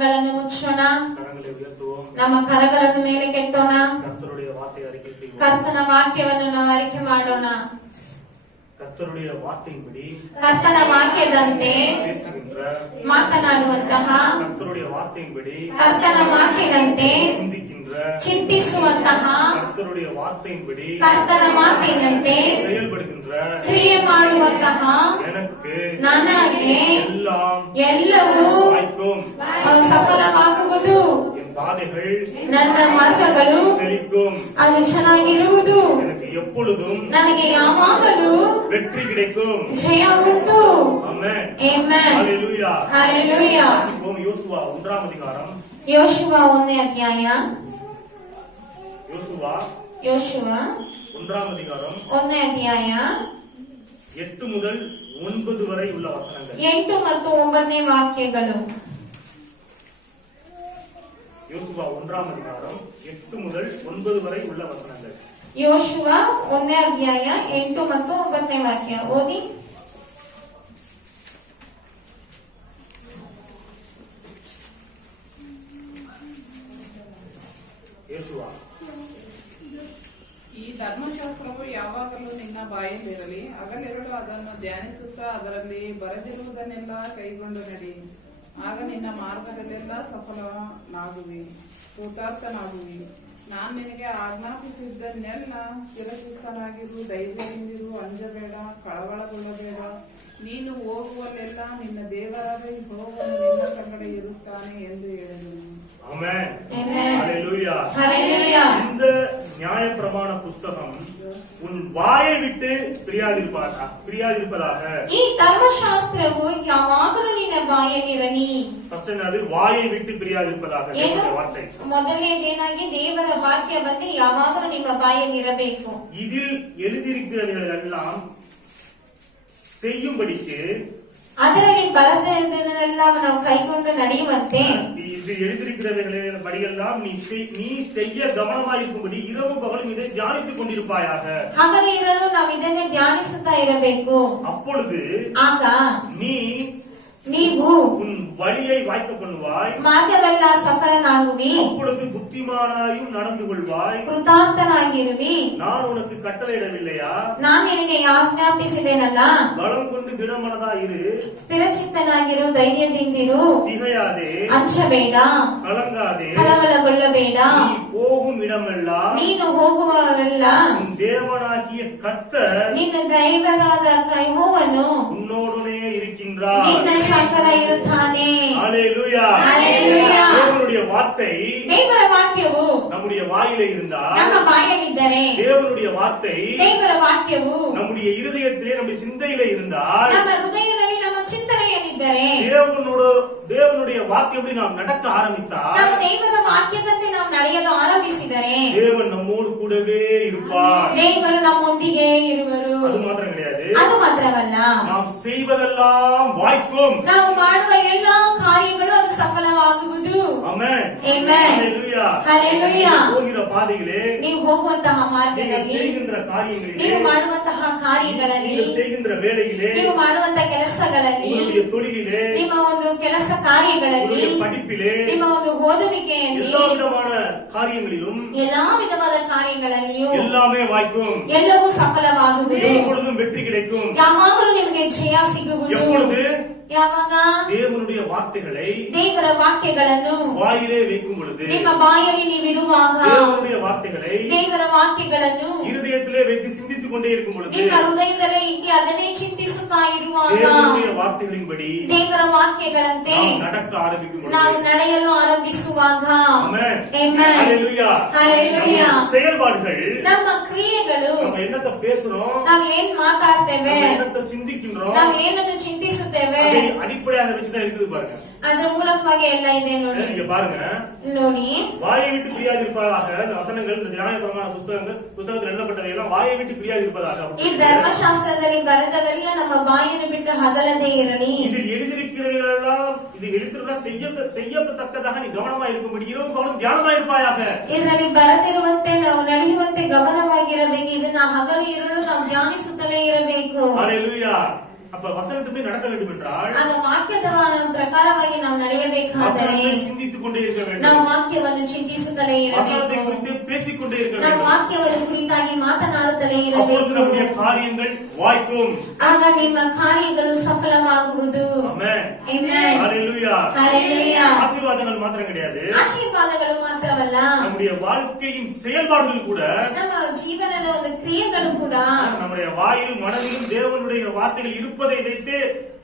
ಕಣ್ಣುಗಳನ್ನು ಮುಚ್ಚೋಣ. ನಮ್ಮ ಕರಗಳನ್ನು ಮೇಲೆ ಕೆತ್ತೋಣ. ಕರ್ತನ ವಾಕ್ಯವನ್ನು ನಾವು ಅರಿಕೆ ಮಾಡೋಣ. ಕರ್ತನ ವಾಕ್ಯದಂತೆ ಮಾತನಾಡುವಂತಹ, ಕರ್ತನ ಮಾತಿನಂತೆ ಚಿಂತಿಸುವಂತಹ, ಕರ್ತನ ಮಾತಿನಂತೆ ಕ್ರಿಯೆ ಮಾಡುವಂತಹ ನನಗೆ ಎಲ್ಲವೂ ಸಫಲವಾಗುವುದು. ನನ್ನ ಮಾರ್ಗಗಳು ಅದು ಚೆನ್ನಾಗಿರುವುದು. ನನಗೆ ಯಾವಾಗಲೂ ಜಯ ಉಂಟು. ಯೋಶುವ 1ನೇ ಅಧ್ಯಾಯ. ಯೋಶುವ 1ನೇ ಅಧ್ಯಾಯ 8 முதல் 9 வரை உள்ள வசனங்கள். 8 ಮತ್ತು 9ನೇ ವಾಕ್ಯಗಳು. ಯೋಶುವ 1ನೇ ಅಧ್ಯಾಯ 8 முதல் 9 வரை உள்ள வசனங்கள். ಯೋಶುವ 1ನೇ ಅಧ್ಯಾಯ 8 ಮತ್ತು 9ನೇ ವಾಕ್ಯ ಓದಿ. ಯೋಶುವ, ಈ ಧರ್ಮಶಾಸ್ತ್ರವು ಯಾವಾಗಲೂ ನಿನ್ನ ಬಾಯಲ್ಲಿರಲಿ. ಹಗಲಿರುಳು ಅದನ್ನು ಧ್ಯಾನಿಸುತ್ತಾ ಅದರಲ್ಲಿ ಬರೆದಿರುವುದನ್ನೆಲ್ಲ ಕೈಗೊಂಡು ನಡಿ. ಆಗ ನಿನ್ನ ಮಾರ್ಗದಲ್ಲೆಲ್ಲ ಸಫಲನಾಗುವಿ, ಕೃತಾರ್ಥನಾಗುವಿ. ನಾನು ನಿನಗೆ ಆಜ್ಞಾಪಿಸಿದ್ದನ್ನೆಲ್ಲ ಸ್ಥಿರಚಿತ್ತನಾಗಿರು, ಧೈರ್ಯದಿಂದಿರು, ಅಂಜಬೇಡ, ಕಳವಳಗೊಳ್ಳಬೇಡ. ನೀನು ಹೋಗುವಲ್ಲೆಲ್ಲ ನಿನ್ನ ದೇವರಾದ ಯೆಹೋವನು ನಿನ್ನ ಸಂಗಡ ಇರುತ್ತಾನೆ ಎಂದು ಹೇಳಿದನು. இந்த நியாய பிரமாண புஸ்தகம் உன் வாயை விட்டு பிரியாதிருப்பதாக. ಈ ಧರ್ಮಶಾಸ್ತ್ರವು ಯಾವಾಗಲೂ ನಿನ್ನ ಬಾಯಲ್ಲಿರಲಿ. ಫಸ್ಟ್ ಅದು ವಾயை விட்டு பிரியாதிருப்பதாக. வார்த்தை ಮೊದಲನೇದೇನಾಗಿ ದೇವರ ವಾಕ್ಯ ಬಂದು ಯಾವಾಗಲೂ ನಿಮ್ಮ ಬಾಯಲ್ಲಿರಬೇಕು. இதில் எழுதியிருக்கிறவைகளெல்லாம் செய்யும்படிக்கு, ಅದರಲ್ಲಿ ಬರೆದದ್ದನ್ನೆಲ್ಲ ನಾವು ಕೈಗೊಂಡು ನಡೆಯುವಂತೆ, இது எழுதியிருக்கிறவைகளின் படியெல்லாம் நீ செய்ய கவனமாயிருக்கும்படி இரவு பகலும் இதை தியானித்துக் கொண்டிருப்பாயாக. ಹಗಲು ಇರಲು ನಾವು ಇದನ್ನೇ ಧ್ಯಾನಿಸುತ್ತಾ ಇರಬೇಕು. அப்பொழுது ಆಗ ನೀವು உன் வழியை வாய்க்க பண்ணுவாய், ಮಾರ್ಗವೆಲ್ಲ ಸಫಲನಾಗುವಿ. அப்பொழுது புத்திமானாயும் நடந்து கொள்வாய், ಕೃತಾರ್ಥನಾಗಿರುವಿ. நான் உனக்கு கட்டளையிடவில்லையா? ನಾನು ನಿನಗೆ ಆಜ್ಞಾಪಿಸಿದೆನಲ್ಲ. பலம் கொண்டு திடமனதாயிரு, ಸ್ಥಿರಚಿತ್ತನಾಗಿರು, ಧೈರ್ಯದಿಂದಿರು, திகையாதே, ಅಂಚಬೇಡ, கலங்காதே, ಕಳವಳಗೊಳ್ಳಬೇಡ. நீ போகும் இடமெல்லாம் ನೀನು ಹೋಗುವವರೆಲ್ಲ உன் தேவனாகிய கர்த்தர் ನಿನ್ನ ದೈವರಾದ ಯೆಹೋವನು உன்னோடனே இருக்கின்றார், ನಿನ್ನ ಸಂಗಡ ಇರುತ್ತಾನೆ. ஹல்லேலூயா. ஹல்லேலூயா. தேவனுடைய வார்த்தை, ದೇವರ ವಾಕ್ಯವು நம்முடைய வாயிலே இருந்தால், ನಮ್ಮ ಬಾಯಲ್ಲಿದ್ದರೆ, தேவனுடைய வார்த்தை ದೇವರ ವಾಕ್ಯವು நம்முடைய இருதயத்திலே, நம்முடைய சிந்தையிலே இருந்தால், ನಮ್ಮ ಹೃದಯದಲ್ಲಿ, ನಮ್ಮ ಚಿಂತನೆಯಲ್ಲಿದ್ದರೆ, தேவனுடைய வாக்கியப்படி நாம் நடக்க ஆரம்பித்தால், ನಾವು ದೇವರ ವಾಕ್ಯದಂತೆ ನಾವು ನಡೆಯಲು ಆರಂಭಿಸಿದರೆ, தேவன் நம்மோடு கூடவே இருப்பார். ದೇವರು ನಮ್ಮೊಂದಿಗೆ ಇರುವರು. அது மாத்திரம் கிடையாது, ಅದು ಮಾತ್ರವಲ್ಲ, நாம் செய்வதெல்லாம் வாய்க்கும். ನಾವು ಮಾಡುವ ಎಲ್ಲಾ ಕಾರ್ಯಗಳು ಅದು ಸಫಲವಾಗುವುದು. ಆಮೆನ್. ಆಮೆನ್. ಹಲ್ಲೇಲೂಯಾ. ಹಲ್ಲೇಲೂಯಾ. ಹೋಗಿರ ಪಾದೆಗಳೇ, ನೀವು ಹೋಗುವಂತಹ ಮಾರ್ಗದಲ್ಲಿ, செய்கின்ற காரியங்களிலே, ನೀವು ಮಾಡುವಂತಹ ಕಾರ್ಯಗಳಲ್ಲಿ, ನೀವು செய்கின்ற வேலையிலே, ನೀವು ಮಾಡುವಂತಹ ಕೆಲಸಗಳಲ್ಲಿ, உங்களுடைய தொழிலிலே, ನಿಮ್ಮ ಒಂದು ಕೆಲಸ ಕಾರ್ಯಗಳಲ್ಲಿ, உங்களுடைய படிப்பிலே, ನಿಮ್ಮ ಒಂದು ಓದುವಿಕೆಯಲ್ಲಿ, எல்லா விதமான காரியங்களிலும், ಎಲ್ಲಾ ವಿಧವಾದ ಕಾರ್ಯಗಳಲ್ಲಿಯೂ எல்லாமே வாய்க்கும். ಎಲ್ಲವೂ ಸಫಲವಾಗುವುದು. எப்பொழுதும் வெற்றி கிடைக்கும். ಯಾವಾಗಲೂ ನಿಮಗೆ ಜಯ ಸಿಗುವುದು. எப்பொழுது? ಯಾವಾಗ? தேவனுடைய வார்த்தைகளை ದೇವರ ವಾಕ್ಯಗಳನ್ನು வாயிலே வைக்கும் பொழுது, ನಿಮ್ಮ ಬಾಯಲ್ಲಿ ನೀವು ಇಡುವಾಗ, தேவனுடைய வார்த்தைகளை ದೇವರ ವಾಕ್ಯಗಳನ್ನು இருதயத்திலே வைத்து சிந்தித்துக் கொண்டே இருக்கும் பொழுது, ನಿಮ್ಮ ಹೃದಯದಲ್ಲೇ ಇಟ್ಟು ಅದನ್ನೇ ಚಿಂತಿಸುತ್ತಾ ಇರುವಾಗ, தேவனுடைய வார்த்தைகளின்படி ದೇವರ ವಾಕ್ಯಗಳಂತೆ நாம் நடக்க ஆரம்பிக்கும் பொழுது, ನಾವು ನಡೆಯಲು ಆರಂಭಿಸುವಾಗ, ஆமென். ಆಮೆನ್. ஹல்லேலூயா. ஹல்லேலூயா. செயல்பாடுகள், ನಮ್ಮ ಕ್ರಿಯೆಗಳು, நம்ம என்னத்தை பேசுறோம், ನಾವು ಏನ್ ಮಾತಾಡ್ತೇವೆ, நம்ம என்னத்தை சிந்திக்கின்றோம், ನಾವು ಏನನ್ನು ಚಿಂತಿಸುತ್ತೇವೆ, அடிப்படையாக வச்சுதான் இருக்குது பாருங்க. ಅದ್ರ ಮೂಲಕವಾಗಿ ಎಲ್ಲ ಇದೆ ನೋಡಿ. நீங்க பாருங்க, ನೋಡಿ, வாயை விட்டு பிரியாதிருப்பதாக இந்த வசனங்கள், இந்த நியாய பிரமாண புத்தகத்தில் எழுதப்பட்டவை எல்லாம் வாயை விட்டு பிரியாதிருப்பதாக. ಈ ಧರ್ಮಶಾಸ್ತ್ರದಲ್ಲಿ ಬರೆದವೆಲ್ಲ ನಮ್ಮ ಬಾಯನ್ನು ಬಿಟ್ಟು ಹಗಲದೇ ಇರಲಿ. இதில் எழுதியிருக்கிறவர்களெல்லாம் இது எழுத்துள்ள செய்யத்தக்கதாக நீ கவனமா இருக்கும்படி இரவும் பகலும் தியானமா இருப்பாயாக. ಇದರಲ್ಲಿ ಬರೆದಿರುವಂತೆ ನಾವು ನಡೆಯುವಂತೆ ಗಮನವಾಗಿರಬೇಕು. ಇದನ್ನ ಹಗಲು ಇರಲು ನಾವು ಧ್ಯಾನಿಸುತ್ತಲೇ ಇರಬೇಕು. ஹல்லேலூயா. அப்ப வசனத்துமே நடக்க வேண்டும் என்றால் ಆಗ ವಾಕ್ಯದ ಪ್ರಕಾರವಾಗಿ ನಾವು ನಡೆಯಬೇಕಾದರೆ வசனத்தை சிந்தித்துக் கொண்டே இருக்க வேண்டும். ನಾವು ವಾಕ್ಯವನ್ನು ಚಿಂತಿಸುತ್ತಲೇ வசனத்தை ಇರಬೇಕು. குறித்து பேசிக்கொண்டே இருக்க ನಾವು வேண்டும். ವಾಕ್ಯವನ್ನು ಕುರಿತಾಗಿ ಮಾತನಾಡುತ್ತಲೇ அப்பொழுது ಇರಬೇಕು. நம்முடைய காரியங்கள் வாய்க்கும். ಆಗ ನಿಮ್ಮ ಕಾರ್ಯಗಳು ಸಫಲವಾಗುವುದು. ஆமென். Amen. ஹalleluya. Hallelujah. ஆசீர்வாதங்கள் மாத்திரம் கிடையாது, ಆಶೀರ್ವಾದಗಳು ಮಾತ್ರವಲ್ಲ, நம்முடைய வாழ்க்கையின் செயல்பாடுகள் கூட ನಮ್ಮ ಜೀವನದ ಒಂದು ಕ್ರಿಯೆಗಳು ಕೂಡ நம்முடைய வாயிலும் மனதிலும் தேவனுடைய வார்த்தைகள் இருப்பதை வைத்து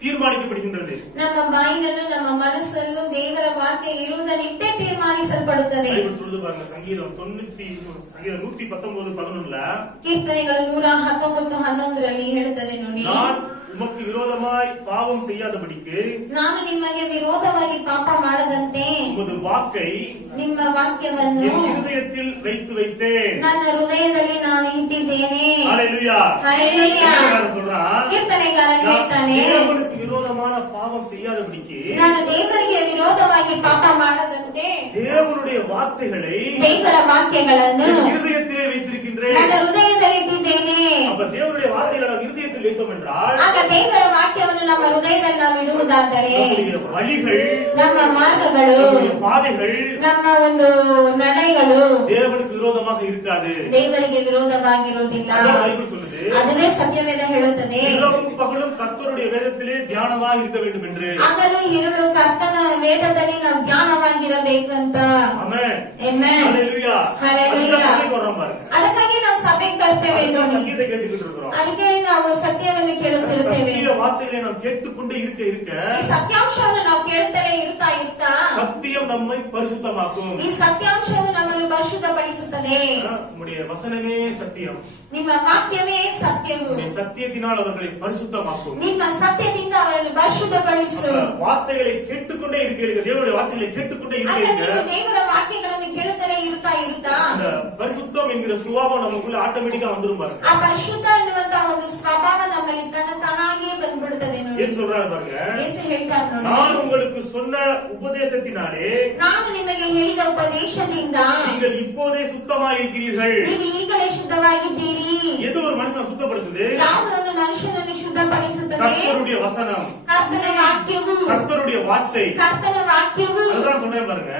தீர்மானிக்கப்படுகின்றது. ನಮ್ಮ ಬಾಯಿನಲ್ಲೂ ನಮ್ಮ ಮನಸ್ಸಲ್ಲೂ ದೇವರ ವಾಕ್ಯ ಇರುವುದನ್ನಿಟ್ಟೇ ತೀರ್ಮಾನಿಸಲ್ಪಡುತ್ತದೆ. பைபிள் சொல்லுது பாருங்க, சங்கீதம் 119:11 ಕೀರ್ತನೆಗಳು 119:11 ಹೇಳುತ್ತದೆ ನೋಡಿ, நான் உமக்கு விரோதமாய் பாவம் செய்யாதபடிக்கு ನಾನು ನಿಮಗೆ ವಿರೋಧವಾಗಿ ಪಾಪ ಮಾಡದಂತೆ உமது வாக்கை ನಿಮ್ಮ ವಾಕ್ಯವನ್ನು என் இருதயத்தில் வைத்து வைத்தேன். ನನ್ನ ಹೃದಯದಲ್ಲಿ ನಾನು ಇಟ್ಟಿದ್ದೇನೆ. ஹalleluya. Hallelujah. கீர்த்தனைக்காரன் சொல்றான், ಕೀರ್ತನೆಗಾರನು நான் ಹೇಳ್ತಾನೆ, தேவனுக்கு விரோதமான பாவம் செய்யாதபடிக்கு ನಾನು ದೇವರಿಗೆ ವಿರೋಧವಾಗಿ ಪಾಪ ಮಾಡದಂತೆ தேவனுடைய வார்த்தைகளை ದೇವರ ವಾಕ್ಯಗಳನ್ನು என் இருதயத்திலே வைத்திருக்கின்றேன். ನನ್ನ ಹೃದಯದಲ್ಲಿ ಇಟ್ಟಿದ್ದೇನೆ. அப்ப தேவனுடைய வார்த்தைகளை நாம் இருதயத்தில் வைத்தோம் என்றால் ಆಗ ದೇವರ ವಾಕ್ಯವನ್ನು ನಮ್ಮ ಹೃದಯದಲ್ಲಿ ನಾವು ಇಡುವುದಾದರೆ நம்முடைய வழிகள், ನಮ್ಮ ಮಾರ್ಗಗಳು, நம்முடைய பாதைகள் ನಮ್ಮ ಒಂದು ನಡೆಗಳು தேவனுக்கு விரோதமாக இருக்காது. ದೇವರಿಗೆ ವಿರೋಧವಾಗಿರುವುದಿಲ್ಲ. அதான் பைபிள் சொல்லுது, ಅದುವೇ ಸತ್ಯವೇದ ಹೇಳುತ್ತದೆ, இரவும் பகலும் கர்த்தருடைய வேதத்திலே தியானமாக இருக்க வேண்டும் என்று. ಹಗಲು இருಳು ಕರ್ತನ ವೇದದಲ್ಲಿ ನಾವು ಧ್ಯಾನವಾಗಿರಬೇಕಂತ. ஆமென். Amen. ஹalleluya. Hallelujah. அதுதான் சபைக்கு வர்றோம் பாருங்க. ಅದಕ್ಕಾಗಿ ನಾವು ಸಭೆಗೆ ಬರ್ತೇವೆ அதுதான் ನೋಡಿ. சங்கீதத்தை கேட்டுக்கிட்டு இருக்கிறோம். ಅದಕ್ಕೆ ನಾವು ಸತ್ಯವನ್ನು ಕೇಳುತ್ತಿರುತ್ತೇವೆ. சத்திய வார்த்தைகளை நாம் கேட்டுக்கொண்டே இருக்க இருக்க ಈ ಸತ್ಯಾಂಶವನ್ನು ನಾವು ಕೇಳುತ್ತಲೇ ಇರ್ತಾ சத்தியம் நம்மை பரிசுத்தமாக்கும். ಈ ಸತ್ಯಾಂಶವು ನಮ್ಮನ್ನು ಪರಿಶುದ್ಧಪಡಿಸುತ್ತದೆ. நம்முடைய வசனமே சத்தியம். ನಿಮ್ಮ ವಾಕ್ಯವೇ ಸತ್ಯವು. நம்முடைய சத்தியத்தினால் அவர்களை பரிசுத்தமாக்கும். ನಿಮ್ಮ ಸತ್ಯದಿಂದ ಅವರನ್ನು ಪರಿಶುದ್ಧಗೊಳಿಸು. வார்த்தைகளை கேட்டுக்கொண்டே இருக்க தேவனுடைய வார்த்தைகளை கேட்டுக்கொண்டே ಆಗ இருக்க ನೀವು ದೇವರ ವಾಕ್ಯಗಳನ್ನು ಕೇಳುತ್ತಲೇ ಇರ್ತಾ அந்த பரிசுத்தம் என்கிற சுபாவம் நமக்குள்ள ஆட்டோமேட்டிக்கா வந்துரும் பாருங்க. ಆ ಪರಿಶುದ್ಧ ಎನ್ನುವಂತ ಒಂದು ಸ್ವಭಾವ ನಮ್ಮಲ್ಲಿ ತಾನಾಗಿಯೇ ಬಂದ್ಬಿಡುತ್ತದೆ ನೋಡಿ. ஏன் சொல்றாரு பாருங்க, ಯೇಸು ಹೇಳ್ತಾರೆ ನೋಡಿ, நான் உங்களுக்கு சொன்ன உபதேசத்தினாலே ನಾನು ನಿಮಗೆ ಹೇಳಿದ ಉಪದೇಶದಿಂದ நீங்கள் இப்போதே சுத்தமாக இருக்கிறீர்கள். ನೀವು ಈಗಲೇ ಶುದ್ಧವಾಗಿದ್ದೀರಿ. எது ஒரு மனுஷன் சுத்தப்படுத்துது? ಯಾವುದೊಂದು ಮನುಷ್ಯನನ್ನು ಶುದ್ಧಪಡಿಸುತ್ತದೆ? கர்த்தருடைய வசனம், ಕರ್ತನ ವಾಕ್ಯವು. கர்த்தருடைய வார்த்தை. ಕರ್ತನ ವಾಕ್ಯವು. அதுதான் சொல்றேன் பாருங்க,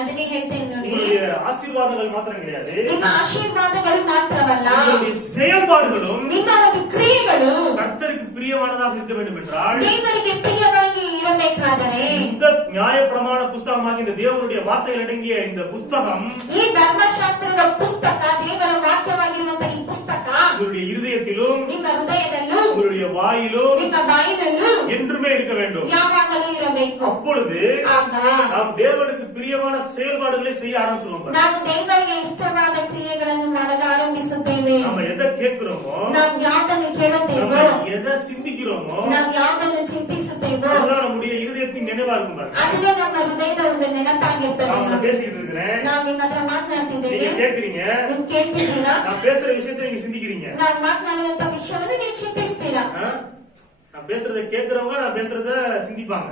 ಅದನ್ನೇ ಹೇಳ್ತೇನೆ ನೋಡಿ, உங்களுடைய ஆசீர்வாதங்கள் மாத்திரம் கிடையாது, ನಿಮ್ಮ ಆಶೀರ್ವಾದಗಳು ಮಾತ್ರವಲ್ಲ, உங்களுடைய செயல்பாடுகளும் ನಿಮ್ಮ ಒಂದು ಕ್ರಿಯೆಗಳು கர்த்தருக்கு பிரியமானதாக இருக்க வேண்டும் என்றால் ದೇವರಿಗೆ ಪ್ರಿಯವಾಗಿ ಇರಬೇಕಾದರೆ இந்த நியாயப்பிரமாண புஸ்தகமாக இந்த தேவனுடைய வார்த்தைகள் அடங்கிய இந்த புஸ்தகம் ಈ ಧರ್ಮಶಾಸ್ತ್ರದ ಪುಸ್ತಕ, ದೇವರ ವಾಕ್ಯವಾಗಿರುವಂತಹ ಈ ಪುಸ್ತಕ உங்களுடைய இருதயத்திலும் ನಿಮ್ಮ ಹೃದಯದಲ್ಲೂ உங்களுடைய வாயிலும் ನಿಮ್ಮ ಬಾಯಿನಲ್ಲೂ என்றுமே இருக்க வேண்டும். ಯಾವಾಗಲೂ ಇರಬೇಕು. அப்பொழுது ಆಗ நாம் தேவனுக்கு பிரியமான செயல்பாடுகளை செய்ய ஆரம்பிச்சிருவோம். ನಾವು ದೇವರಿಗೆ ಇಷ್ಟವಾದ ಕ್ರಿಯೆಗಳನ್ನು ಮಾಡಲು ಆರಂಭಿಸುತ್ತೇವೆ. நம்ம எதை கேட்கிறோமோ, ನಾವು ಯಾವ್ದನ್ನು ಕೇಳುತ್ತೇವೋ, நம்ம எதை சிந்திக்கிறோமோ ನಾವು ಯಾವ್ದನ್ನು ಚಿಂತಿಸುತ್ತೇವೋ அதெல்லாம் நம்முடைய இருதயத்தின் நினைவா இருக்கும் பாருங்க. அதுவே ನಮ್ಮ ಹೃದಯದ ಒಂದು ನೆನಪಾಗಿರ್ತದೆ. நான் உங்களை பேசிக்கிட்டு இருக்கிறேன், ನಾವು ನಿಮ್ಮ ಹತ್ರ ಮಾತನಾಡ್ತಿದ್ದೇವೆ, நீங்க கேக்குறீங்க, ನೀವು ಕೇಳ್ತಿದ್ದೀರಾ, நான் பேசுற விஷயத்தை நீங்க சிந்திக்கிறீங்க. ನಾವು ಮಾತನಾಡುವಂತ ವಿಷಯವನ್ನು ನೀವು ಚಿಂತಿಸ್ತೀರಾ. நான் பேசுறத கேக்குறவங்க நான் பேசுறத சிந்திப்பாங்க.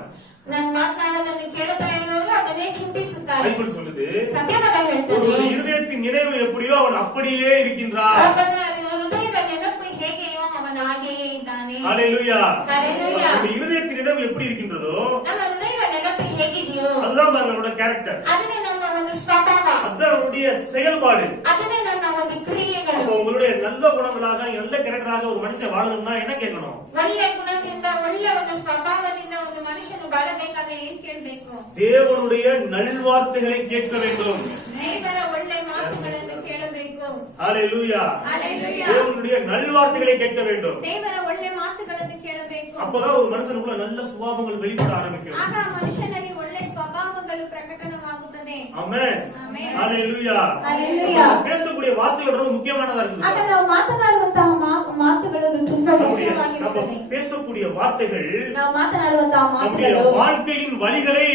ನಾನು ಮಾತನಾಡೋದನ್ನು ಕೇಳುತ್ತಾ ಇರುವವರು ಅದನ್ನೇ ಚಿಂತಿಸುತ್ತಾರೆ. பைபிள் சொல்லுது, ಸತ್ಯವಾದ ಹೇಳ್ತದೆ, ஒரு இருதயத்தின் நினைவு எப்படியோ அவன் அப்படியே இருக்கின்றான். ಒಬ್ಬನ ಹೃದಯದ ನೆನಪು ಹೇಗೆಯೋ ಅವನ ಹಾಗೆಯೇ ಇದ್ದಾನೆ. ஹalleluya. Hallelujah. நம்ம இருதயத்தின் நினைவு எப்படி இருக்கின்றதோ ನಮ್ಮ ಹೃದಯದ ನೆನಪು ಹೇಗಿದೆಯೋ அதுதான் பாருங்க நம்மளோட கேரக்டர், ಅದನ್ನೇ ನಮ್ಮ ಒಂದು ಸ್ವಭಾವ, அதுதான் நம்முடைய செயல்பாடு. ಅದನ್ನೇ ನಮ್ಮ ಒಂದು ಕ್ರಿಯೆಗಳು. அப்ப உங்களுடைய நல்ல குணங்களாக நல்ல கேரக்டராக ஒரு மனுஷன் வாழணும்னா என்ன கேட்கணும்? ಒಳ್ಳೆ ಗುಣದಿಂದ, ಒಳ್ಳೆ ಒಂದು ಸ್ವಭಾವದಿಂದ ಒಂದು ಮನುಷ್ಯನು ಬಾಳಬೇಕಾದ್ರೆ ಏನ್ ಕೇಳ್ಬೇಕು? தேவனுடைய நல்வார்த்தைகளை கேட்க வேண்டும். ದೇವರ ಒಳ್ಳೆ ಮಾತುಗಳನ್ನು ಕೇಳಬೇಕು. ஹalleluya. Hallelujah. தேவனுடைய நல்வார்த்தைகளை கேட்க வேண்டும். ದೇವರ ಒಳ್ಳೆ ಮಾತುಗಳನ್ನು ಕೇಳಬೇಕು. அப்பதான் ஒரு மனுஷனுக்குள்ள நல்ல சுபாவங்கள் வெளிப்பட ஆரம்பிக்கும். ಆಗ ಆ ಮನುಷ್ಯನಲ್ಲಿ ಒಳ್ಳೆ ಸ್ವಭಾವಗಳು ಪ್ರಕಟವಾಗುತ್ತದೆ. ஆமென். Amen. ஹalleluya. Hallelujah. பேசக்கூடிய வார்த்தைகள் ரொம்ப முக்கியமானதா இருக்குது. ಆಗ ನಾವು ಮಾತನಾಡುವಂತಹ ಮಾತುಗಳು ತುಂಬಾ நம்ம ಮುಖ್ಯವಾಗಿರುತ್ತದೆ. பேசக்கூடிய வார்த்தைகள் ನಾವು ಮಾತನಾಡುವಂತಹ நம்முடைய ಮಾತುಗಳು வாழ்க்கையின் வழிகளை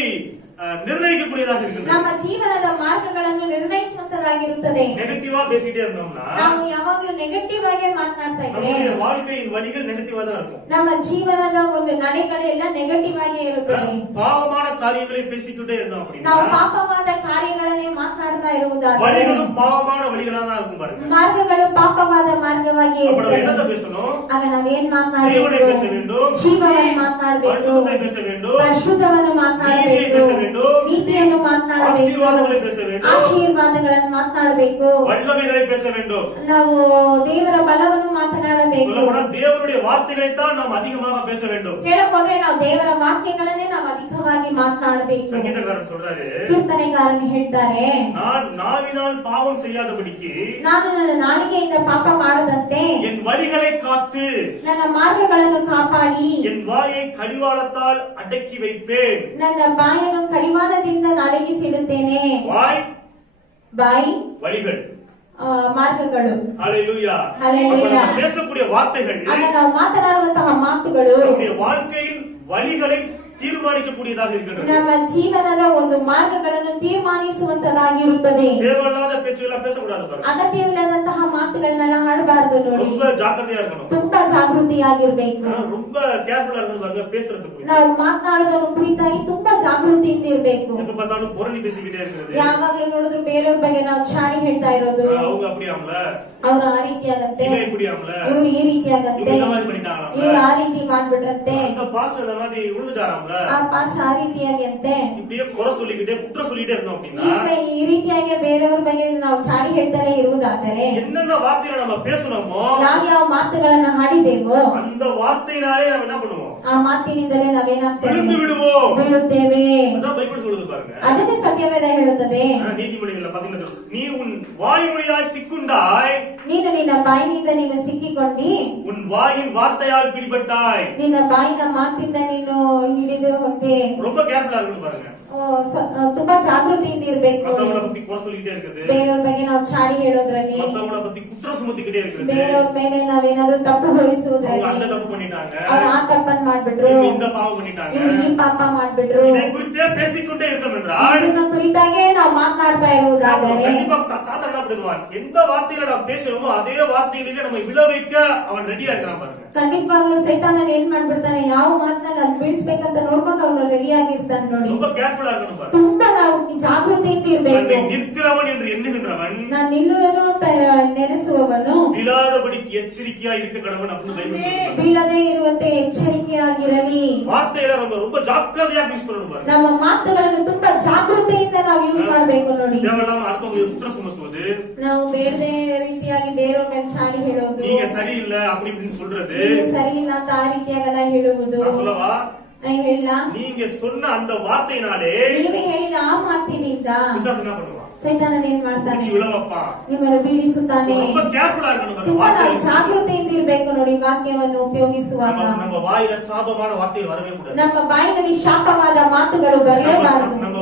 நிர்ணயிக்கக்கூடியதாக இருக்குது. ನಮ್ಮ ಜೀವನದ ಮಾರ್ಗಗಳನ್ನು ನಿರ್ಣಯಿಸುವಂತದಾಗಿರುತ್ತದೆ. நெகட்டிவா பேசிட்டே இருந்தோம்னா ನಾವು ಯಾವಾಗಲೂ ನೆಗೆಟಿವ್ ಆಗಿ ಮಾತನಾಡ್ತಾ ಇದ್ರೆ நம்முடைய வாழ்க்கையின் வழிகள் நெகட்டிவா தான் இருக்கும். ನಮ್ಮ ಜೀವನದ ಒಂದು ನಡೆಗಳೆಲ್ಲ ನೆಗೆಟಿವ್ ಆಗಿ ಇರುತ್ತದೆ. பாவமான காரியங்களை பேசிக்கிட்டே இருந்தோம் அப்படின்னா ನಾವು ಪಾಪವಾದ ಕಾರ್ಯಗಳನ್ನೇ ಮಾತನಾಡ್ತಾ ಇರುವುದಾದರೆ ಹೇಳುವುದಾದರೆ வழிகளும் பாவமான வழிகளா தான் இருக்கும் பாருங்க. ಮಾರ್ಗಗಳು ಪಾಪವಾದ ಮಾರ್ಗವಾಗಿ அப்ப நம்ம ಇರುತ್ತವೆ. என்னத்த பேசணும்? ಆಗ ನಾವೇನ್ ஜீவனை ಮಾತನಾಡಬೇಕು? பேச வேண்டும், ಜೀವವನ್ನು ಮಾತನಾಡಬೇಕು, பரிசுத்தத்தை பேச வேண்டும், ಪರಿಶುದ್ಧವನ್ನು நீதியை ಮಾತನಾಡಬೇಕು, பேச வேண்டும், ನೀತಿಯನ್ನು ಮಾತನಾಡಬೇಕು, ஆசீர்வாதங்களை பேச வேண்டும், ಆಶೀರ್ವಾದಗಳನ್ನು ಮಾತನಾಡಬೇಕು, வல்லமைகளை பேச வேண்டும். ನಾವು ದೇವರ ಬಲವನ್ನು ಮಾತನಾಡಬೇಕು. சொல்லப்போனா தேவனுடைய வார்த்தைகளை தான் நாம் அதிகமாக பேச வேண்டும். ಹೇಳೋಕೋದ್ರೆ ನಾವು ದೇವರ ವಾಕ್ಯಗಳನ್ನೇ ನಾವು ಅಧಿಕವಾಗಿ ಮಾತನಾಡಬೇಕು. சங்கீதக்காரன் சொல்றாரு, ಕೀರ್ತನೆಗಾರನು ಹೇಳ್ತಾರೆ, நான் நாவினால் பாவம் செய்யாதபடிக்கு ನಾನು ನನ್ನ ನಾಲಿಗೆಯಿಂದ ಪಾಪ ಮಾಡದಂತೆ என் வழிகளை காத்து ನನ್ನ ಮಾರ್ಗಗಳನ್ನು ಕಾಪಾಡಿ என் வாயை கடிவாளத்தால் அடக்கி வைப்பேன். ನನ್ನ ಬಾಯನ್ನು ಕಡಿವಾಣದಿಂದ ಅಡಗಿಸಿಡುತ್ತೇನೆ. வாய் ಬಾಯಿ வழிகள். ಮಾರ್ಗಗಳು. ஹalleluya. ஹalleluya. அப்ப நம்ம பேசக்கூடிய வார்த்தைகள் ಆಗ ನಾವು ಮಾತನಾಡುವಂತಹ ಮಾತುಗಳು நம்முடைய வாழ்க்கையின் வழிகளை தீர்மானிக்கக்கூடியதாக இருக்கின்றது. ನಮ್ಮ ಜೀವನದ ಒಂದು ಮಾರ್ಗಗಳನ್ನು ತೀರ್ಮಾನಿಸುವಂತದಾಗಿರುತ್ತದೆ. தேவையில்லாத பேச்சுகளை பேசக்கூடாது பாருங்க. ಅಗತ್ಯವಿಲ್ಲದಂತಹ ಮಾತುಗಳನ್ನೆಲ್ಲ ಆಡಬಾರದು ನೋಡಿ. ரொம்ப ஜாக்கிரதையா இருக்கணும். ತುಂಬಾ ಜಾಗೃತಿಯಾಗಿರ್ಬೇಕು. ரொம்ப கேர்ஃபுல்லா இருக்கணும் பாருங்க பேசுறதுக்கு. ನಾವು ಮಾತನಾಡೋದ್ರ ಕುರಿತಾಗಿ ತುಂಬಾ ಜಾಗೃತಿಯಿಂದ ಇರ್ಬೇಕು. எப்ப பார்த்தாலும் புரணி பேசிக்கிட்டே இருக்கிறது. ಯಾವಾಗ್ಲೂ ನೋಡಿದ್ರು ಬೇರೆಯವ್ರ ಬಗ್ಗೆ ನಾವು ಚಾಡಿ ಹೇಳ್ತಾ ಇರೋದು. அவங்க அப்படியாம்ல, ಅವ್ರು ಆ ರೀತಿ ಆಗತ್ತೆ, இவன் இப்படியாம்ல, ಇವ್ರು ಈ ರೀತಿ ಆಗತ್ತೆ, இவங்க இந்த மாதிரி பண்ணிட்டாங்களாம்ல, ಇವ್ರು ಆ ರೀತಿ ಮಾಡ್ಬಿಟ್ರಂತೆ, அந்த பாஸ்டர் இந்த மாதிரி விழுந்துட்டாராம்ல, ಆ ಪಾಶ ಆ ರೀತಿಯಾಗಿ ಅಂತೆ. இப்படியே குறை சொல்லிக்கிட்டே குற்றம் சொல்லிட்டே இருந்தோம் அப்படின்னா ಈಗ ಈ ರೀತಿಯಾಗಿ ಬೇರೆಯವ್ರ ಬಗ್ಗೆ ನಾವು ಚಾಡಿ ಹೇಳ್ತಾನೆ ಇರುವುದಾದರೆ என்னென்ன வார்த்தைகளை நம்ம பேசணுமோ ಯಾವ ಮಾತುಗಳನ್ನ ಹಾಡಿದೇವೋ அந்த வார்த்தையினாலே நம்ம என்ன பண்ணுவோம்? ಆ ಮಾತಿನಿಂದಲೇ ನಾವೇನಾಗ್ತೇವೆ? விழுந்து விடுவோம். ಬೀಳುತ್ತೇವೆ. அதான் பைபிள் சொல்லுது பாருங்க. ಅದನ್ನೇ ಸತ್ಯವೇದ ಹೇಳುತ್ತದೆ. நீதிமொழிகள்ல பாத்தீங்கன்னா, நீ உன் வாய்மொழியாய் சிக்குண்டாய், ನೀನು ನಿನ್ನ ಬಾಯಿನಿಂದ ನೀನು ಸಿಕ್ಕಿಕೊಂಡಿ, உன் வாயின் வார்த்தையால் பிடிபட்டாய். ನಿನ್ನ ಬಾಯಿನ ಮಾತಿಂದ ನೀನು ಹಿಡಿದು ಹೊಂದೆ. ரொம்ப கேர்ஃபுல்லா இருக்கணும் பாருங்க. ತುಂಬಾ ಜಾಗೃತಿಯಿಂದ ಇರ್ಬೇಕು. மத்தவங்கள பத்தி குறை சொல்லிக்கிட்டே இருக்குது, ಬೇರೆಯವ್ರ ಬಗ್ಗೆ ನಾವು ಚಾಡಿ ಹೇಳೋದ್ರಲ್ಲಿ, மத்தவங்கள பத்தி குற்றம் சுமத்திக்கிட்டே இருக்குது. ಬೇರೆಯವ್ರ ಮೇಲೆ ನಾವೇನಾದ್ರೂ ತಪ್ಪು அவங்க ಹೊರಿಸುವುದ್ರಲ್ಲಿ, அந்த தப்பு பண்ணிட்டாங்க, ಅವ್ರು ಆ ತಪ್ಪನ್ ಮಾಡ್ಬಿಟ್ರು, இவங்க இந்த பாவம் பண்ணிட்டாங்க, ಇವ್ರು ಈ ಪಾಪ ಮಾಡ್ಬಿಟ್ರು. இதை குறித்தே பேசிக்கொண்டே இருந்தோம் என்றால் ಇದನ್ನ ಕುರಿತಾಗೆ ನಾವು ಮಾತನಾಡ್ತಾ ಇರುವುದಾದರೆ கண்டிப்பா சாத்தான் என்ன பண்ணுவான்? எந்த வார்த்தையில நாம் பேசணுமோ அதே வார்த்தையிலே நம்ம விழ வைக்க அவன் ரெடியா இருக்கிறான் பாருங்க. ಖಂಡಿತವಾಗ್ಲೂ ಸೈತಾನ ಏನ್ ಮಾಡ್ಬಿಡ್ತಾನೆ, ಯಾವ ಮಾತನ್ನ ನಾನು ಬೀಳ್ಸ್ಬೇಕಂತ ನೋಡ್ಕೊಂಡು ಅವನು ರೆಡಿ ಆಗಿರ್ತಾನೆ ನೋಡಿ. ரொம்ப கேர்ஃபுல்லா இருக்கணும் பாருங்க. ತುಂಬಾ ನಾವು ಜಾಗೃತಿಯಿಂದ ಇರ್ಬೇಕು. தன்னை நிற்கிறவன் என்று எண்ணுகின்றவன் ನಾನು ನಿಲ್ಲುವೆನು ಅಂತ ನೆನೆಸುವವನು விழாதபடிக்கு எச்சரிக்கையா இருக்க கடவன் அப்படின்னு பைபிள் சொல்லுது. ಬೀಳದೇ ಇರುವಂತೆ ಎಚ್ಚರಿಕೆಯಾಗಿರಲಿ. வார்த்தையில ரொம்ப ரொம்ப ஜாக்கிரதையா யூஸ் பண்ணணும் பாருங்க. ನಮ್ಮ ಮಾತುಗಳನ್ನು ತುಂಬಾ ಜಾಗೃತಿಯಿಂದ ನಾವು ಯೂಸ್ ಮಾಡ್ಬೇಕು ನೋಡಿ. தேவையில்லாம அடுத்தவங்க குற்றம் சுமத்துவது, ನಾವು ಬೇಡದೇ ರೀತಿಯಾಗಿ ಬೇರೆಯವ್ರ ಮೇಲೆ ಚಾಡಿ ಹೇಳೋದು, நீங்க சரியில்லை அப்படி இப்படின்னு சொல்றது, ನೀನು ಸರಿ ಇಲ್ಲ ಅಂತ ಆ ರೀತಿಯಾಗೆಲ್ಲ ಹೇಳುವುದು. நான் சொல்லவா? ಹೇಳ, நீங்க சொன்ன அந்த வார்த்தையினாலே ನೀವೇ ಹೇಳಿದ ಆ ಮಾತಿನಿಂದ பிசாசு என்ன பண்ணுவான்? ಸೈತಾನ ಏನ್ ಮಾಡ್ತಾನೆ? பிடிச்சு விழ வைப்பான். ನಿಮ್ಮನ್ನು ಬೀಳಿಸುತ್ತಾನೆ. ரொம்ப கேர்ஃபுல்லா இருக்கணும் பாருங்க. ತುಂಬಾ ನಾವು வார்த்தையில ಜಾಗೃತಿಯಿಂದ ಇರ್ಬೇಕು ನೋಡಿ. ವಾಕ್ಯವನ್ನು ಉಪಯೋಗಿಸುವಾಗ நம்ம வாயில சாபமான வார்த்தைகள் வரவே கூடாது. ನಮ್ಮ ಬಾಯಿನಲ್ಲಿ ಶಾಪವಾದ ಮಾತುಗಳು ಬರಲೇಬಾರದು. நம்ம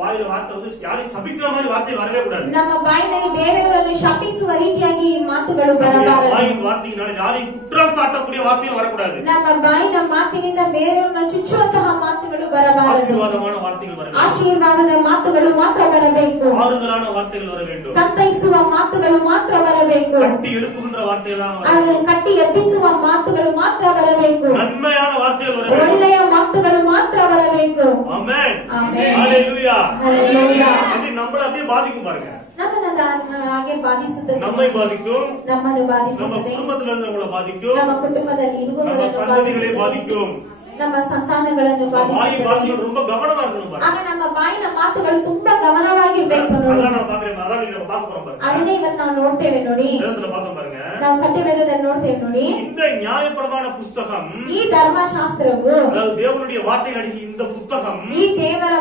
வாயில வார்த்தை வந்து யாரையும் சபிக்கிற மாதிரி வார்த்தை வரவே கூடாது. ನಮ್ಮ ಬಾಯಿನಲ್ಲಿ ಬೇರೆಯವರನ್ನು ಶಪಿಸುವ ರೀತಿಯಾಗಿ ಮಾತುಗಳು ಬರಬಾರದು. வாயின் வார்த்தையினால யாரையும் குற்றம் சாட்டக்கூடிய வார்த்தையும் வரக்கூடாது. ನಮ್ಮ ಬಾಯಿನ ಮಾತಿನಿಂದ ಬೇರೆಯವರನ್ನ ಚುಚ್ಚುವಂತಹ ಮಾತುಗಳು ಬರಬಾರದು. ஆசீர்வாதமான வார்த்தைகள் வர வேண்டும். ಆಶೀರ್ವಾದದ ಮಾತುಗಳು ಮಾತ್ರ ಬರಬೇಕು. ஆறுதலான வார்த்தைகள் வர வேண்டும். ಸಂತೈಸುವ ಮಾತುಗಳು ಮಾತ್ರ ಬರಬೇಕು. கட்டி எழுப்புகின்ற வார்த்தைகளாக வர ಅದನ್ನು வேண்டும். ಕಟ್ಟಿ ಎಬ್ಬಿಸುವ ಮಾತುಗಳು ಮಾತ್ರ ಬರಬೇಕು. நன்மையான வார்த்தைகள் வர வேண்டும். ಒಳ್ಳೆಯ ಮಾತುಗಳು ಮಾತ್ರ ಬರಬೇಕು. ஆமென். ஆமென். ஹalleluya. ஹalleluya. அது நம்மள அப்படியே பாதிக்கும் பாருங்க. ನಮ್ಮನ್ನ ಹಾಗೆ ಬಾಧಿಸುತ್ತದೆ. நம்மை பாதிக்கும், ನಮ್ಮನ್ನು நம்ம ಬಾಧಿಸುತ್ತದೆ. குடும்பத்துல இருக்கிறவங்கள பாதிக்கும், ನಮ್ಮ ಕುಟುಂಬದಲ್ಲಿ நம்ம ಇರುವವರನ್ನು சந்ததிகளை ಬಾಧಿಸುತ್ತದೆ. பாதிக்கும். ನಮ್ಮ ಸಂತಾನಗಳನ್ನು வாயின் ಬಾಧಿಸುತ್ತದೆ. வார்த்தைகள் ரொம்ப கவனமா இருக்கணும் பாருங்க. ಆಗ ನಮ್ಮ ಬಾಯಿನ ಮಾತುಗಳು ತುಂಬಾ ಗಮನವಾಗಿರ್ಬೇಕು ನೋಡಿ. அதான் நான் பாக்குறேன், அதான் நீங்க பார்க்க போறோம் பாருங்க. ಅದನ್ನೇ ಇವತ್ತು ನಾವು ನೋಡ್ತೇವೆ ನೋಡಿ. வேதத்துல பார்த்தோம் பாருங்க. ನಾವು ಸತ್ಯವೇದದಲ್ಲಿ ನೋಡ್ತೇವೆ ನೋಡಿ. இந்த நியாயப்பிரமாண புஸ்தகம், ಈ ಧರ್ಮಶಾಸ್ತ್ರವು, அதாவது தேவனுடைய வார்த்தைகள் அடங்கிய இந்த புத்தகம், ಈ ದೇವರ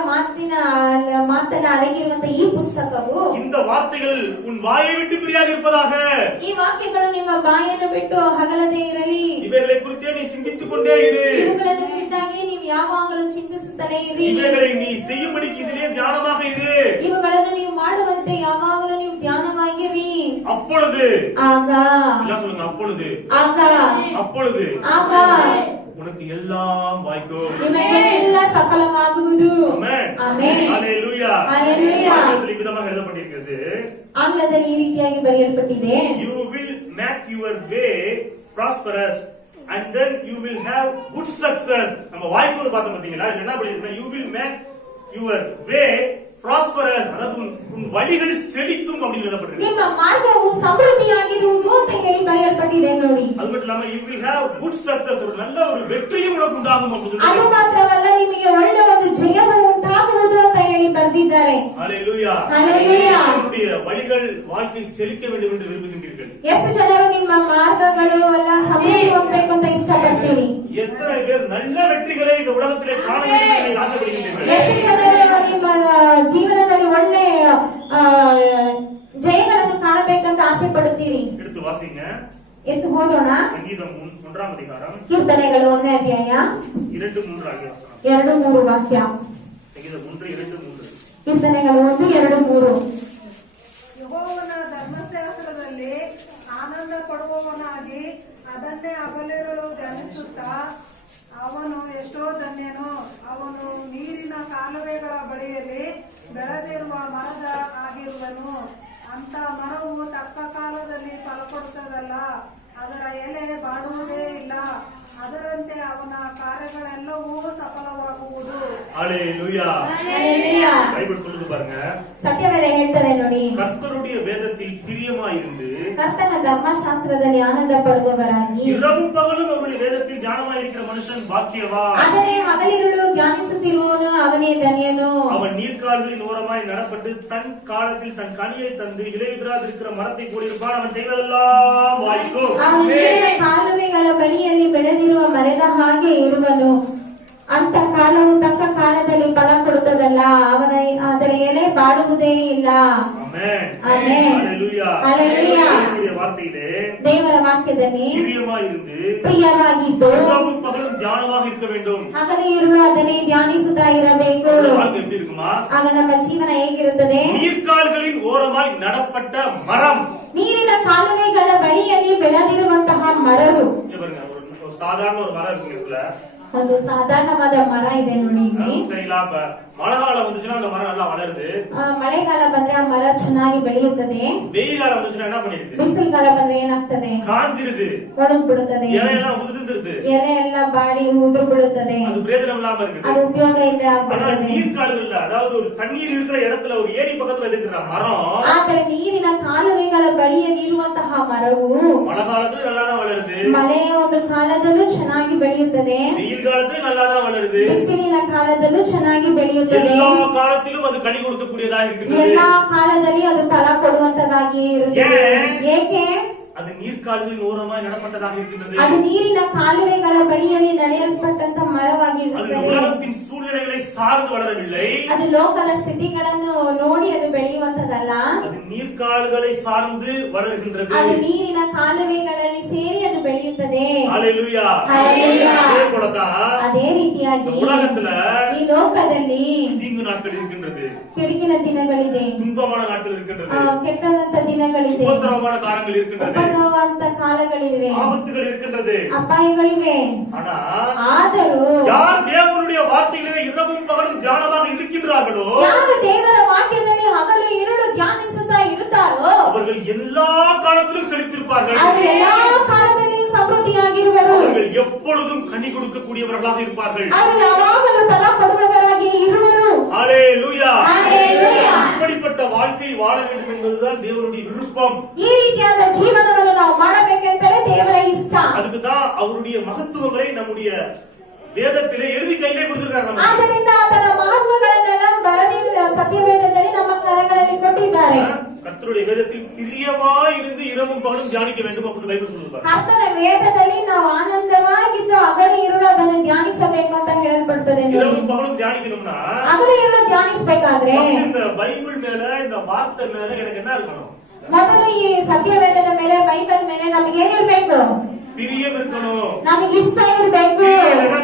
ಮಾತನ್ನ ಅಡಗಿರುವಂತ ಈ ಪುಸ್ತಕವು, இந்த வார்த்தைகள் உன் வாயை விட்டு பிரியாது இருப்பதாக, ಈ ವಾಕ್ಯಗಳು ನಿಮ್ಮ ಬಾಯನ್ನು ಬಿಟ್ಟು ಹಗಲದೇ ಇರಲಿ. இவைகளை குறித்தே நீ சிந்தித்துக் கொண்டே இரு. ಇವುಗಳನ್ನು ಕುರಿತಾಗಿ ನೀವು ಯಾವಾಗಲೂ ಚಿಂತಿಸುತ್ತಲೇ ಇರಿ. இவைகளை நீ செய்யும்படிக்கு இதிலே தியானமாக இரு. ಇವುಗಳನ್ನು ನೀವು ಮಾಡುವಂತೆ ಯಾವಾಗಲೂ ನೀವು ಧ್ಯಾನವಾಗಿರಿ. அப்பொழுது, ಆಗ எல்லாம் சொல்லுங்க, அப்பொழுது, ಆಗ அப்பொழுது ಆಗ உனக்கு எல்லாம் வாய்க்கும். ನಿಮಗೆಲ್ಲ ಸಫಲವಾಗುವುದು. ஆமென். ಆಮೆನ್. ஹalleluya. ஹalleluya. ஆங்கிலத்தில் விதமாக எழுதப்பட்டிருக்கிறது, ಆಂಗ್ಲದಲ್ಲಿ ಈ ರೀತಿಯಾಗಿ ಬರೆಯಲ್ಪಟ್ಟಿದೆ. you will make your way prosperous and then you will have good success. நம்ம வாய்ப்பு பார்த்தோம் பாத்தீங்களா? என்ன பண்ணிருக்கேன்? you will make your way prosperous, அதாவது உன் வழிகள் செழிக்கும் அப்படின்னு எழுதப்பட்டிருக்கு. ನಿಮ್ಮ ಮಾರ್ಗವು ಸಮೃದ್ಧಿಯಾಗಿರುವುದು ಅಂತ ಹೇಳಿ ಬರೆಯಲ್ಪಟ್ಟಿದೆ ನೋಡಿ. அது மட்டும் இல்லாம you will have good success, ஒரு நல்ல ஒரு வெற்றியும் உனக்கு உண்டாகும் அப்படின்னு ಅದು ಮಾತ್ರವಲ್ಲ, ನಿಮಗೆ ಒಳ್ಳೆ ಒಂದು ಜಯವು ಉಂಟಾಗುವುದು ಅಂತ ಹೇಳಿ ಬರೆದಿದ್ದಾರೆ. ஹalleluya. ஹalleluya. உங்களுடைய வழிகள் வாழ்க்கை செழிக்க வேண்டும் என்று விரும்புகின்றீர்கள். ಎಷ್ಟು ಜನರು ನಿಮ್ಮ ಮಾರ್ಗಗಳು ಎಲ್ಲ ಸಮೃದ್ಧಿ ಹೊಂದಬೇಕು ಅಂತ ಇಷ್ಟಪಡ್ತೀರಿ? எத்தனை பேர் நல்ல வெற்றிகளை இந்த உலகத்திலே காண வேண்டும் என்று ஆசைப்படுகின்றீர்கள்? ಎಷ್ಟು ಜನರು ನಿಮ್ಮ ಜೀವನದಲ್ಲಿ ಒಳ್ಳೆ ಜಯಗಳನ್ನು ಕಾಣಬೇಕಂತ ಆಸೆ ಪಡುತ್ತೀರಿ? எடுத்து வாசிங்க. ಎದ್ದು ಓದೋಣ. சங்கீதம் 1 அதிகாரம் ಕೀರ್ತನೆಗಳು 1ನೇ ಅಧ್ಯಾಯ 2-3 ಆಗಿ ವಚನ. 2-3 ವಾಕ್ಯ. சங்கீதம் 1:2-3. ಕೀರ್ತನೆಗಳು 1-2-3. ಯೆಹೋವನ ಧರ್ಮಶಾಸ್ತ್ರದಲ್ಲಿ ಆನಂದ ಪಡುವವನಾಗಿ ಅದನ್ನೇ ಹಗಲಿರುಳು ಧ್ಯಾನಿಸುತ್ತಾ ಅವನು ಎಷ್ಟೋ ಧನ್ಯನು. ಅವನು ನೀರಿನ ಕಾಲುವೆಗಳ ಬಳಿಯಲ್ಲಿ ಬೆಳೆದಿರುವ ಮರದ ಆಗಿರುವನು. ಅಂತ ಮರವು ತಕ್ಕ ಕಾಲದಲ್ಲಿ ಫಲ ಕೊಡುತ್ತದಲ್ಲ, ಅದರ ಎಲೆ ಬಾಡುವುದೇ ಇಲ್ಲ. ಅದರಂತೆ ಅವನ ಕಾರ್ಯಗಳೆಲ್ಲವೂ ಸಫಲವಾಗುವುದು. ஹalleluya. ஹalleluya. பைபிள் சொல்லுது பாருங்க. ಸತ್ಯವೇದ ಹೇಳ್ತದೆ ನೋಡಿ. கர்த்தருடைய வேதத்தில் பிரியமாயிருந்து ಕರ್ತನ ಧರ್ಮಶಾಸ್ತ್ರದಲ್ಲಿ ಆನಂದ ಪಡುವವರಾಗಿ இரவும் பகலும் அவருடைய வேதத்தில் தியானமாயிருக்கிற மனுஷன் பாக்கியவான். ಅದನ್ನೇ ಹಗಲಿರುಳು ಧ್ಯಾನಿಸುತ್ತಿರುವವನು ಅವನೇ ಧನ್ಯನು. அவன் நீர்க்கால்களின் ஓரமாய் நடப்பட்டு தன் காலத்தில் தன் கனியை தந்து இலையுதிராதிருக்கிற மரத்தை கூடியிருப்பான். அவன் செய்வதெல்லாம் வாய்க்கும். ಅವನು ನೀರಿನ ಕಾಲುವೆಗಳ ಬಳಿಯಲ್ಲಿ ಬೆಳೆದಿರುವ ಮರದ ಹಾಗೆ ಇರುವನು. ಅಂತ ಕಾಲವು ತಕ್ಕ ಕಾಲದಲ್ಲಿ ಫಲ ಕೊಡುತ್ತದಲ್ಲ, ಅದರ ಎಲೆ ಬಾಡುವುದೇ ಇಲ್ಲ. ஆமென். ஆமென். ஹalleluya. ஹalleluya. தேவனுடைய வார்த்தையிலே ದೇವರ ವಾಕ್ಯದಲ್ಲಿ பிரியமாயிருந்து ಪ್ರಿಯವಾಗಿದ್ದು இரவும் பகலும் தியானமாக இருக்க வேண்டும். ಹಗಲು ಇರುಳು ಅದನ್ನೇ ಧ್ಯಾನಿಸುತ್ತಾ ಇರಬೇಕು. நம்முடைய வாழ்க்கை எப்படி இருக்குமா? ಆಗ ನಮ್ಮ ಜೀವನ ಹೇಗಿರುತ್ತದೆ? நீர்க்கால்களின் ஓரமாய் நடப்பட்ட மரம். ನೀರಿನ ಕಾಲುವೆಗಳ ಬಳಿಯಲ್ಲಿ ಬೆಳೆದಿರುವಂತಹ ಮರವು. இங்க பாருங்க, ஒரு சாதாரண ஒரு மரம் இருக்கு இதுல. ಒಂದು ಸಾಧಾರಣವಾದ ಮರ ಇದೆ ನೋಡಿ ಇಲ್ಲಿ. சரிங்களா? இப்ப மழை காலம் வந்துச்சுன்னா அந்த மரம் நல்லா வளருது. ಮಳೆಗಾಲ ಬಂದ್ರೆ ಆ ಮರ ಚೆನ್ನಾಗಿ ಬೆಳೆಯುತ್ತದೆ. வெயில் காலம் வந்துச்சுன்னா என்ன பண்ணிருது? ಬಿಸಿಲುಗಾಲ ಬಂದ್ರೆ ಏನಾಗ್ತದೆ? காஞ்சிருது. ಒಣಗ್ ಬಿಡುತ್ತದೆ. இலையெல்லாம் உதிர்ந்துருது. ಎಲೆ ಎಲ್ಲ ಬಾಡಿ ಉದುರು ಬಿಡುತ್ತದೆ. அது பிரயோஜனம் இல்லாம இருக்குது. ಅದು ಉಪಯೋಗ ಇಲ್ಲ ஆனா ಆಗ್ಬಿಡುತ್ತದೆ. நீர்க்கால்கள்ல, அதாவது ஒரு தண்ணீர் இருக்கிற இடத்துல, ஒரு ஏரி பக்கத்துல இருக்கிற மரம் ಆದರೆ ನೀರಿನ ಕಾಲುವೆಗಳ ಬಳಿಯಲ್ಲಿ ಇರುವಂತಹ ಮರವು மழை காலத்துல நல்லாதான் வளருது. ಮಳೆಯ ಒಂದು ಕಾಲದಲ್ಲೂ ಚೆನ್ನಾಗಿ ಬೆಳೆಯುತ್ತದೆ. வெயில் காலத்துல நல்லாதான் வளருது. ಬಿಸಿಲಿನ ಕಾಲದಲ್ಲೂ ಚೆನ್ನಾಗಿ ಬೆಳೆಯುತ್ತದೆ. எல்லா காலத்திலும் அது கனி கொடுக்கக்கூடியதாக இருக்கிறது. ಎಲ್ಲಾ ಕಾಲದಲ್ಲಿ ಅದು ಫಲ ಕೊಡುವಂತದಾಗಿ ಇರುತ್ತದೆ. ಏಕೆ? அது நீர்க்கால்களின் ஓரமாய் நடப்பட்டதாக இருக்கின்றது. ಅದು ನೀರಿನ ಕಾಲುವೆಗಳ ಬಳಿಯಲ್ಲಿ ನಡೆಯಲ್ಪಟ್ಟಂತ அது ಮರವಾಗಿರುತ್ತದೆ. உலகத்தின் சூழ்நிலைகளை சார்ந்து வளரவில்லை. ಅದು ಲೋಕದ ಸ್ಥಿತಿಗಳನ್ನು ನೋಡಿ ಅದು ಬೆಳೆಯುವಂತದಲ್ಲ. அது நீர்க்கால்களை சார்ந்து வளர்கின்றது. ಅದು ನೀರಿನ ಕಾಲುವೆಗಳಲ್ಲಿ ಸೇರಿ ಅದು ಬೆಳೆಯುತ್ತದೆ. ஹalleluya. ஹalleluya. அதே போலதான் ಅದೇ ರೀತಿಯಾಗಿ உலகத்துல ಈ ಲೋಕದಲ್ಲಿ தீங்கு நாட்கள் இருக்கின்றது. ಕೆಡುಕಿನ ದಿನಗಳಿದೆ, துன்பமான நாட்கள் இருக்கின்றது. ಕೆಟ್ಟದಂತ ದಿನಗಳಿದೆ, உபத்திரவமான காலங்கள் இருக்கின்றது. ಉಪದ್ರವಂತ ಕಾಲಗಳಿವೆ, ஆபத்துகள் இருக்கின்றது. ಅಪಾಯಗಳಿವೆ. ஆனா ಆದರೂ யார் தேவனுடைய வார்த்தைகளிலே இரவும் பகலும் தியானமாக இருக்கின்றார்களோ ಯಾರು ದೇವರ ವಾಕ್ಯದಲ್ಲಿ ಹಗಲು ಇರುಳು ಧ್ಯಾನಿಸುತ್ತಾ ಇರುತ್ತಾರೋ அவர்கள் எல்லா காலத்திலும் செழித்திருப்பார்கள். ಅವರು ಎಲ್ಲಾ ಕಾಲದಲ್ಲಿಯೂ ಸಮೃದ್ಧಿಯಾಗಿರುವರು. அவர்கள் எப்பொழுதும் கனி கொடுக்கக்கூடியவர்களாக இருப்பார்கள். ಅವರು ಯಾವಾಗಲೂ ಫಲ ಕೊಡುವವರಾಗಿ ಇರುವರು. ஹalleluya. ஹalleluya. இப்படிப்பட்ட வாழ்க்கை வாழ வேண்டும் என்பதுதான் தேவனுடைய விருப்பம். ಈ ರೀತಿಯಾದ ಜೀವನವನ್ನು ನಾವು ಮಾಡಬೇಕೆಂದರೆ ದೇವರ ಇಷ್ಟ. அதுக்குதான் அவருடைய மகத்துவங்களை நம்முடைய வேதத்திலே எழுதி கையிலே கொடுத்திருக்காரு நமக்கு. ಆದ್ದರಿಂದ ಆತನ ಮಹತ್ವಗಳನ್ನೆಲ್ಲ ಬರೆದಿದ್ದ ಸತ್ಯವೇದದಲ್ಲಿ ನಮ್ಮ ಕರಗಳಲ್ಲಿ ಕೊಟ್ಟಿದ್ದಾರೆ. கர்த்தருடைய வேதத்தில் பிரியமாய் இருந்து இரவும் பகலும் தியானிக்க வேண்டும் அப்படின்னு பைபிள் சொல்லுது. ಕರ್ತನ ವೇದದಲ್ಲಿ ನಾವು ಆನಂದವಾಗಿದ್ದು ಹಗಲು ಇರುಳು ಅದನ್ನು ಧ್ಯಾನಿಸಬೇಕು ಅಂತ ಹೇಳಲ್ಪಡುತ್ತದೆ. இரவும் பகலும் தியானிக்கணும்னா ಹಗಲು ಇರುಳು ಧ್ಯಾನಿಸಬೇಕಾದ್ರೆ இந்த பைபிள் மேல, இந்த வார்த்தை மேல எனக்கு என்ன இருக்கணும்? ಮೊದಲು ಈ ಸತ್ಯವೇದದ ಮೇಲೆ, ಬೈಬಲ್ ಮೇಲೆ ನಮಗೆ ಏನಿರ್ಬೇಕು? பிரியம் இருக்கணும். ನಮಗೆ ಇಷ್ಟ ಇರ್ಬೇಕು.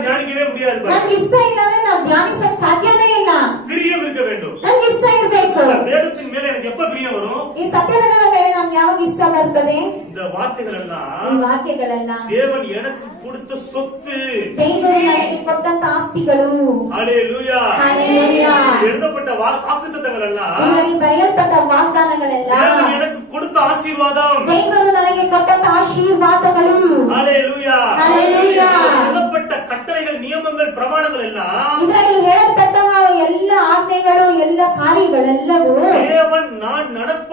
தியானிக்கவே முடியாது. ನಮ್ಗೆ ಇಷ್ಟ ಇಲ್ಲ ಅಂದ್ರೆ ನಾವು ಧ್ಯಾನಿಸಕ್ ಸಾಧ್ಯನೇ ಇಲ್ಲ. பிரியம் இருக்க வேண்டும். ನಮ್ಗೆ ಇಷ್ಟ ಇರ್ಬೇಕು. வேதத்தின் மேல எனக்கு எப்ப பிரியம் வரும்? ಈ ಸತ್ಯವೇದದ ಮೇಲೆ ನಮ್ಗೆ ಯಾವಾಗ ಇಷ್ಟ ಬರ್ತದೆ? இந்த வார்த்தைகள் ಈ எல்லாம் ವಾಕ್ಯಗಳೆಲ್ಲ தேவன் எனக்கு கொடுத்த சொத்து. ದೇವರು ನನಗೆ ಕೊಟ್ಟಂತ ಆಸ್ತಿಗಳು. ஹalleluya. ஹalleluya. எழுதப்பட்ட வாக்குத்தத்தங்கள் எல்லாம் ಇದರಲ್ಲಿ ಬರೆಯಲ್ಪಟ್ಟ ವಾಗ್ದಾನಗಳೆಲ್ಲ தேவன் எனக்கு கொடுத்த ஆசீர்வாதம். ದೇವರು ನನಗೆ ಕೊಟ್ಟಂತ ಆಶೀರ್ವಾದಗಳು. ஹalleluya. ஹalleluya. சொல்லப்பட்ட கட்டளைகள், நியமங்கள், பிரமாணங்கள் எல்லாம் ಇದರಲ್ಲಿ ಹೇಳಲ್ಪಟ್ಟ ಎಲ್ಲ ಆಜ್ಞೆಗಳು, ಎಲ್ಲ ಕಾರ್ಯಗಳೆಲ್ಲವೂ தேவன்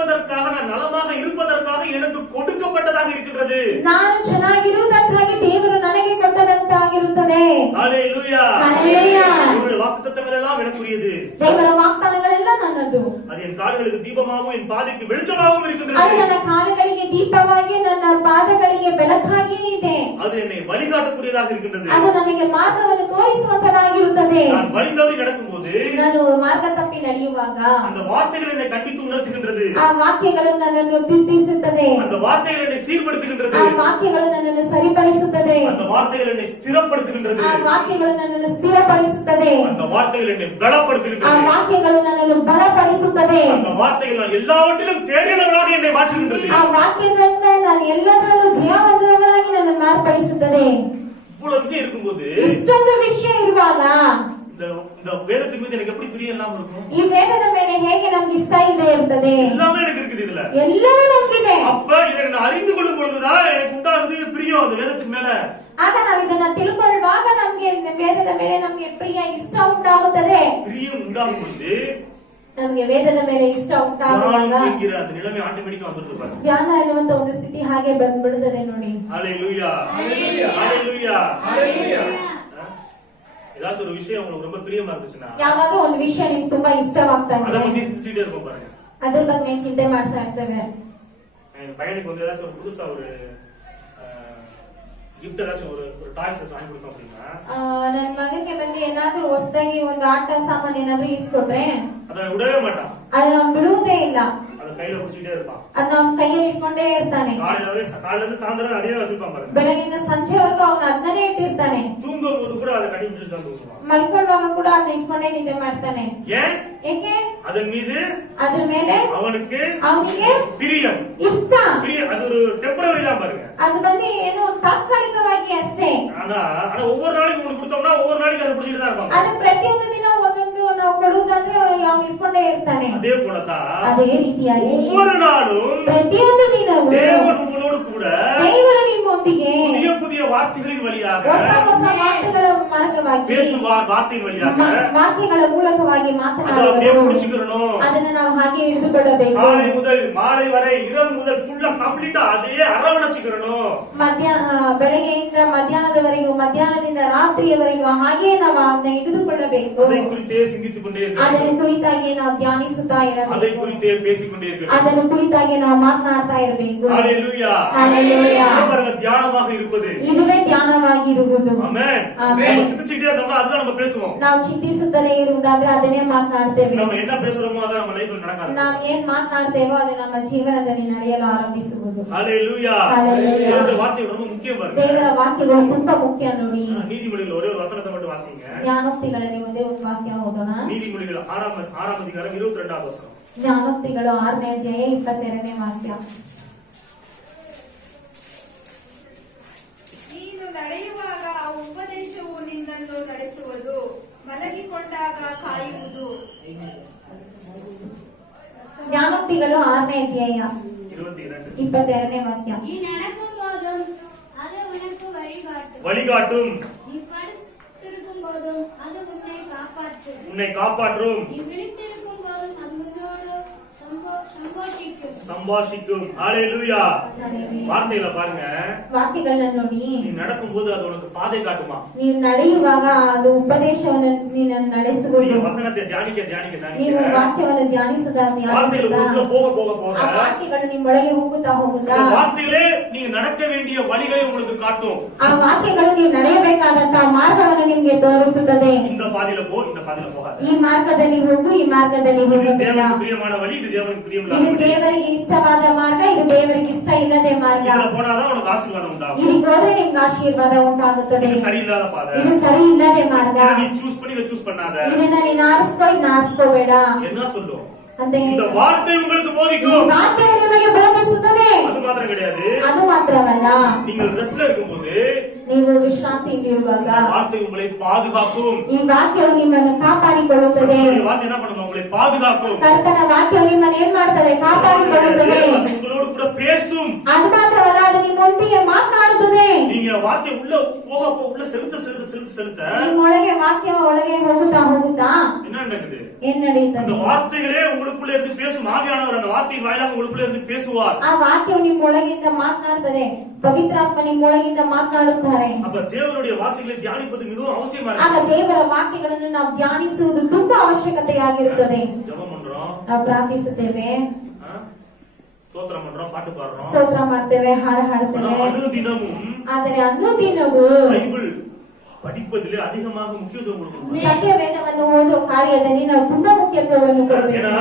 செய்வதற்காக, நான் நலமாக இருப்பதற்காக எனக்கு கொடுக்கப்பட்டதாக இருக்கின்றது. ನಾನು ಚೆನ್ನಾಗಿರುವುದಕ್ಕಾಗಿ ದೇವರು ನನಗೆ ಕೊಟ್ಟದಂತಾಗಿರುತ್ತದೆ. ஹalleluya. ஹalleluya. இவருடைய வாக்குத்தத்தங்கள் எல்லாம் எனக்குரியது. ದೇವರ ವಾಗ್ದಾನಗಳೆಲ್ಲ ನನ್ನದು. அது என் கால்களுக்கு தீபமாகவும் என் பாதைக்கு வெளிச்சமாகவும் ಅದು இருக்கின்றது. ನನ್ನ ಕಾಲುಗಳಿಗೆ ದೀಪವಾಗಿ ನನ್ನ ಪಾದಗಳಿಗೆ ಬೆಳಕಾಗಿಯೂ ಇದೆ. அது என்னை வழிகாட்டக்கூடியதாக இருக்கின்றது. ಅದು ನನಗೆ ಮಾರ್ಗವನ್ನು ತೋರಿಸುವಂತದಾಗಿರುತ್ತದೆ. நான் வழி தவறி நடக்கும்போது ನಾನು ಮಾರ್ಗ ತಪ್ಪಿ ನಡೆಯುವಾಗ அந்த வார்த்தைகள் என்னை கண்டித்து உணர்த்துகின்றது. ಆ ವಾಕ್ಯಗಳು ನನ್ನನ್ನು ತಿದ್ದಿಸುತ್ತದೆ. அந்த வார்த்தைகள் என்னை சீர்படுத்துகின்றது. ಆ ವಾಕ್ಯಗಳು ನನ್ನನ್ನು ಸರಿಪಡಿಸುತ್ತದೆ. அந்த வார்த்தைகள் என்னை ஸ்திரப்படுத்துகின்றது. ಆ ವಾಕ್ಯಗಳು ನನ್ನನ್ನು ಸ್ಥಿರಪಡಿಸುತ್ತದೆ. அந்த வார்த்தைகள் என்னை ಆ பலப்படுத்துகின்றது. ವಾಕ್ಯಗಳು ನನ್ನನ್ನು ಬಲಪಡಿಸುತ್ತದೆ. அந்த வார்த்தைகள் நான் எல்லாவற்றிலும் தேறினவனாக என்னை மாற்றுகின்றது. ಆ ವಾಕ್ಯದಿಂದ ನಾನು ಎಲ್ಲದರಲ್ಲೂ ಜಯ ಹೊಂದುವವನಾಗಿ ನನ್ನನ್ನು ಮಾರ್ಪಡಿಸುತ್ತದೆ. இவ்வளவு விஷயம் இருக்கும்போது ಇಷ್ಟೊಂದು ವಿಷಯ ಇರುವಾಗ இந்த இந்த வேதத்தின் மீது எனக்கு எப்படி பிரியம் இல்லாம இருக்கும்? ಈ ವೇದದ ಮೇಲೆ ಹೇಗೆ ನಮ್ಗೆ ಇಷ್ಟ ಇಲ್ಲದೆ ಇರ್ತದೆ? எல்லாமே எனக்கு இருக்குது இதுல. ಎಲ್ಲವೂ ನಮ್ಗಿದೆ. அப்ப இதை நான் அறிந்து கொள்ளும் பொழுதுதான் எனக்கு உண்டாகுது பிரியம் அந்த வேதத்தின் மேல. ಆಗ ನಾವು ಇದನ್ನ ತಿಳ್ಕೊಳ್ಳುವಾಗ ನಮ್ಗೆ ವೇದದ ಮೇಲೆ ನಮ್ಗೆ ಪ್ರಿಯ ಇಷ್ಟ ಉಂಟಾಗುತ್ತದೆ. பிரியம் உண்டாகும் பொழுது ನಮ್ಗೆ ವೇದದ ಮೇಲೆ ಇಷ್ಟ ಉಂಟಾಗುವಾಗ ஞானம் என்கிற அந்த நிலைமை ஆட்டோமேட்டிக்கா வந்துருது பாருங்க. ಧ್ಯಾನ ಅನ್ನುವಂತ ಒಂದು ಸ್ಥಿತಿ ಹಾಗೆ ಬಂದ್ಬಿಡುತ್ತದೆ ನೋಡಿ. ஹalleluya. ஹalleluya. ஹalleluya. ஏதாவது ஒரு விஷயம் உங்களுக்கு ரொம்ப பிரியமா இருந்துச்சுன்னா ಯಾವಾದ್ರೂ ಒಂದು ವಿಷಯ ನಿಮ್ಗೆ ತುಂಬಾ ಇಷ್ಟವಾಗ್ತಾ அத ಇದೆ, பத்தி சிந்திச்சிட்டே இருப்போம் பாருங்க. ಅದ್ರ ಬಗ್ಗೆ ಚಿಂತೆ ಮಾಡ್ತಾ ಇರ್ತೇವೆ. என் பையனுக்கு வந்து ஏதாச்சும் ஒரு புதுசா ஒரு gift ஏதாச்சும் ஒரு டாய்ஸ் வாங்கி கொடுத்தோம் அப்படின்னா ನನ್ ಮಗನಿಗೆ ಬಂದು ಏನಾದ್ರೂ ಹೊಸದಾಗಿ ಒಂದು ಆಟ ಸಾಮಾನು ಏನಾದ್ರೂ ಇಸ್ಕೊಟ್ರೆ அதை விடவே மாட்டான். ಅದನ್ನ ಅವ್ನು ಬಿಡುವುದೇ ಇಲ್ಲ. அதை கையில பிடிச்சிட்டே இருப்பான். ಅದನ್ನ ಅವ್ನ ಕೈಯಲ್ಲಿ ಇಟ್ಕೊಂಡೇ ಇರ್ತಾನೆ. காலையில இருந்து சாயந்தரம் அதே வச்சிருப்பான் பாருங்க. ಬೆಳಗಿಂದ ಸಂಜೆವರೆಗೂ ಅವನು ಅದನ್ನೇ ಇಟ್ಟಿರ್ತಾನೆ. தூங்கும் போது கூட அதை கட்டி பிடிச்சிட்டு தான் தூங்குவான். ಮಲ್ಕೊಳ್ಳುವಾಗ ಕೂಡ ಅದನ್ನ ಇಟ್ಕೊಂಡೇ ನಿದ್ದೆ ಮಾಡ್ತಾನೆ. ஏன்? ಏಕೆ? அதன் மீது ಅದ್ರ ಮೇಲೆ அவனுக்கு ಅವನಿಗೆ பிரியம். ಇಷ್ಟ. பிரியம் அது ஒரு டெம்பரரி தான் பாருங்க. ಅದು ಬಂದು ಏನು ತಾತ್ಕಾಲಿಕವಾಗಿ ಅಷ್ಟೇ. ஆனா ஒவ்வொரு நாளைக்கு உங்களுக்கு கொடுத்தோம்னா ஒவ்வொரு நாளைக்கு அதை பிடிச்சிட்டு தான் இருப்பாங்க. ಅದು ಪ್ರತಿಯೊಂದು ದಿನ ಒಂದೊಂದು ನಾವು ಕೊಡುವುದಾದ್ರೆ ಅವ್ನು ಇಟ್ಕೊಂಡೇ ಇರ್ತಾನೆ. அதே போலதான் ಅದೇ ರೀತಿಯಾಗಿ ஒவ்வொரு நாளும் ಪ್ರತಿಯೊಂದು ದಿನವೂ தேவன் உங்களோடு கூட ದೇವರು ನಿಮ್ಮೊಂದಿಗೆ புதிய புதிய வார்த்தைகளின் வழியாக ಹೊಸ ಹೊಸ ವಾಕ್ಯಗಳ ಮಾರ್ಗವಾಗಿ பேசுவார். வார்த்தையின் வழியாக ವಾಕ್ಯಗಳ ಮೂಲಕವಾಗಿ அதை அப்படியே ಮಾತನಾಡುವುದು, பிடிச்சுக்கிறணும். ಅದನ್ನ ನಾವು ಹಾಗೆ ಹಿಡಿದುಕೊಳ್ಳಬೇಕು. காலை முதல் மாலை வரை இரவு முதல் ஃபுல்லா கம்ப்ளீட்டா அதையே அரவணைச்சுக்கிறணும். ಬೆಳಗ್ಗೆಯಿಂದ ಮಧ್ಯಾಹ್ನದವರೆಗೂ, ಮಧ್ಯಾಹ್ನದಿಂದ ರಾತ್ರಿಯವರೆಗೂ ಹಾಗೆ ನಾವು ಅದನ್ನ ಹಿಡಿದುಕೊಳ್ಳಬೇಕು. அதை குறித்தே சிந்தித்துக் கொண்டே ಅದನ್ನು இருக்கணும். ಕುರಿತಾಗಿ ನಾವು ಧ್ಯಾನಿಸುತ್ತಾ அதை ಇರಬೇಕು. குறித்தே பேசிக்கொண்டே இருக்கணும். ಅದನ್ನು ಕುರಿತಾಗಿ ನಾವು ಮಾತನಾಡ್ತಾ ಇರಬೇಕು. ஹalleluya. ஹalleluya. பாருங்க தியானமாக இருப்பது. ಇದುವೇ ಧ್ಯಾನವಾಗಿರುವುದು. ஆமென். ஆமென். சிந்திச்சிட்டே இருந்தோம்னா அதுதான் நம்ம பேசுவோம். ನಾವು ಚಿಂತಿಸುತ್ತಲೇ ಇರುವುದಾದ್ರೆ ಅದನ್ನೇ ಮಾತನಾಡ್ತೇವೆ. நம்ம என்ன பேசுறோமோ அதான் நம்ம லைஃப்ல நடக்காது. ನಾವು ಏನ್ ಮಾತನಾಡ್ತೇವೋ ಅದು ನಮ್ಮ ಜೀವನದಲ್ಲಿ ನಡೆಯಲು ಆರಂಭಿಸುವುದು. ஹalleluya. ஹalleluya. இந்த வார்த்தை ரொம்ப முக்கியம் பாருங்க. ದೇವರ ವಾಕ್ಯಗಳು ತುಂಬಾ ಮುಖ್ಯ ನೋಡಿ. நீதிமொழிகள் ஒரே ஒரு வசனத்தை மட்டும் வாசிங்க. ಜ್ಞಾನೋಕ್ತಿಗಳಲ್ಲಿ ಒಂದೇ ಒಂದು ವಾಕ್ಯ ಓದೋಣ. நீதிமொழிகள் 6ஆம் அதிகாரம் 22வது வசனம். ಜ್ಞಾನೋಕ್ತಿಗಳು 6ನೇ ಅಧ್ಯಾಯ 22ನೇ ವಾಕ್ಯ. ನೀನು ನಡೆಯುವಾಗ ಆ ಉಪದೇಶವು ನಿನ್ನನ್ನು ನಡೆಸುವುದು, ಮಲಗಿಕೊಂಡಾಗ ಕಾಯುವುದು. ಜ್ಞಾನೋಕ್ತಿಗಳು 6ನೇ ಅಧ್ಯಾಯ 22 22ನೇ ವಾಕ್ಯ. நீ நடக்கும் போதும் அது உனக்கு வழிகாட்டும், வழிகாட்டும், நீ படுத்திருக்கும் போதும் அது உன்னை காப்பாற்றும், உன்னை காப்பாற்றும், நீ விழித்திருக்கும் போதும் அது உன்னோடு சம்போஷிக்கும். சம்பாஷிக்கும். ஹalleluya. வார்த்தைகளை பாருங்க. ವಾಕ್ಯಗಳನ್ನ ನೋಡಿ. நீ நடக்கும்போது அது உனக்கு பாதை காட்டுமா. ನೀವು ನಡೆಯುವಾಗ ಅದು ಉಪದೇಶವನ್ನು ನಿನ್ನನ್ನು ನಡೆಸುವುದು. நீங்க வசனத்தை தியானிக்க தியானிக்க ನೀವು தியானிக்க ವಾಕ್ಯವನ್ನು ಧ್ಯಾನಿಸುತ್ತಾ வார்த்தைகள் ಧ್ಯಾನಿಸುತ್ತಾ உள்ள போக போக போக ಆ ವಾಕ್ಯಗಳು ನಿಮ್ಮೊಳಗೆ ಹೋಗುತ್ತಾ ಹೋಗುತ್ತಾ அந்த வார்த்தைகளே நீங்க நடக்க வேண்டிய வழிகளை உங்களுக்கு காட்டும். ಆ ವಾಕ್ಯಗಳು ನೀವು ನಡೆಯಬೇಕಾದಂತಹ ಮಾರ್ಗವನ್ನು ನಿಮ್ಗೆ ತೋರಿಸುತ್ತದೆ. இந்த பாதையில போ, இந்த பாதையில போகாத. ಈ ಮಾರ್ಗದಲ್ಲಿ ಹೋಗು, ಈ ಮಾರ್ಗದಲ್ಲಿ இது ಹೋಗಬೇಡ. தேவனுக்கு பிரியமான வழி, இது தேவனுக்கு பிரியமில்லாத ಇದು வழி. ದೇವರಿಗೆ ಇಷ್ಟವಾದ ಮಾರ್ಗ, ಇದು ದೇವರಿಗೆ ಇಷ್ಟ ಇಲ್ಲದೆ ಮಾರ್ಗ. இதுல போனாதான் உனக்கு ஆசீர்வாதம் உண்டாகும். ಇದಕ್ಕೆ ಹೋದ್ರೆ ನಿಮ್ಗೆ ಆಶೀರ್ವಾದ ಉಂಟಾಗುತ್ತದೆ. இது சரியில்லாத பாதை. ಇದು ಸರಿ ಇಲ್ಲದೆ ಮಾರ್ಗ. இதை நீ சூஸ் பண்ணி இதை சூஸ் பண்ணாத. ಇದನ್ನ ನೀನ್ ಆರಿಸ್ಕೋ, ಇದನ್ನ ಆರಿಸ್ಕೋಬೇಡ என்ன சொல்லும்? ಅಂತ இந்த வார்த்தை உங்களுக்கு ಈ போதிக்கும். ವಾಕ್ಯವು ನಿಮಗೆ ಬೋಧಿಸುತ್ತದೆ. அது மாத்திரம் கிடையாது. ಅದು ಮಾತ್ರವಲ್ಲ, நீங்கள் ரெஸ்ட்ல இருக்கும்போது ನೀವು ವಿಶ್ರಾಂತಿಯಲ್ಲಿರುವಾಗ வார்த்தை உங்களை பாதுகாக்கும். ಈ ವಾಕ್ಯವು ನಿಮ್ಮನ್ನು ಕಾಪಾಡಿಕೊಳ್ಳುತ್ತದೆ. இந்த வார்த்தை என்ன பண்ணும்? உங்களை பாதுகாக்கும். ಕರ್ತನ ವಾಕ್ಯವು ನಿಮ್ಮನ್ನು ಏನ್ ಮಾಡ್ತದೆ? ಕಾಪಾಡಿಕೊಳ್ಳುತ್ತದೆ. அது உங்களோடு கூட பேசும். ಅದು ಮಾತ್ರವಲ್ಲ, ಅದು ನಿಮ್ಮೊಂದಿಗೆ ಮಾತನಾಡುತ್ತದೆ. நீங்க நீங்க வார்த்தை உள்ள போக உள்ள செலுத்த ನಿಮ್ಮೊಳಗೆ ವಾಕ್ಯ ಒಳಗೆ ಹೋಗುತ್ತಾ என்ன நடக்குது? ಏನ್ ನಡೀತದೆ? அந்த வார்த்தைகளே உங்களுக்குள்ள இருந்து பேசும். ஆவியானவர் அந்த வார்த்தையின் வாயிலாக உங்களுக்குள்ள இருந்து பேசுவார். ಆ ವಾಕ್ಯವು ನಿಮ್ಮೊಳಗಿಂದ ಮಾತನಾಡ್ತದೆ. ಪವಿತ್ರಾತ್ಮ ನಿಮ್ಮೊಳಗಿಂದ ಮಾತನಾಡುತ್ತಾರೆ. அப்ப தேவனுடைய வார்த்தைகளை தியானிப்பது மிகவும் அவசியமா ಆಗ இருக்கு. ದೇವರ ವಾಕ್ಯಗಳನ್ನು ನಾವು ಧ್ಯಾನಿಸುವುದು ತುಂಬಾ ಅವಶ್ಯಕತೆಯಾಗಿರುತ್ತದೆ. ஜெபம் பண்றோம், ನಾವು ಪ್ರಾರ್ಥಿಸುತ್ತೇವೆ, ಸ್ತೋತ್ರ பண்றோம், பாட்டு பாடுறோம். ಸ್ತೋತ್ರ ಮಾಡ್ತೇವೆ, ಹಾಡು ಹಾಡುತ್ತೇವೆ. அனுதினமும் ಆದರೆ ಅನುದಿನವೂ பைபிள் படிப்பதிலே அதிகமாக முக்கியத்துவம் கொடுக்கணும். ಸತ್ಯ ವೇದವನ್ನು ಓದುವ ಕಾರ್ಯದಲ್ಲಿ ನಾವು ತುಂಬಾ ಮುಖ್ಯತ್ವವನ್ನು ಕೊಡಬೇಕು. ஏன்னா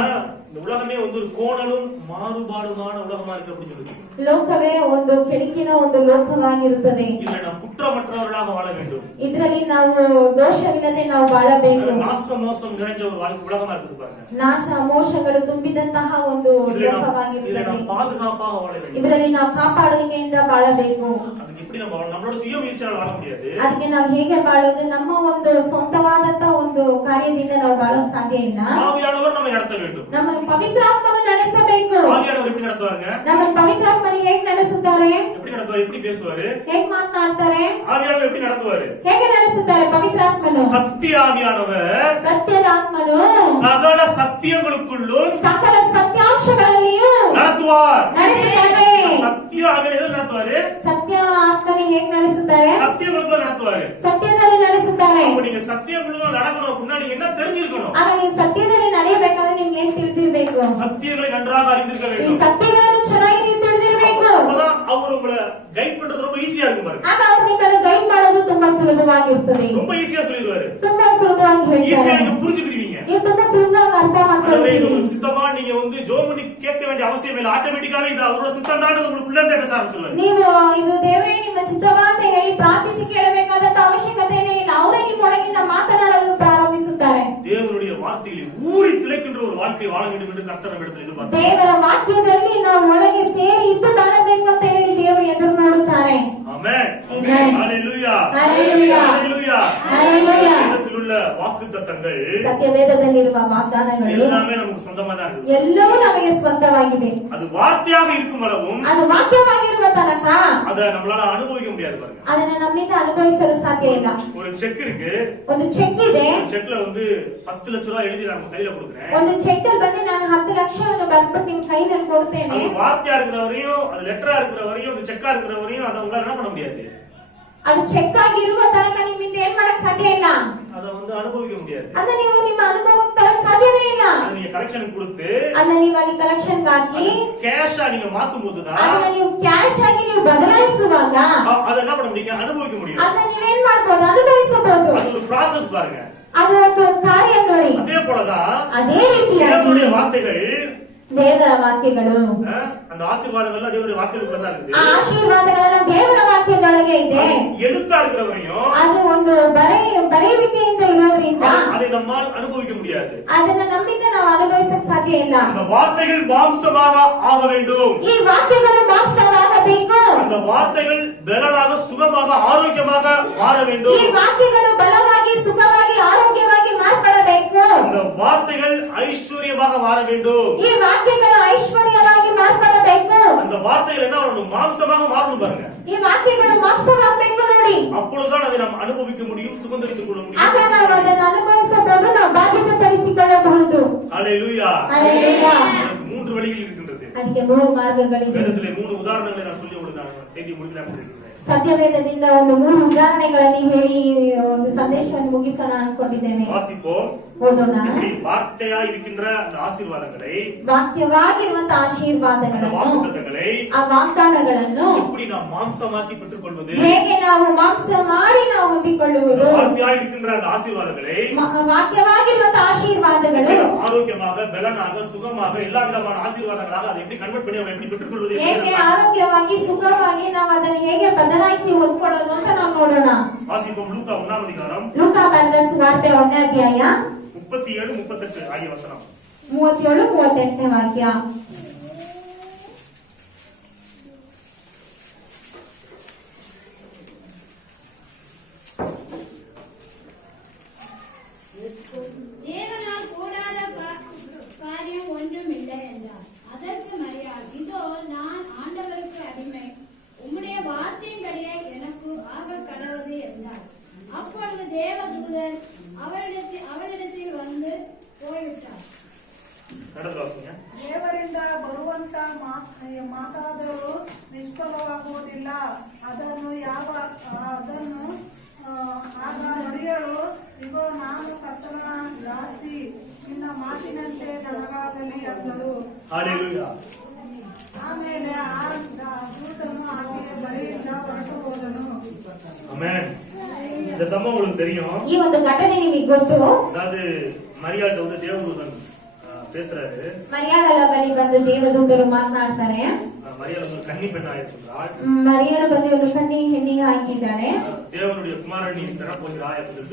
இந்த உலகமே வந்து ஒரு கோணலும் மாறுபாடுமான உலகமா இருக்கு அப்படின்னு சொல்லுது. ಲೋಕವೇ ಒಂದು ಕೆಡುಕಿನ ಒಂದು ಲೋಕವಾಗಿರುತ್ತದೆ. இதுல நாம் குற்றமற்றவர்களாக வாழ வேண்டும். ಇದರಲ್ಲಿ ನಾವು ದೋಷವಿಲ್ಲದೆ ನಾವು ಬಾಳಬೇಕು. நாச மோசம் நிறைஞ்ச ஒரு உலகமா இருக்குது பாருங்க. ನಾಶ ಮೋಸಗಳು ತುಂಬಿದಂತಹ ಒಂದು இதுல ಲೋಕವಾಗಿರುತ್ತದೆ. நாம் பாதுகாப்பாக வாழ வேண்டும். ಇದರಲ್ಲಿ ನಾವು ಕಾಪಾಡುವಿಕೆಯಿಂದ ಬಾಳಬೇಕು. அதுக்கு எப்படி நம்ம நம்மளோட சுய முயற்சியால வாழ முடியாது. ಅದಕ್ಕೆ ನಾವು ಹೇಗೆ ಬಾಳೋದು? ನಮ್ಮ ಒಂದು ಸ್ವಂತವಾದಂತಹ ಒಂದು ಕಾರ್ಯದಿಂದ ನಾವು ಬಾಳೋಕ್ ಸಾಧ್ಯ ಇಲ್ಲ. ஆவியானவர் நம்மை நடத்த வேண்டும். ನಮ್ಮ ಪವಿತ್ರಾತ್ಮನು ನಡೆಸಬೇಕು. ஆவியானவர் எப்படி நடத்துவாங்க? ನಮ್ಮ ಪವಿತ್ರಾತ್ಮನು ಹೇಗೆ ನಡೆಸುತ್ತಾರೆ? எப்படி நடத்துவார்? எப்படி பேசுவாரு? ಹೇಗೆ ಮಾತನಾಡ್ತಾರೆ? ஆவியானவர் எப்படி நடத்துவாரு? ಹೇಗೆ ನಡೆಸುತ್ತಾರೆ? ಪವಿತ್ರಾತ್ಮನು சத்திய ஆவியானவர் ಸತ್ಯದ ಆತ್ಮನು சகல சத்தியங்களுக்குள்ளும் ಸಕಲ ಸತ್ಯಾಂಶಗಳಲ್ಲಿಯೂ நடத்துவார். ನಡೆಸುತ್ತಾರೆ. சத்திய ஆவியானவர் நடத்துவாரு. ಸತ್ಯ ಆತ್ಮನು ಹೇಗೆ ನಡೆಸುತ್ತಾರೆ? சத்தியங்களுக்குள்ள நடத்துவாரு. ಸತ್ಯದಲ್ಲಿ ನಡೆಸುತ್ತಾರೆ. அப்ப நீங்க சத்தியங்களுக்குள்ள நடக்கணும் அப்படின்னா நீங்க என்ன தெரிஞ்சிருக்கணும்? ಆಗ ನೀವು ಸತ್ಯದಲ್ಲಿ ನಡೆಯಬೇಕಾದ್ರೆ ನಿಮ್ಗೆ ಏನ್ ತಿಳಿದಿರ್ಬೇಕು? சத்தியங்களை நன்றாக அறிந்திருக்க ಈ வேண்டும். ಸತ್ಯಗಳನ್ನು ಚೆನ್ನಾಗಿ ನೀವು ತಿಳಿದಿರ್ಬೇಕು. அப்பதான் அவர் உங்களை கைட் பண்றது ரொம்ப ஈஸியா இருக்கும் பாருங்க. ಆಗ ಅವ್ರು ನಿಮ್ಮನ್ನು ಗೈಡ್ ಮಾಡೋದು ತುಂಬಾ ಸುಲಭವಾಗಿರ್ತದೆ. ரொம்ப ஈஸியா சொல்லிடுவாரு. ತುಂಬಾ ಸುಲಭವಾಗಿ ஈஸியா ಹೇಳ್ತಾರೆ. நீங்க புரிஞ்சுக்கிறீங்க. ನೀವು ತುಂಬಾ ಸುಲಭವಾಗಿ ಅರ್ಥ ಮಾಡ್ಕೊಳ್ತೀರಿ. சித்தமா நீங்க வந்து ஜோமணி கேட்க வேண்டிய அவசியம் இல்லை. ஆட்டோமேட்டிக்காவே இது அவரோட சித்தம்தான் உங்களுக்குள்ள இருந்தே பேச ஆரம்பிச்சிருவாரு. ನೀವು ಇದು ದೇವರೇ ನಿಮ್ಮ ಚಿತ್ತವ ಅಂತ ಹೇಳಿ ಪ್ರಾರ್ಥಿಸಿ ಕೇಳಬೇಕಾದಂತ ಅವಶ್ಯಕತೆನೇ ಇಲ್ಲ. ಅವರೇ ನಿಮ್ಮೊಳಗಿಂದ ಮಾತನಾಡಲು ಪ್ರಾರಂಭಿಸುತ್ತಾರೆ. தேவனுடைய வார்த்தைகளை ஊறி திளைக்கின்ற ஒரு வாழ்க்கை வாழ வேண்டும் என்று கர்த்தர் நம்மிடத்தில் எதிர்பார்க்கிறார். ದೇವರ ವಾಕ್ಯದಲ್ಲಿ ನಾವು ಒಳಗೆ ಸೇರಿ ಇದ್ದು ಬಾಳಬೇಕು ಅಂತ ಹೇಳಿ ದೇವರು ಎದುರು ನೋಡುತ್ತಾರೆ. ஆமென். Amen. ஹalleluya. Hallelujah. ஹalleluya. Hallelujah. வேதத்தில் உள்ள வாக்குத்தத்தங்கள் ಸತ್ಯವೇದದಲ್ಲಿರುವ ವಾಗ್ದಾನಗಳು எல்லாமே நமக்கு சொந்தமா தான் இருக்கு. ಎಲ್ಲವೂ ನಮಗೆ ಸ್ವಂತವಾಗಿದೆ. அது வார்த்தையாக இருக்கும் அளவும் ಅದು ವಾಕ್ಯವಾಗಿರುವ ತನಕ அத நம்மளால அனுபவிக்க முடியாது பாருங்க. ಅದನ್ನ ನಮ್ಮಿಂದ ಅನುಭವಿಸಲು ಸಾಧ್ಯ ಇಲ್ಲ. ஒரு செக் இருக்கு. ಒಂದು ಚೆಕ್ ಇದೆ. செக்ல வந்து 10 லட்சம் ரூபாய் எழுதி நம்ம கையில கொடுக்கிறேன். ಒಂದು ಚೆಕ್ ಅಲ್ಲಿ ಬಂದು ನಾನು 10 ಲಕ್ಷವನ್ನು ಬರ್ಬಿಟ್ಟು ನಿಮ್ ಕೈನಲ್ಲಿ ಕೊಡ್ತೇನೆ. அது வார்த்தையா இருக்கிறவரையும் அது லெட்டரா இருக்கிறவரையும் அது செக்கா இருக்கிறவரையும் அதை உங்களால என்ன பண்ண முடியாது. ಅದು ಚೆಕ್ ಆಗಿರುವ ತನಕ ನಿಮ್ಮಿಂದ ಏನ್ ಮಾಡಕ್ ಸಾಧ್ಯ ಇಲ್ಲ. அதை வந்து அனுபவிக்க முடியாது. ಅದನ್ನ ನೀವು ನಿಮ್ಮ ಅನುಭವಕ್ಕೆ ತರಕ್ ಸಾಧ್ಯವೇ ಇಲ್ಲ. அது நீங்க கலெக்ஷன் கொடுத்து ಅದನ್ನ ನೀವು ಅಲ್ಲಿ ಕಲೆಕ್ಷನ್ ಹಾಕಿ கேஷா நீங்க மாத்தும் போதுதான் ಅದನ್ನ ನೀವು ಕ್ಯಾಶ್ ಆಗಿ ನೀವು ಬದಲಾಯಿಸುವಾಗ அதை என்ன பண்ண முடியும்? அனுபவிக்க முடியும். ಅದನ್ನ ನೀವೇನ್ ಮಾಡ್ಬೋದು? ಅನುಭವಿಸಬಹುದು. அது ஒரு ப்ராசஸ் பாருங்க. ಅದು ಒಂದು ಕಾರ್ಯ ನೋಡಿ. அதே போலதான் ಅದೇ ರೀತಿಯಾಗಿ தேவனுடைய வார்த்தைகள் ದೇವರ ವಾಕ್ಯಗಳು அந்த ஆசீர்வாதங்கள் தேவனுடைய வார்த்தைகளுக்குள்ள தான் இருக்குது. ಆ ಆಶೀರ್ವಾದಗಳೆಲ್ಲ ದೇವರ ವಾಕ್ಯದೊಳಗೆ ಇದೆ. எழுத்தா இருக்கிறவரையும் ಅದು ಒಂದು ಬರೆಯುವಿಕೆಯಿಂದ ಇರೋದ್ರಿಂದ அதை நம்மால் அனுபவிக்க முடியாது. ಅದನ್ನ ನಮ್ಮಿಂದ ನಾವು ಅನುಭವಿಸಕ್ ಸಾಧ್ಯ ಇಲ್ಲ. அந்த வார்த்தைகள் மாம்சமாக ஆக வேண்டும். ಈ ವಾಕ್ಯಗಳು ಮಾಂಸವಾಗಬೇಕು. அந்த வார்த்தைகள் பலனாக சுகமாக ஆரோக்கியமாக மாற வேண்டும். ಈ ವಾಕ್ಯಗಳು ಬಲವಾಗಿ ಸುಖವಾಗಿ ಆರೋಗ್ಯವಾಗಿ ಮಾರ್ಪಡಬೇಕು. அந்த வார்த்தைகள் ஐஸ்வர்யமாக மாற வேண்டும். ಈ ವಾಕ್ಯಗಳು ಐಶ್ವರ್ಯವಾಗಿ ಮಾರ್ಪಡಬೇಕು. அந்த வார்த்தைகள் என்ன வரணும்? மாம்சமாக மாறணும் பாருங்க. ಈ ವಾಕ್ಯಗಳು ಮಾಂಸವಾಗಬೇಕು ನೋಡಿ. அப்பொழுதுதான் அதை நாம் அனுபவிக்க முடியும், சுதந்திரித்துக் கொள்ள முடியும். ಆಗ ನಾವು ಅದನ್ನು ಅನುಭವಿಸಬಹುದು, ನಾವು ಬಾಧ್ಯತೆ ಪಡಿಸಿಕೊಳ್ಳಬಹುದು. ஹalleluya. ஹalleluya. அதற்கு 3 வழிகள் இருக்கின்றது. ಅದಕ್ಕೆ 3 ಮಾರ್ಗಗಳಿವೆ. வேதத்திலே 3 உதாரணங்களை நான் சொல்லி உங்களுக்கு நான் செய்தி முடிக்கலாம் இருக்கிறேன். ಸತ್ಯವೇದದಿಂದ ಒಂದು 3 ಉದಾಹರಣೆಗಳನ್ನು ಹೇಳಿ ಒಂದು ಸಂದೇಶವನ್ನು ಮುಗಿಸೋಣ ಅನ್ಕೊಂಡಿದ್ದೇನೆ. வாசிப்போம். ಓದೋಣ. இப்படி வார்த்தையா இருக்கின்ற அந்த ஆசீர்வாதங்களை, ವಾಕ್ಯವಾಗಿರುವಂತಹ அந்த ಆಶೀರ್ವಾದಗಳನ್ನು, வாக்குத்தத்தங்களை ಆ ವಾಗ್ದಾನಗಳನ್ನು எப்படி நாம் மாம்சமாக்கி பெற்றுக்கொள்வது? ಹೇಗೆ ನಾವು ಮಾಂಸ ಮಾಡಿ ನಾವು ಹೊಂದಿಕೊಳ್ಳುವುದು? வார்த்தையா இருக்கின்ற அந்த ஆசீர்வாதங்களை ವಾಕ್ಯವಾಗಿರುವಂತಹ ಆಶೀರ್ವಾದಗಳು ஆரோக்கியமாக, பலனாக, சுகமாக எல்லா விதமான ஆசீர்வாதங்களாக அதை எப்படி கன்வெர்ட் பண்ணி எப்படி பெற்றுக்கொள்வது? ಹೇಗೆ ಆರೋಗ್ಯವಾಗಿ ಸುಖವಾಗಿ ನಾವು ಅದನ್ನು ಹೇಗೆ ಬದಲಾಯಿಸಿ ಹೊಂದ್ಕೊಳ್ಳೋದು ಅಂತ ನಾವು ನೋಡೋಣ. வாசிப்போம். லூக்கா 1ஆம் அதிகாரம் ಲೂಕಾ ಬರೆದ ಸುವಾರ್ತೆ 1ನೇ ಅಧ್ಯಾಯ 37, 38 ஆகிய வசனம். 37, 38ನೇ ವಾಕ್ಯ. தேவனால் கூடாத காரியம் ஒன்றும் இல்லை என்றார். அதற்கு மரியாள், இதோ நான் ஆண்டவருக்கு அடிமை, உம்முடைய வார்த்தையின்படியே எனக்கு ಮಾತಾದರೂ ನಿಷ್ಫಲವಾಗುವುದಿಲ್ಲ. ಆಗ ಮರಿಯಳು, ಇಗೋ ನಾನು ಕರ್ತನ ದಾಸಿ, ನಿನ್ನ ಮಾತಿನಂತೆ ನನಗಾಗಲಿ ಅಂದಳು. ஹalleluya. ಆಮೇಲೆ ಆ ದೂತನು ಆಕೆಯ ಬಳಿಯಿಂದ ಹೊರಟು ಹೋದನು. ஆமென். இந்த சம்பவம் உங்களுக்கு தெரியும். ಈ ಒಂದು ಘಟನೆ ನಿಮಗೆ ಗೊತ್ತು. அதாவது மரியாள்கிட்ட வந்து தேவதூதன் பேசுறாரு. ಮರಿಯಾಳ ಬಳಿ ಬಂದು ದೇವದೂತರು ಮಾತನಾಡ್ತಾರೆ. மரியாள் வந்து கன்னி பெண்ணா இருக்கிறாள். ಮರಿಯಾಳ ಬಂದು ಒಂದು ಕನ್ನಿ ಹೆಣ್ಣಿಗೆ ಹಾಕಿದ್ದಾಳೆ. தேவனுடைய குமாரன் நீ பெறப்போகிறாய் அப்படின்னு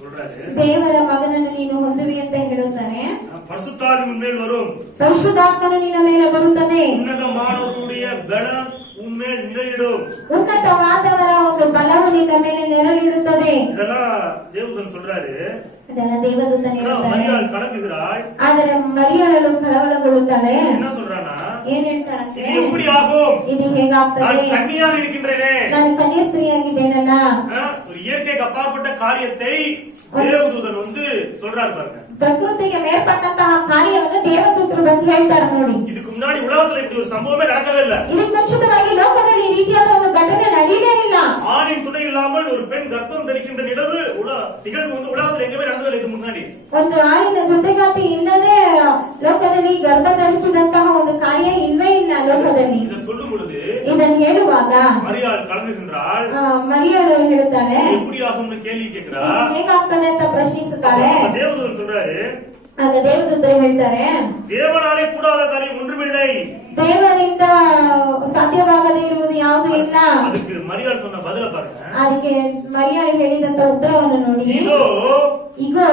சொல்றாரு. ದೇವರ ಮಗನನ್ನು ನೀನು ಹೊಂದುವಿ ಅಂತ ಹೇಳುತ್ತಾನೆ. பரிசுத்தாவி உன்மேல் வரும். ಪರಿಶುದ್ಧಾತ್ಮನು ನಿನ್ನ ಮೇಲೆ ಬರುತ್ತದೆ. உன்னதமானவருடைய பலம் உன்மேல் நிழலிடும். ಉನ್ನತವಾದವರ ಒಂದು ಬಲವು ನಿನ್ನ ಮೇಲೆ ನೆರಳಿಡುತ್ತದೆ. இதெல்லாம் தேவதூதன் சொல்றாரு. ಇದೆಲ್ಲ ದೇವದೂತನು ಹೇಳುತ್ತಾನೆ. மரியாள் கலங்குகிறாள். ಆದರೆ ಮರಿಯಾಳಲು ಕಳವಳಗೊಳ್ಳುತ್ತಾಳೆ. என்ன சொல்றானா? ಏನ್ ಹೇಳ್ತಾಳಂತೆ? இது எப்படி ஆகும்? ಇದು ಹೇಗಾಗ್ತದೆ? நான் கன்னியாக இருக்கின்றேனே. ನಾನು ಕನ್ಯಾ ಸ್ತ್ರೀಯಾಗಿದ್ದೇನಲ್ಲ. ஒரு இயற்கைக்கு அப்பாற்பட்ட காரியத்தை தேவதூதன் வந்து சொல்றாரு பாருங்க. ಪ್ರಕೃತಿಗೆ ಮೇಲ್ಪಟ್ಟಂತಹ ಕಾರ್ಯವನ್ನು ದೇವದೂತರು ಬಂದು ಹೇಳ್ತಾರೆ ನೋಡಿ. இதுக்கு முன்னாடி உலகத்துல இப்படி ஒரு சம்பவமே நடக்கவே இல்ல. ಇದಕ್ಕೆ ಮುಂಚಿತವಾಗಿ ಲೋಕದಲ್ಲಿ ಈ ರೀತಿಯಾದ ಒಂದು ಘಟನೆ ನಡೆಯಲೇ ಇಲ್ಲ. ஆணின் துணை இல்லாமல் ஒரு பெண் கர்ப்பம் தரிக்கின்ற நிகழ்வு வந்து உலகத்துல எங்கேயுமே நடந்ததில்லை இது முன்னாடி. ಒಂದು ಆಳಿನ ಜೊತೆಗಾತಿ ಇಲ್ಲದೆ ಲೋಕದಲ್ಲಿ ಗರ್ಭ ಧರಿಸಿದಂತಹ ಒಂದು ಕಾರ್ಯ ಇಲ್ವೇ ಇಲ್ಲ ಲೋಕದಲ್ಲಿ. இதை சொல்லும் பொழுது ಇದನ್ನು ಹೇಳುವಾಗ மரியாள் கலங்குகின்றாள். ಮರಿಯಳು ಹೇಳುತ್ತಾಳೆ, எப்படி ஆகும்னு கேள்வி கேட்கிறா. ಇದು ಹೇಗಾಗ್ತದೆ ಅಂತ ಪ್ರಶ್ನಿಸುತ್ತಾಳೆ. தேவதூதன் சொல்றாரு. ಆಗ ದೇವದೂತರು ಹೇಳ್ತಾರೆ, தேவனாலே கூடாத காரியம் ஒன்றுமில்லை. ದೇವರಿಂದ ಸಾಧ್ಯವಾಗದೇ ಇರುವುದು ಯಾವುದೂ ಇಲ್ಲ. அதுக்கு மரியாள் சொன்ன பதில பாருங்க. ಅದಕ್ಕೆ ಮರಿಯಾಳು ಹೇಳಿದಂತ ಉತ್ತರವನ್ನು ನೋಡಿ. இதோ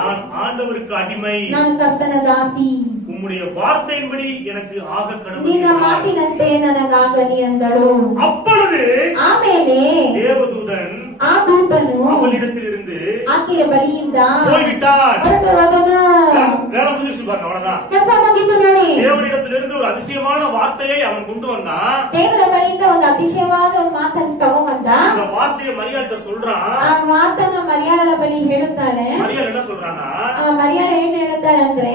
நான் ஆண்டவருக்கு அடிமை, ನಾನು ಕರ್ತನ ದಾಸಿ, உம்முடைய வார்த்தையின்படி எனக்கு ஆக ನಿನ್ನ கடவுள். ಮಾತಿನಂತೆ ನನಗಾಗಲಿ ಅಂದಳು. அப்பொழுது ಆಮೇಲೆ தேவதூதன் ಆ ದೂತನು அவளிடத்தில் இருந்து ಆಕೆಯ ಬಳಿಯಿಂದ போய்விட்டான். ಹೊರಟು ಹೋದನು. வேலை முடிஞ்சிருச்சு பாருங்க, அவ்வளவுதான். ಕೆಲಸ ಮುಗಿತು ನೋಡಿ. தேவனிடத்திலிருந்து ஒரு அதிசயமான வார்த்தையை அவன் கொண்டு வந்தான். ದೇವರ ಬಳಿಯಿಂದ ಒಂದು ಅತಿಶಯವಾದ ಒಂದು ಮಾತನ್ನು ತಗೊಂಬಂದ. அந்த வார்த்தையை மரியாள்கிட்ட சொல்றான். ಆ ಮಾತನ್ನ ಮರಿಯಾಳ ಬಳಿ ಹೇಳುತ್ತಾಳೆ. மரியாள் என்ன சொல்றானா? ಮರಿಯಾಳ ಏನ್ ಹೇಳುತ್ತಾಳೆ ಅಂದ್ರೆ,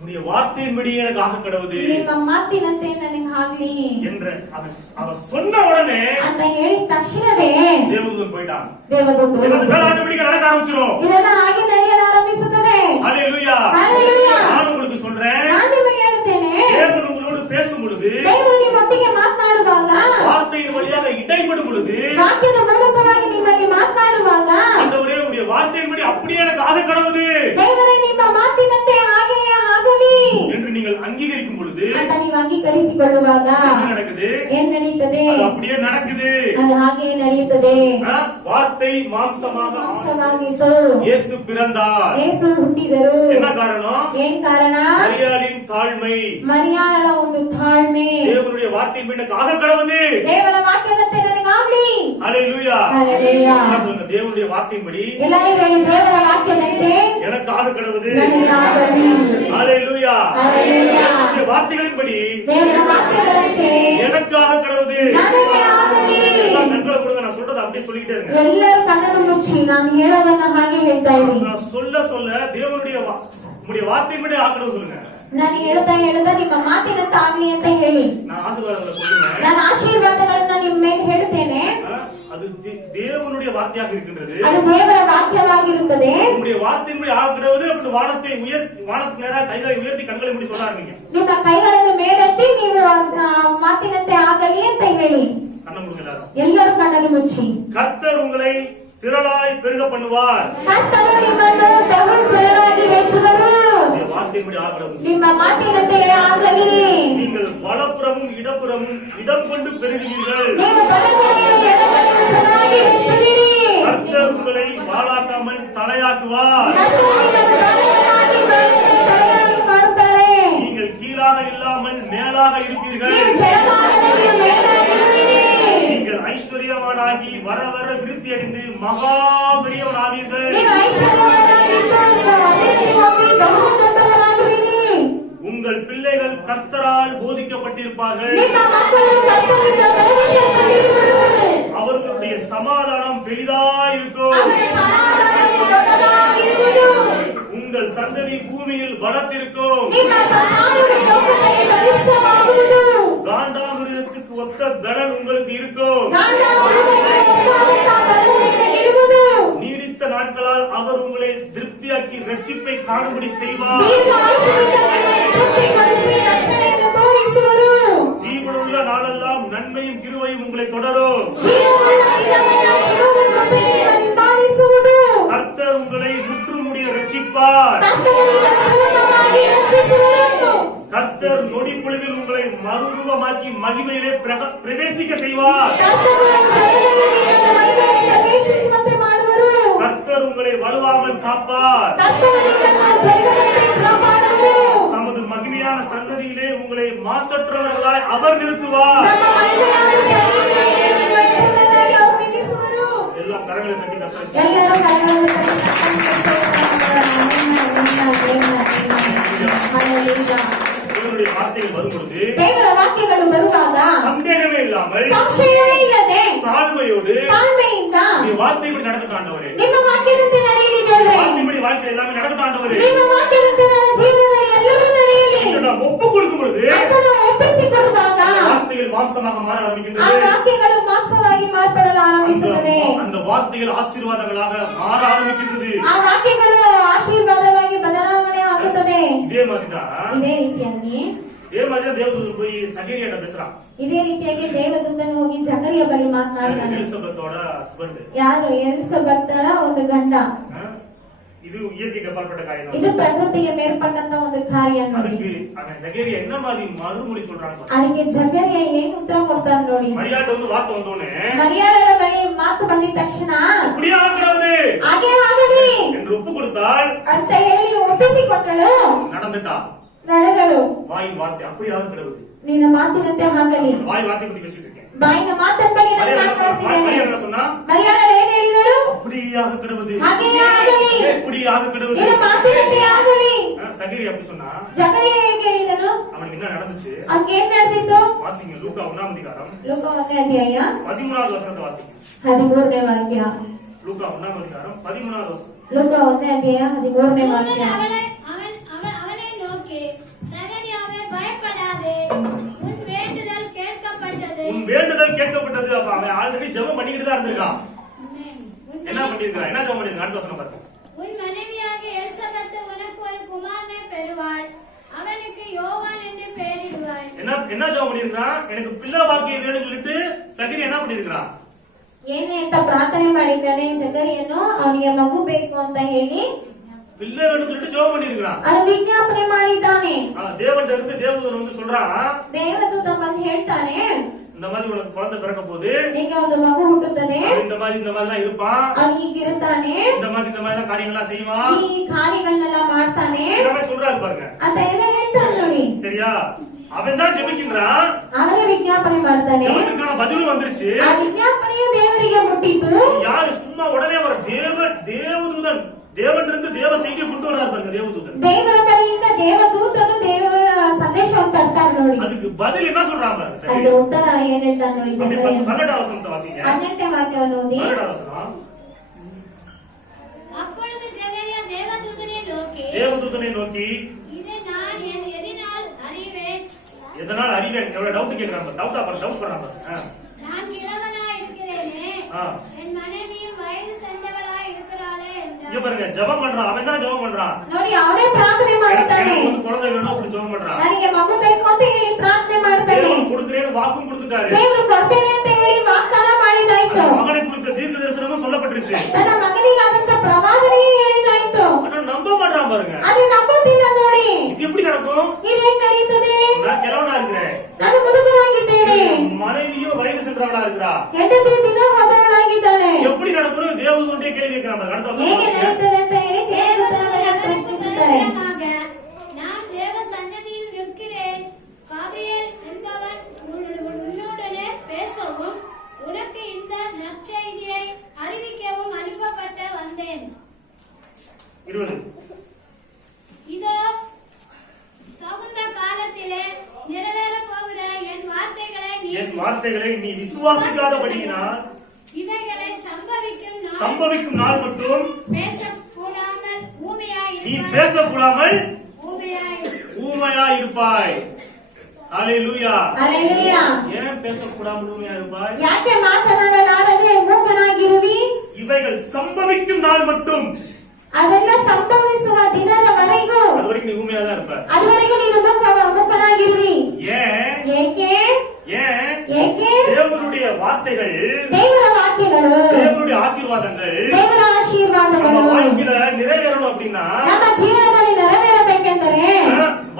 உன்னுடைய வார்த்தையின்படி எனக்கு ஆக கடவுது ನಿಮ್ಮ ಮಾತಿನಂತೆ ನನಗೆ ಆಗ್ಲಿ என்ற அவன் சொன்ன உடனே ಅಂತ ಹೇಳಿದ ತಕ್ಷಣವೇ தேவதூதன் போயிட்டான். ದೇವದೂತರು எனக்கு வேலை ஆட்டோமேட்டிக்கா நடக்க ஆரம்பிச்சிரும். ಇದೆಲ್ಲ ಹಾಗೆ ನಡೆಯಲು ಆರಂಭಿಸುತ್ತದೆ. ஹல்லேலூயா. ஹல்லேலூயா. நான் உங்களுக்கு சொல்றேன், ನಾನು ನಿಮಗೆ ಹೇಳುತ್ತೇನೆ, தேவன் உங்களோடு பேசும் பொழுது, ದೇವರು ನಿಮ್ಮೊಟ್ಟಿಗೆ ಮಾತನಾಡುವಾಗ, வார்த்தையின் வழியாக இடைப்படும் பொழுது, ವಾಕ್ಯದ ಮೂಲಕವಾಗಿ ನಿಮ್ಮಲ್ಲಿ ಮಾತನಾಡುವಾಗ, ஆண்டவரே உடைய வார்த்தையின்படி அப்படியே எனக்கு ஆக கடவுது ದೇವರೇ ನಿಮ್ಮ ಮಾತಿನಂತೆ ಹಾಗೆಯೇ ಆಗಲಿ என்று நீங்கள் அங்கீகரிக்கும் பொழுது ಅಂತ ನೀವು ಅಂಗೀಕರಿಸಿಕೊಳ್ಳುವಾಗ என்ன நடக்குது? ಏನ್ ನಡೀತದೆ? அது அப்படியே நடக்குது. ಅದು ಹಾಗೆಯೇ ನಡೆಯುತ್ತದೆ. வார்த்தை மாம்சமாக ಮಾಂಸವಾಗಿತ್ತು. இயேசு பிறந்தார். ಯೇಸು ಹುಟ್ಟಿದರು. என்ன காரணம்? ಏನ್ ಕಾರಣ? மரியாளின் தாழ்மை. ಮರಿಯಾಳ ಒಂದು ತಾಳ್ಮೆ. தேவனுடைய வார்த்தையின்படி எனக்கு ஆக கடவுது. ದೇವರ ವಾಕ್ಯದಂತೆ ನನಗಾಗ್ಲಿ. ஹல்லேலூயா. ஹல்லேலூயா. சொல்லுங்க, தேவனுடைய வார்த்தையின்படி ಎಲ್ಲರೂ ಹೇಳಿ, ದೇವರ ವಾಕ್ಯದಂತೆ எனக்கு ஆக கடவுது. ನನಗೆ ಆಗಲಿ. ஹல்லேலூயா. ஹல்லேலூயா. இந்த வார்த்தைகளின்படி ದೇವರ ವಾಕ್ಯದಂತೆ எனக்கு ஆக கடவுது. ನನಗೆ ಆಗಲಿ. எல்லாம் கண்களை கொடுங்க, நான் சொல்றதை அப்படியே சொல்லிக்கிட்டே இருங்க. ಎಲ್ಲರೂ ಕಣ್ಣನ್ನು ಮುಚ್ಚಿ ನಾನು ಹೇಳೋದನ್ನ ಹಾಗೆ ಹೇಳ್ತಾ ಇರಿ. நான் சொல்ல சொல்ல தேவனுடைய உங்களுடைய வார்த்தையின்படி ஆக்கணும் சொல்லுங்க. ನಾನು ಹೇಳ್ತಾ ನಿಮ್ಮ ಮಾತಿನಂತೆ ಆಗ್ಲಿ ಅಂತ ಹೇಳಿ. நான் ஆசீர்வாதங்களை சொல்லுவேன். ನಾನು ಆಶೀರ್ವಾದಗಳನ್ನ ನಿಮ್ಮ ಮೇಲೆ ಹೇಳ್ತೇನೆ. அது தேவனுடைய வார்த்தையாக இருக்கின்றது. ಅದು ದೇವರ ವಾಕ್ಯವಾಗಿರುತ್ತದೆ. உங்களுடைய வார்த்தையின்படி ஆகிறது. அப்படி வானத்துக்கு நேராக கைகளை உயர்த்தி கண்களை மூடி சொல்லாருங்க. ನಿಮ್ಮ ಕೈಗಳನ್ನು ಮೇಲೆತ್ತಿ ನೀವು ಮಾತಿನಂತೆ ಆಗಲಿ ಅಂತ ಹೇಳಿ. கண்ணை மூடுங்க எல்லாரும். ಎಲ್ಲರೂ ಕಣ್ಣನ್ನು ಮುಚ್ಚಿ. கர்த்தர் உங்களை திரளாய் பெருக பண்ணுவார். ಕರ್ತನು ನಿಮ್ಮನ್ನು ಬಹು ಚೆನ್ನಾಗಿ ಹೆಚ್ಚುವರು. வார்த்தையின்படி ஆகிறது. ನಿಮ್ಮ ಮಾತಿನಂತೆ ಆಗಲಿ. நீங்கள் வலப்புறமும் இடப்புறமும் இடம் கொண்டு பெருகுவீர்கள். ನೀವು ಬಲಗಡೆಯೂ ಎಡಗಡೆಯೂ ಚೆನ್ನಾಗಿ ಹೆಚ್ಚುವಿರಿ. கர்த்தர் உங்களை வாழாக்காமல் தலையாக்குவார். ಕರ್ತನು ನಿಮ್ಮನ್ನು ಬಾಲಕನಾಗಿ ಮಾಡದೆ ತಲೆಯಾಗಿ ಮಾಡುತ್ತಾರೆ. நீங்கள் கீழாக இல்லாமல் மேலாக இருப்பீர்கள். ನೀವು ಕೆಳಗಾಗದೆ ನೀವು ಮೇಲಾಗಿರುವಿರಿ. நீங்கள் ஐஸ்வர்யவானாகி வர வர விருத்தி அடைந்து மகா பெரியவனாவீர்கள். ನೀವು ಐಶ್ವರ್ಯವಂತರಾಗಿದ್ದು ಅಭಿವೃದ್ಧಿ ಹೊಂದಿ ಬಹು ದೊಡ್ಡವರಾಗುವಿರಿ. உங்கள் பிள்ளைகள் கர்த்தரால் போதிக்கப்பட்டிருப்பார்கள். ನಿಮ್ಮ ಮಕ್ಕಳು ಕರ್ತನಿಂದ ಬೋಧಿಸಲ್ಪಟ್ಟಿರುವರು. அவர்களுடைய சமாதானம் பெரிதாயிருக்கும். ಅವರ ಸಮಾಧಾನವು ದೊಡ್ಡದಾಗಿರುವುದು. உங்கள் சந்ததி பூமியில் பலத்திருக்கும். ನಿಮ್ಮ ಸಂತಾನವು ಲೋಕದಲ್ಲಿ ಬಲಿಷ್ಠವಾಗುವುದು. ರಕ್ಷಿಪೈ ಕಾಣುಬಡಿ செய்வார். ದೀರ್ಘ ಆಯುಷ್ಯದಿಂದ ನಿಮ್ಮನ್ನು ತೃಪ್ತಿಗೊಳಿಸಿ ರಕ್ಷಣೆಯನ್ನು ತೋರಿಸುವರು. ಜೀವನವುಳ್ಳ ನಾಳೆல்லாம் நன்மையும் கிருபையும் உங்களை தொடரும். ಜೀವವುಳ್ಳ ದಿನವೆಲ್ಲ ಶಿವನ ಕೃಪೆಯು ನಿಮ್ಮನ್ನು ಪಾಲಿಸುವುದು. கர்த்தர் உங்களை முற்றுமுடிய ரட்சிப்பார். ಕರ್ತನು ನಿಮ್ಮನ್ನು ಪೂರ್ಣವಾಗಿ ರಕ್ಷಿಸುವರು. கர்த்தர் நொடி பொழுதில் உங்களை மறுரூபமாக்கி மகிமையிலே பிரவேசிக்க செய்வார். ಕರ್ತನು ಕ್ಷಣದಲ್ಲಿ ನಿಮ್ಮನ್ನು ಮಹಿಮೆಯಲ್ಲಿ ಪ್ರವೇಶಿಸುವಂತೆ ಮಾಡುವರು. கர்த்தர் உங்களை வலுவாமல் காப்பார். ಕರ್ತನು ನಿಮ್ಮನ್ನು ಜರುಗದಂತೆ ಕಾಪಾಡುವರು. தமது மகிமையான சன்னதியிலே உங்களை மாசற்றவர்களாய் அவர் நிறுத்துவார். ನಮ್ಮ ಮಹಿಮೆಯಾದ ಸನ್ನಿಧಿಯಲ್ಲಿ ನಿಮ್ಮನ್ನು ಪೂರ್ಣವಾಗಿ ಅವರು ನಿಲ್ಲಿಸುವರು. எல்லாம் கரங்களை தட்டி கர்த்தரை ಎಲ್ಲರೂ ಕರಗಳನ್ನು ತಟ್ಟಿ தேவனுடைய வார்த்தைகள் வரும் பொழுது ದೇವರ ವಾಕ್ಯಗಳು ಬರುವಾಗ சந்தேகமே இல்லாமல் ಸಂಶಯವೇ ಇಲ್ಲದೆ தாழ்மையோடு ತಾಳ್ಮೆಯಿಂದ நீ வார்த்தைப்படி நடக்கட்டும் ஆண்டவரே. ನಿಮ್ಮ ವಾಕ್ಯದಂತೆ ನಡೆಯಲಿ ದೇವರೇ. வார்த்தைப்படி வாழ்க்கை எல்லாமே நடக்கட்டும் ஆண்டவரே. ನಿಮ್ಮ ವಾಕ್ಯದಂತೆ ನನ್ನ ಜೀವನದಲ್ಲಿ ಎಲ್ಲವೂ ನಡೆಯಲಿ என்று நாம் ஒப்பு கொடுக்கும் பொழுது ಅಂತ ನಾವು ಒಪ್ಪಿಸಿಕೊಡುವಾಗ வார்த்தைகள் மாம்சமாக மாற ಆ ஆரம்பிக்கின்றது. ವಾಕ್ಯಗಳು ಮಾಂಸವಾಗಿ ಮಾರ್ಪಡಲು ಆರಂಭಿಸುತ್ತದೆ. அந்த வார்த்தைகள் ஆசீர்வாதங்களாக மாற ஆரம்பிக்கின்றது. ಆ ವಾಕ್ಯಗಳು ಆಶೀರ್ವಾದವಾಗಿ ಬದಲಾವಣೆ ಆಗುತ್ತದೆ. இதே மாதிரிதான் ಇದೇ ರೀತಿಯಾಗಿ தேவதூதன் போய் சகேரியாட்ட பேசுறான். ಇದೇ ರೀತಿಯಾಗಿ ದೇವದೂತನು ಹೋಗಿ ಜಕರಿಯ ಬಳಿ ಮಾತನಾಡ್ತಾನೆ. எலிசபெத்தோட ஹஸ்பண்ட். ಯಾರು? ಎಲಿಸಬೆತ್ತಳ ಒಂದು ಗಂಡ. இது இயற்கைக்கு அப்பாற்பட்ட காரியம். ಇದು ಪ್ರಕೃತಿಗೆ ಮೇಲ್ಪಟ್ಟಂತ ಒಂದು ಕಾರ್ಯ ನೋಡಿ. அதுக்கு அவன் சகேரியா என்ன மாதிரி மறுமொழி சொல்றாங்க. ಅದಕ್ಕೆ ಜಕರಿಯ ಏನ್ ಉತ್ತರ ಕೊಡ್ತಾನೆ ನೋಡಿ. மரியாதை வந்து வார்த்தை வந்தோடனே ಮರಿಯಾಳಳ ಬಳಿ ಮಾತು ಬಂದಿದ ತಕ್ಷಣ அப்படியே ஆகக்கூடாது ಹಾಗೆ ಆಗಲಿ என்று ஒப்பு கொடுத்தால் ಅಂತ ಹೇಳಿ ಒಪ್ಪಿಸಿಕೊಟ್ಟಳು. நடந்துட்டா. ನಡೆದಳು. வாயின் வார்த்தை அப்படியே ஆகக்கூடாது. ನಿನ್ನ ಮಾತಿನಂತೆ ಆಗಲಿ. வாய் வார்த்தை பத்தி பேசிட்டு இருக்கேன். ಬಾಯಿನ ಮಾತನ್ನ ಬಗ್ಗೆ ನಾನು ಮಾತನಾಡ್ತಿದ್ದೇನೆ. மரியாதை என்ன சொன்னா? ಮರಿಯಾಳಳು ಏನ್ ಹೇಳಿದಳು? அப்படியே ஆகக்கூடாது. ಹಾಗೆಯೇ ಆಗಲಿ. அப்படியே ஆகக்கூடாது. ನಿನ್ನ ಮಾತಿನಂತೆ ಆಗಲಿ. சகேரியா அப்படி சொன்னா ಜಕರಿಯ ಹೇಗೆ ಹೇಳಿದನು? அவனுக்கு என்ன நடந்துச்சு ಅವ್ನಿಗೆ ಏನ್ ನಡೆದಿತ್ತು? வாசிங்க. லூக்கா 1ஆம் அதிகாரம் ಲೋಕ 1ನೇ ಅಧ್ಯಾಯ 13வது வசனத்தை வாசிங்க. 13ನೇ ವಾಕ್ಯ. லூக்கா 1ஆம் அதிகாரம் 13வது வசனம். ಲೋಕ 1ನೇ ಅಧ್ಯಾಯ 13ನೇ ವಾಕ್ಯ. தூதன் அவனை நோக்கி, சகரியாவே, பயப்படாதே, உன் வேண்டுதல் கேட்கப்பட்டது. உன் வேண்டுதல் கேட்கப்பட்டது. அப்ப அவன் ஆல்ரெடி ஜெபம் பண்ணிக்கிட்டு தான் இருந்திருக்கான். என்ன பண்ணிருக்கான்? என்ன ஜெபம் பண்ணிருக்கான்? அடுத்த வசனம் பாருங்க. உன் மனைவியாகிய எலிசபெத்து உனக்கு ஒரு குமாரனை பெறுவாள். அவனுக்கு யோவான் என்று பெயரிடுவாய். என்ன ஜெபம் பண்ணிருக்கான்? எனக்கு பிள்ளை பாக்கியம் வேணும்னு சொல்லிட்டு சகரி என்ன பண்ணிருக்கான்? ಏನೇ ಅಂತ ಪ್ರಾರ್ಥನೆ ಮಾಡಿದ್ದಾನೆ ಜಕರಿಯನು. ಅವನಿಗೆ ಮಗು ಬೇಕು ಅಂತ ಹೇಳಿ பிள்ளை வேணும்னு சொல்லிட்டு ஜெபம் பண்ணிருக்கான். ಅವನು ವಿಜ್ಞಾಪನೆ ಮಾಡಿದ್ದಾನೆ. தேவன்ட்ட இருந்து தேவதூதன் வந்து சொல்றான், ದೇವದೂತ ಬಂದು ಹೇಳ್ತಾನೆ, இந்த மாதிரி உனக்கு குழந்தை பிறக்க போகுது. ನಿಮಗೆ ಒಂದು ಮಗು ಹುಟ್ಟುತ್ತದೆ. இந்த மாதிரிலாம் இருப்பான். ಅವನು ಹೀಗಿರುತ್ತಾನೆ. இந்த மாதிரி காரியங்கள்லாம் செய்வான். ಈ ಕಾರ್ಯಗಳನ್ನೆಲ್ಲ ಮಾಡ್ತಾನೆ எல்லாமே சொல்றாரு பாருங்க. ಅಂತ ಎಲ್ಲ ಹೇಳ್ತಾನೆ ನೋಡಿ. சரியா? அவன் தான் ஜெபிக்கின்றான். ಅವನೇ ವಿಜ್ಞಾಪನೆ ಮಾಡ್ತಾನೆ. ஜெபத்துக்கான பதிலும் வந்துருச்சு. ಆ ವಿಜ್ಞಾಪನೆಯು ದೇವರಿಗೆ ಮುಟ್ಟಿತು. யாரு சும்மா உடனே வர தேவதூதன் தேவன் இருந்து தேவ செய்தி கொண்டு வர்றாரு பாருங்க. தேவதூதன் ದೇವರ ಬಳಿಯಿಂದ ದೇವದೂತನು ದೇವರ ಸಂದೇಶವನ್ನು ತರ್ತಾರೆ ನೋಡಿ. அதுக்கு பதில் என்ன சொல்றாங்க பாருங்க. சரி. ಅದಕ್ಕೆ ಉತ್ತರ ಏನ್ ಹೇಳ್ತಾನೆ ನೋಡಿ ಜಕರಿಯ. 12வது வசனத்தை வாசிங்க. 12ನೇ ವಾಕ್ಯವನ್ನು ಓದಿ. 12வது வசனம். அப்பொழுது சகரியா தேவதூதனை நோக்கி இதை நான் எதனால் அறிவேன்? எதனால் அறிவேன்? எவ்வளவு டவுட் கேக்குறாங்க. டவுட் பண்றாங்க. நான் கிழவனா இருக்கிறேனே, ஆ. என் மனைவியும் வயது சென்றவளா இருக்கிறாளே என்றார். இங்க பாருங்க, ஜெபம் பண்றான். அவன் தான் ஜெபம் பண்றான். ನೋಡಿ ಅವನೇ ಪ್ರಾರ್ಥನೆ ಮಾಡುತ್ತಾನೆ. எனக்கு வந்து குழந்தை வேணும் அப்படி ஜெபம் பண்றான். ನನಗೆ ಮಗು ಬೇಕು ಅಂತ ಹೇಳಿ ಪ್ರಾರ್ಥನೆ ಮಾಡ್ತಾನೆ. தேவன் கொடுக்கிறேன்னு வாக்கும் கொடுத்துட்டாரு. ದೇವರು ಕೊಡ್ತೇನೆ ಅಂತ ಹೇಳಿ ವಾಗ್ದಾನ ಮಾಡಿದಾಯ್ತು. மகனை குறித்த தீர்க்க தரிசனமும் சொல்லப்பட்டுருச்சு. ತನ್ನ ಮಗನಿಗಾದಂತ ಪ್ರವಾದನೆಯೇ ಹೇಳಿದಾಯ್ತು. ஆனா நம்ப மாட்டான் பாருங்க. ಅದು ನಂಬುತ್ತಿಲ್ಲ ನೋಡಿ. இது எப்படி நடக்கும்? ಇದೇನ್ ನಡೀತದೆ? நான் கிழவனா இருக்கிறேன். ನಾನು ಮುದುಕನಾಗಿದ್ದೇನೆ. மனைவியும் வயது சென்றவளா இருக்கிறா. ಹೆಂಡತಿ ದಿನ ಹೋದವಳಾಗಿದ್ದಾಳೆ. எப்படி நடக்கும்? தேவதூதனுடைய கேள்வி கேட்கிறான். அடுத்த ಹೇಗೆ வசனம் ನಡೀತದೆ ಅಂತ ಹೇಳಿ ದೇವದೂತನ ಮೇಲೆ ಪ್ರಶ್ನಿಸುತ್ತಾರೆ. நான் தேவ சன்னதியில் நிற்கிறேன். காபிரியேல் என்பவன் உன்னுடனே பேசவும் உனக்கு இந்த நற்செய்தியை அறிவிக்கவும் அனுப்பப்பட்டு வந்தேன். 20. இதோ தகுந்த காலத்திலே நிறைவேறப் போகிற என் வார்த்தைகளை நீ விசுவாசிக்காதபடியினால் இவைகளை சம்பவிக்கும் சம்பவிக்கும் நாள் மட்டும் பேசக்கூடாமல் நீ பேசக்கூடாமல் ஊமையாய் ஊமையா இருப்பாய். ஹalleluya. ಹಲ್ಲೆಲೂಯಾ. ஏன் பேசக்கூடாமல் ஊமையா இருப்பாய்? ಯಾಕೆ ಮಾತನಾಡಲಾರದೆ ಮೂಕನಾಗಿರುವಿ? இவைகள் சம்பவிக்கும் நாள் மட்டும் ಅದೆಲ್ಲ ಸಂಭವಿಸುವ ದಿನದವರೆಗೂ அது வரைக்கும் நீ ஊமையா தான் இருப்ப. ಅದುವರೆಗೂ ನೀನು ಮುಖನಾಗಿರುವಿ. ஏன் ಏಕೆ ஏன் ಏಕೆ தேவனுடைய வார்த்தைகள், ದೇವರ ವಾಕ್ಯಗಳು, தேவனுடைய ஆசீர்வாதங்கள் ದೇವರ நம்ம ಆಶೀರ್ವಾದಗಳು வாழ்க்கையில நிறைவேறணும் அப்படின்னா ನಮ್ಮ ಜೀವನದಲ್ಲಿ ನೆರವೇರಬೇಕೆಂದರೆ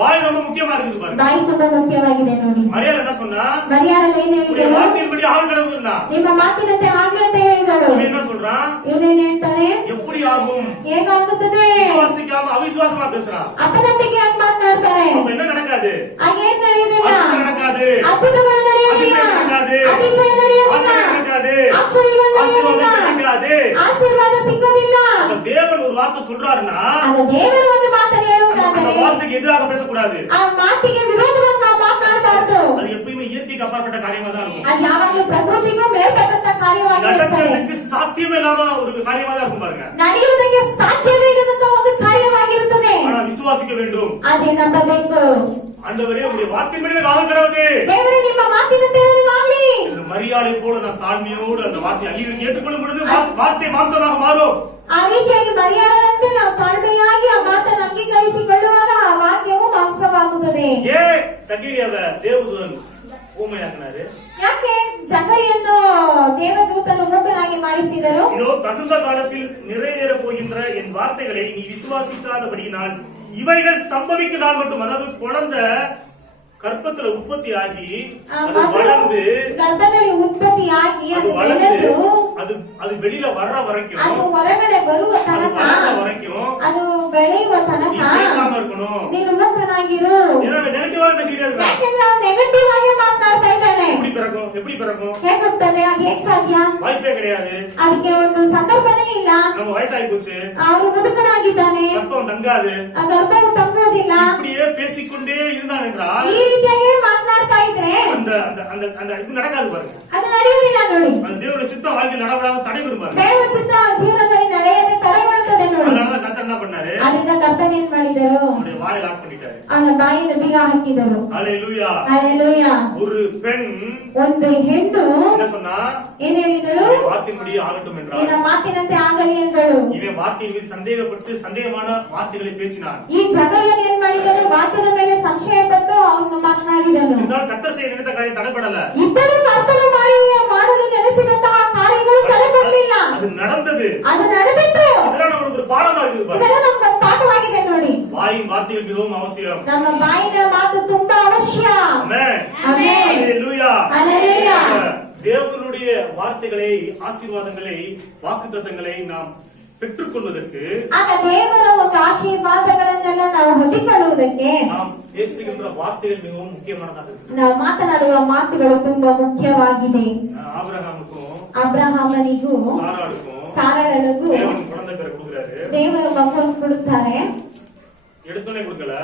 வாய் ரொம்ப முக்கியமா இருக்குது பாருங்க. ಬಾಯಿ ತುಂಬಾ ಮುಖ್ಯವಾಗಿದೆ ನೋಡಿ. மரியாதை என்ன சொன்னா, ಮರಿಯಾದಲ್ಲಿ ಏನ್ உன்னுடைய ಹೇಳಿದರು? வார்த்தையின்படி ஆள் கடவுள்னா ನಿಮ್ಮ ಮಾತಿನಂತೆ ಆಗ್ಲಿ ಅಂತ ಹೇಳಿದಳು. அவன் என்ன சொல்றான், ಇವ್ರೇನ್ ಹೇಳ್ತಾನೆ? எப்படி ஆகும், ಹೇಗಾಗುತ್ತದೆ? விசுவாசிக்காம அவிசுவாசமா பேசுறான். ಅಪನಂಬಿಕೆಯಾಗಿ ಮಾತನಾಡ್ತಾರೆ. அப்ப என்ன நடக்காது, ಹಾಗೇನ್ ನಡೆಯುವುದಿಲ್ಲ. அற்புதம் நடக்காது, ಅದ್ಭುತಗಳು ನಡೆಯುವುದಿಲ್ಲ. அதிசயம் நடக்காது, ಅತಿಶಯ ನಡೆಯುವುದಿಲ್ಲ. ஆச்சரியம் நடக்காது, ಆಶ್ಚರ್ಯಗಳು ನಡೆಯುವುದಿಲ್ಲ. ஆசீர்வாதம் கிடைக்காது. ಆಶೀರ್ವಾದ ಸಿಗೋದಿಲ್ಲ. அப்ப தேவன் ஒரு வார்த்தை சொல்றாருன்னா ಆಗ ದೇವರು ಒಂದು ಮಾತನ್ನು அந்த ಹೇಳುವುದಾದರೆ வார்த்தைக்கு எதிராக பேசக்கூடாது. ಆ ಮಾತಿಗೆ ವಿರೋಧವಾಗಿ ನಾವು ಮಾತನಾಡಬಾರದು. அது எப்பயுமே இயற்கைக்கு அப்பாற்பட்ட காரியமா தான் இருக்கும். ಅದು ಯಾವಾಗಲೂ ಪ್ರಕೃತಿಗೂ ಮೇಲ್ಪಟ್ಟಂತ ಕಾರ್ಯವಾಗಿರುತ್ತದೆ. நடக்கிறதுக்கு சாத்தியமே இல்லாம ஒரு காரியமா தான் இருக்கும் பாருங்க. ನಡೆಯುವುದಕ್ಕೆ ಸಾಧ್ಯವೇ ಇಲ್ಲದಂತ ಒಂದು ಕಾರ್ಯವಾಗಿರುತ್ತದೆ. ஆனா விசுவாசிக்க வேண்டும். ಅದೇ ನಂಬಬೇಕು. ஆண்டவரே உங்களுடைய வார்த்தையின்படி ஆக கடவுளே, ದೇವರೇ ನಿಮ್ಮ ಮಾತಿನಂತೆ ನನಗಾಗಲಿ. இந்த மரியாதை போல நான் தாழ்மையோடு அந்த வார்த்தை அள்ளி கேட்டுக்கொள்ளும் பொழுது வார்த்தை மாம்சமாக மாறும். ಆ ರೀತಿಯಾಗಿ ಮರ್ಯಾದಂತೆ ನಾವು ತಾಳ್ಮೆಯಾಗಿ ಆ ಮಾತನ್ನು ಅಂಗೀಕರಿಸಿಕೊಳ್ಳುವಾಗ ಆ ವಾಕ್ಯವು ಮಾಂಸವಾಗುತ್ತದೆ. ஏன் சகரியாவ தேவதூதன் ஊமையாக்கினாரு? ಯಾಕೆ ಜಕರಿಯನ್ನು ದೇವದೂತನು ಮೂಕನಾಗಿ ಮಾಡಿಸಿದರು? இதோ தகுந்த காலத்தில் நிறைவேற போகின்ற என் வார்த்தைகளை நீ விசுவாசிக்காதபடியினால் இவைகள் சம்பவிக்கும் நாள் மட்டும், அதாவது குழந்தை கற்பத்துல உற்பத்தி ஆகி அது வளர்ந்து ಗರ್ಭದಲ್ಲಿ ಉತ್ಪತ್ತಿಯಾಗಿ அது ಅದು வளர்ந்து ಬೆಳೆದು அது வெளியில வர்ற வரைக்கும், ಅದು ಹೊರಗಡೆ ಬರುವ அது ತನಕ, வளர்ற வரைக்கும் ಅದು ಬೆಳೆಯುವ நீ ತನಕ பேசாம இருக்கணும். ನೀನು ಮುಕ್ತನಾಗಿರು. ஏன்னா நெகட்டிவா பேசிக்கிட்டே இருக்கான். ಯಾಕೆಂದ್ರೆ ಅವ್ನು ನೆಗೆಟಿವ್ ಆಗಿ ಮಾತನಾಡ್ತಾ ಇದ್ದಾನೆ. எப்படி பிறக்கும் ಹೇಗುತ್ತದೆ? ಅದು ಹೇಗ್ ಸಾಧ್ಯ? வாய்ப்பே கிடையாது. ಅದಕ್ಕೆ ಒಂದು ಸಂದರ್ಭನೇ ಇಲ್ಲ. நம்ம வயசாகி போச்சு, ಅವನು ಮುದುಕನಾಗಿದ್ದಾನೆ. கற்பம் தங்காது. ಆ ಗರ್ಭವು ತಂಗೋದಿಲ್ಲ. இப்படியே பேசிக்கொண்டே இருந்தான் என்றால் ಈ ರೀತಿಯಾಗಿ ಮಾತನಾಡ್ತಾ ಇದ್ರೆ அந்த அந்த அந்த அந்த இது நடக்காது பாருங்க. ಅದು ನಡೆಯುವುದಿಲ್ಲ ನೋಡಿ. அந்த தேவனுடைய சித்தம் வாழ்க்கையில் நடவடாம தடைபெறும் பாருங்க. ದೇವ ಚಿತ್ತ ಜೀವನದಲ್ಲಿ ನಡೆಯದೆ ತಡೆಗೊಳ್ಳುತ್ತದೆ ನೋಡಿ. அதனால கர்த்தர் என்ன பண்ணாரு, ಅದರಿಂದ ಕರ್ತನ ಏನ್ ಮಾಡಿದರು? அவனுடைய வாயை லாக் பண்ணிட்டாரு. ಅವನ ಬಾಯಿನ ಬೀಗ ಹಾಕಿದರು. ஹalleluya. ಹಲ್ಲೆಲೂಯಾ. ஒரு பெண் ಒಂದು ಹೆಣ್ಣು என்ன சொன்னா, ಏನ್ ಹೇಳಿದಳು? வார்த்தையின்படி ஆகட்டும் என்றார். ನಿನ್ನ ಮಾತಿನಂತೆ ಆಗಲಿ ಎಂದಳು. இவன் வார்த்தையின் மீது சந்தேகப்பட்டு சந்தேகமான வார்த்தைகளை பேசினான். ಈ ಜಗರಿಯನ್ ಏನ್ ಮಾಡಿದನು? ವಾಕ್ಯದ ಮೇಲೆ ಸಂಶಯ ಪಟ್ಟು ಅವನು ಮಾತನಾಡಿದನು. இருந்தாலும் கர்த்தர் செய்ய நினைத்த காரியம் தடைபடல. ಇದ್ದರೂ ಕರ್ತನು ಮಾಡಲು ನೆನೆಸಿದಂತಹ ಕಾರ್ಯಗಳು ತಡೆಪಡಲಿಲ್ಲ. அது நடந்தது. ಅದು ನಡೆದಿತ್ತು. இதெல்லாம் நமக்கு ஒரு பாடமா இருக்குது பாருங்க. ಇದೆಲ್ಲ ನಮ್ಗೆ ಪಾಠವಾಗಿದೆ ನೋಡಿ. வாயின் வார்த்தைகள் மிகவும் அவசியம். ನಮ್ಮ ಬಾಯಿನ ಮಾತು ತುಂಬಾ ಅವಶ್ಯ. ஆமென். ಆಮೆನ್. ஹalleluya. ஹalleluya. தேவனுடைய வார்த்தைகளை, ஆசீர்வாதங்களை, வாக்குத்தத்தங்களை நாம் பெற்றுக்கொள்வதற்கு, ಆಗ ದೇವರ ಒಂದು ಆಶೀರ್ವಾದಗಳನ್ನೆಲ್ಲ ನಾವು ಹೊಂದಿಕೊಳ್ಳುವುದಕ್ಕೆ நாம் பேசுகின்ற வார்த்தைகள் மிகவும் முக்கியமானதாக இருக்கு. ನಾವು ಮಾತನಾಡುವ ಮಾತುಗಳು ತುಂಬಾ ಮುಖ್ಯವಾಗಿದೆ. ஆபிரகாமுக்கும் ಅಬ್ರಹಾಮನಿಗೂ சாராளுக்கும் ಸಾರಳನಿಗೂ தேவன் குழந்தை பேரை கொடுக்கிறாரு. ದೇವರು ಮಗುವನ್ನು ಕೊಡುತ್ತಾರೆ. எடுத்தோடனே கொடுக்கல,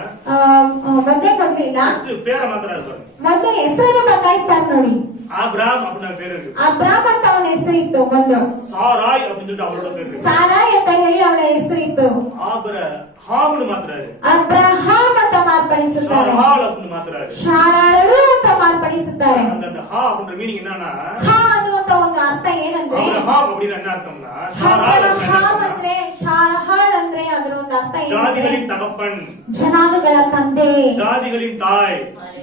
ಮೊದಲೇ ಕೊಡ್ಲಿಲ್ಲ. ಫಸ್ಟ್ பேரை மாத்திராரு பாருங்க. ಮೊದಲು ಹೆಸರನ್ನು ಬದಲಾಯಿಸ್ತಾರೆ ನೋಡಿ. ஆபிரகாம் அப்படின்னு பேர் இருக்கு. ಅಬ್ರಾಮ್ ಅಂತ ಅವನ ಹೆಸರಿತ್ತು ಮೊದಲು. சாராய் அப்படின்னு சொல்லிட்டு அவரோட பேர் இருக்கு. ಸಾರಾಯ್ ಅಂತ ಹೇಳಿ ಅವನ ಹೆಸರಿತ್ತು. ஆபிரகாம்னு மாத்துறாரு. ಅಬ್ರಹಾಮ್ ಅಂತ ಮಾರ್ಪಡಿಸುತ್ತಾರೆ. சாராள் அப்படின்னு மாத்துறாரு. ಶಾರಾಳಳು ಅಂತ ಮಾರ್ಪಡಿಸುತ್ತಾರೆ. அந்த ஹா அப்படின்ற மீனிங் என்னன்னா, ಹಾ ಅನ್ನುವಂತ ಒಂದು ಅರ್ಥ ಏನಂದ್ರೆ, ஆபிரகாம் அப்படின்னு என்ன அர்த்தம்னா, சாராள் ಅಬ್ರಹಾಮ್ ಅಂದ್ರೆ ಶಾರಹಾಳ್ ಅಂದ್ರೆ ಅದರ ಒಂದು ಅರ್ಥ ಏನಂದ್ರೆ ஜாதிகளின் தகப்பன், ಜನಾಂಗಗಳ ತಂದೆ, ஜாதிகளின் தாய்.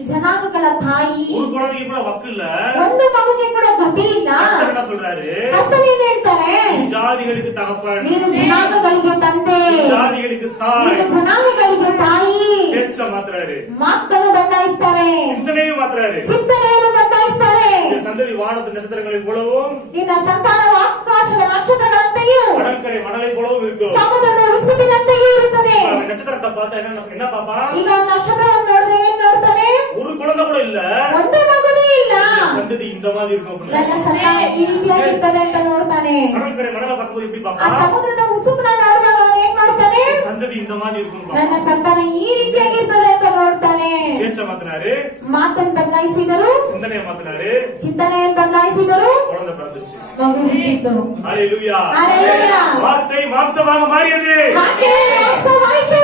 ಜನಾಂಗಗಳ ತಾಯಿ. ஒரு குழந்தைக்கு கூட வக்கு இல்ல. ಒಂದು ಮಗುಗೆ ಕೂಡ ಗತಿ ಇಲ್ಲ. கர்த்தர் என்ன சொல்றாரு, ಕರ್ತನು ಏನ್ ಹೇಳ್ತಾರೆ? நீ ஜாதிகளுக்கு தகப்பன், ನೀನು ಜನಾಂಗಗಳಿಗೆ ತಂದೆ, நீ ஜாதிகளுக்கு தாய். ನೀನು ಜನಾಂಗಗಳಿಗೆ ತಾಯಿ. பேச்ச மாத்துறாரு, ಮಾತನ್ನು ಬದಲಾಯಿಸ್ತಾರೆ, சிந்தனையும் மாத்துறாரு. ಚಿಂತನೆಯನ್ನು ಬದಲಾಯಿಸ್ತಾರೆ. இந்த சந்ததி வானத்து நட்சத்திரங்களை போலவும், ನಿನ್ನ ಸಂತಾನವು ಆಕಾಶದ ನಕ್ಷತ್ರಗಳಂತೆಯೂ கடற்கரை மணலை போலவும் இருக்கும். ಸಮುದ್ರದ ಉಸುಬಿನಂತೆಯೂ ಇರುತ್ತದೆ. அவன் நட்சத்திரத்தை பார்த்தா என்ன பாப்பா, ಈಗ ನಕ್ಷತ್ರವನ್ನು ನೋಡಿದ್ರೆ ಏನ್ ನೋಡ್ತಾನೆ? ஒரு குழந்தை கூட இல்ல, ಒಂದೇ ಮಗುವೇ ಇಲ್ಲ. சந்ததி இந்த மாதிரி இருக்கும் அப்படின்னு. ನನ್ನ ಸಂತಾನ ಈ ರೀತಿಯಾಗಿರ್ತದೆ ಅಂತ ನೋಡ್ತಾನೆ. கடற்கரை மணலை பார்க்கும்போது எப்படி ಆ பாப்பா, ಸಮುದ್ರದ ಉಸುಬನ್ನ ನೋಡುವಾಗ ಅವನು ಏನ್ ಮಾಡ್ತಾನೆ? சந்ததி இந்த மாதிரி இருக்கும் பாப்பா. ನನ್ನ ಸಂತಾನ ಈ ರೀತಿಯಾಗಿರ್ತದೆ ಅಂತ ನೋಡ್ತಾನೆ. பேச்ச மாத்தினாரு, ಮಾತನ್ನು ಬದಲಾಯಿಸಿದರು, சிந்தனையை மாத்தினாரு, ಚಿಂತನೆಯನ್ನು ಬದಲಾಯಿಸಿದರು, குழந்தை பிறந்துச்சு. ಮಗು ಹುಟ್ಟಿತು. ஹalleluya. ஹalleluya. வார்த்தை மாம்சமாக மாறியது. ವಾಕ್ಯವೇ ಮಾಂಸವಾಯಿತು.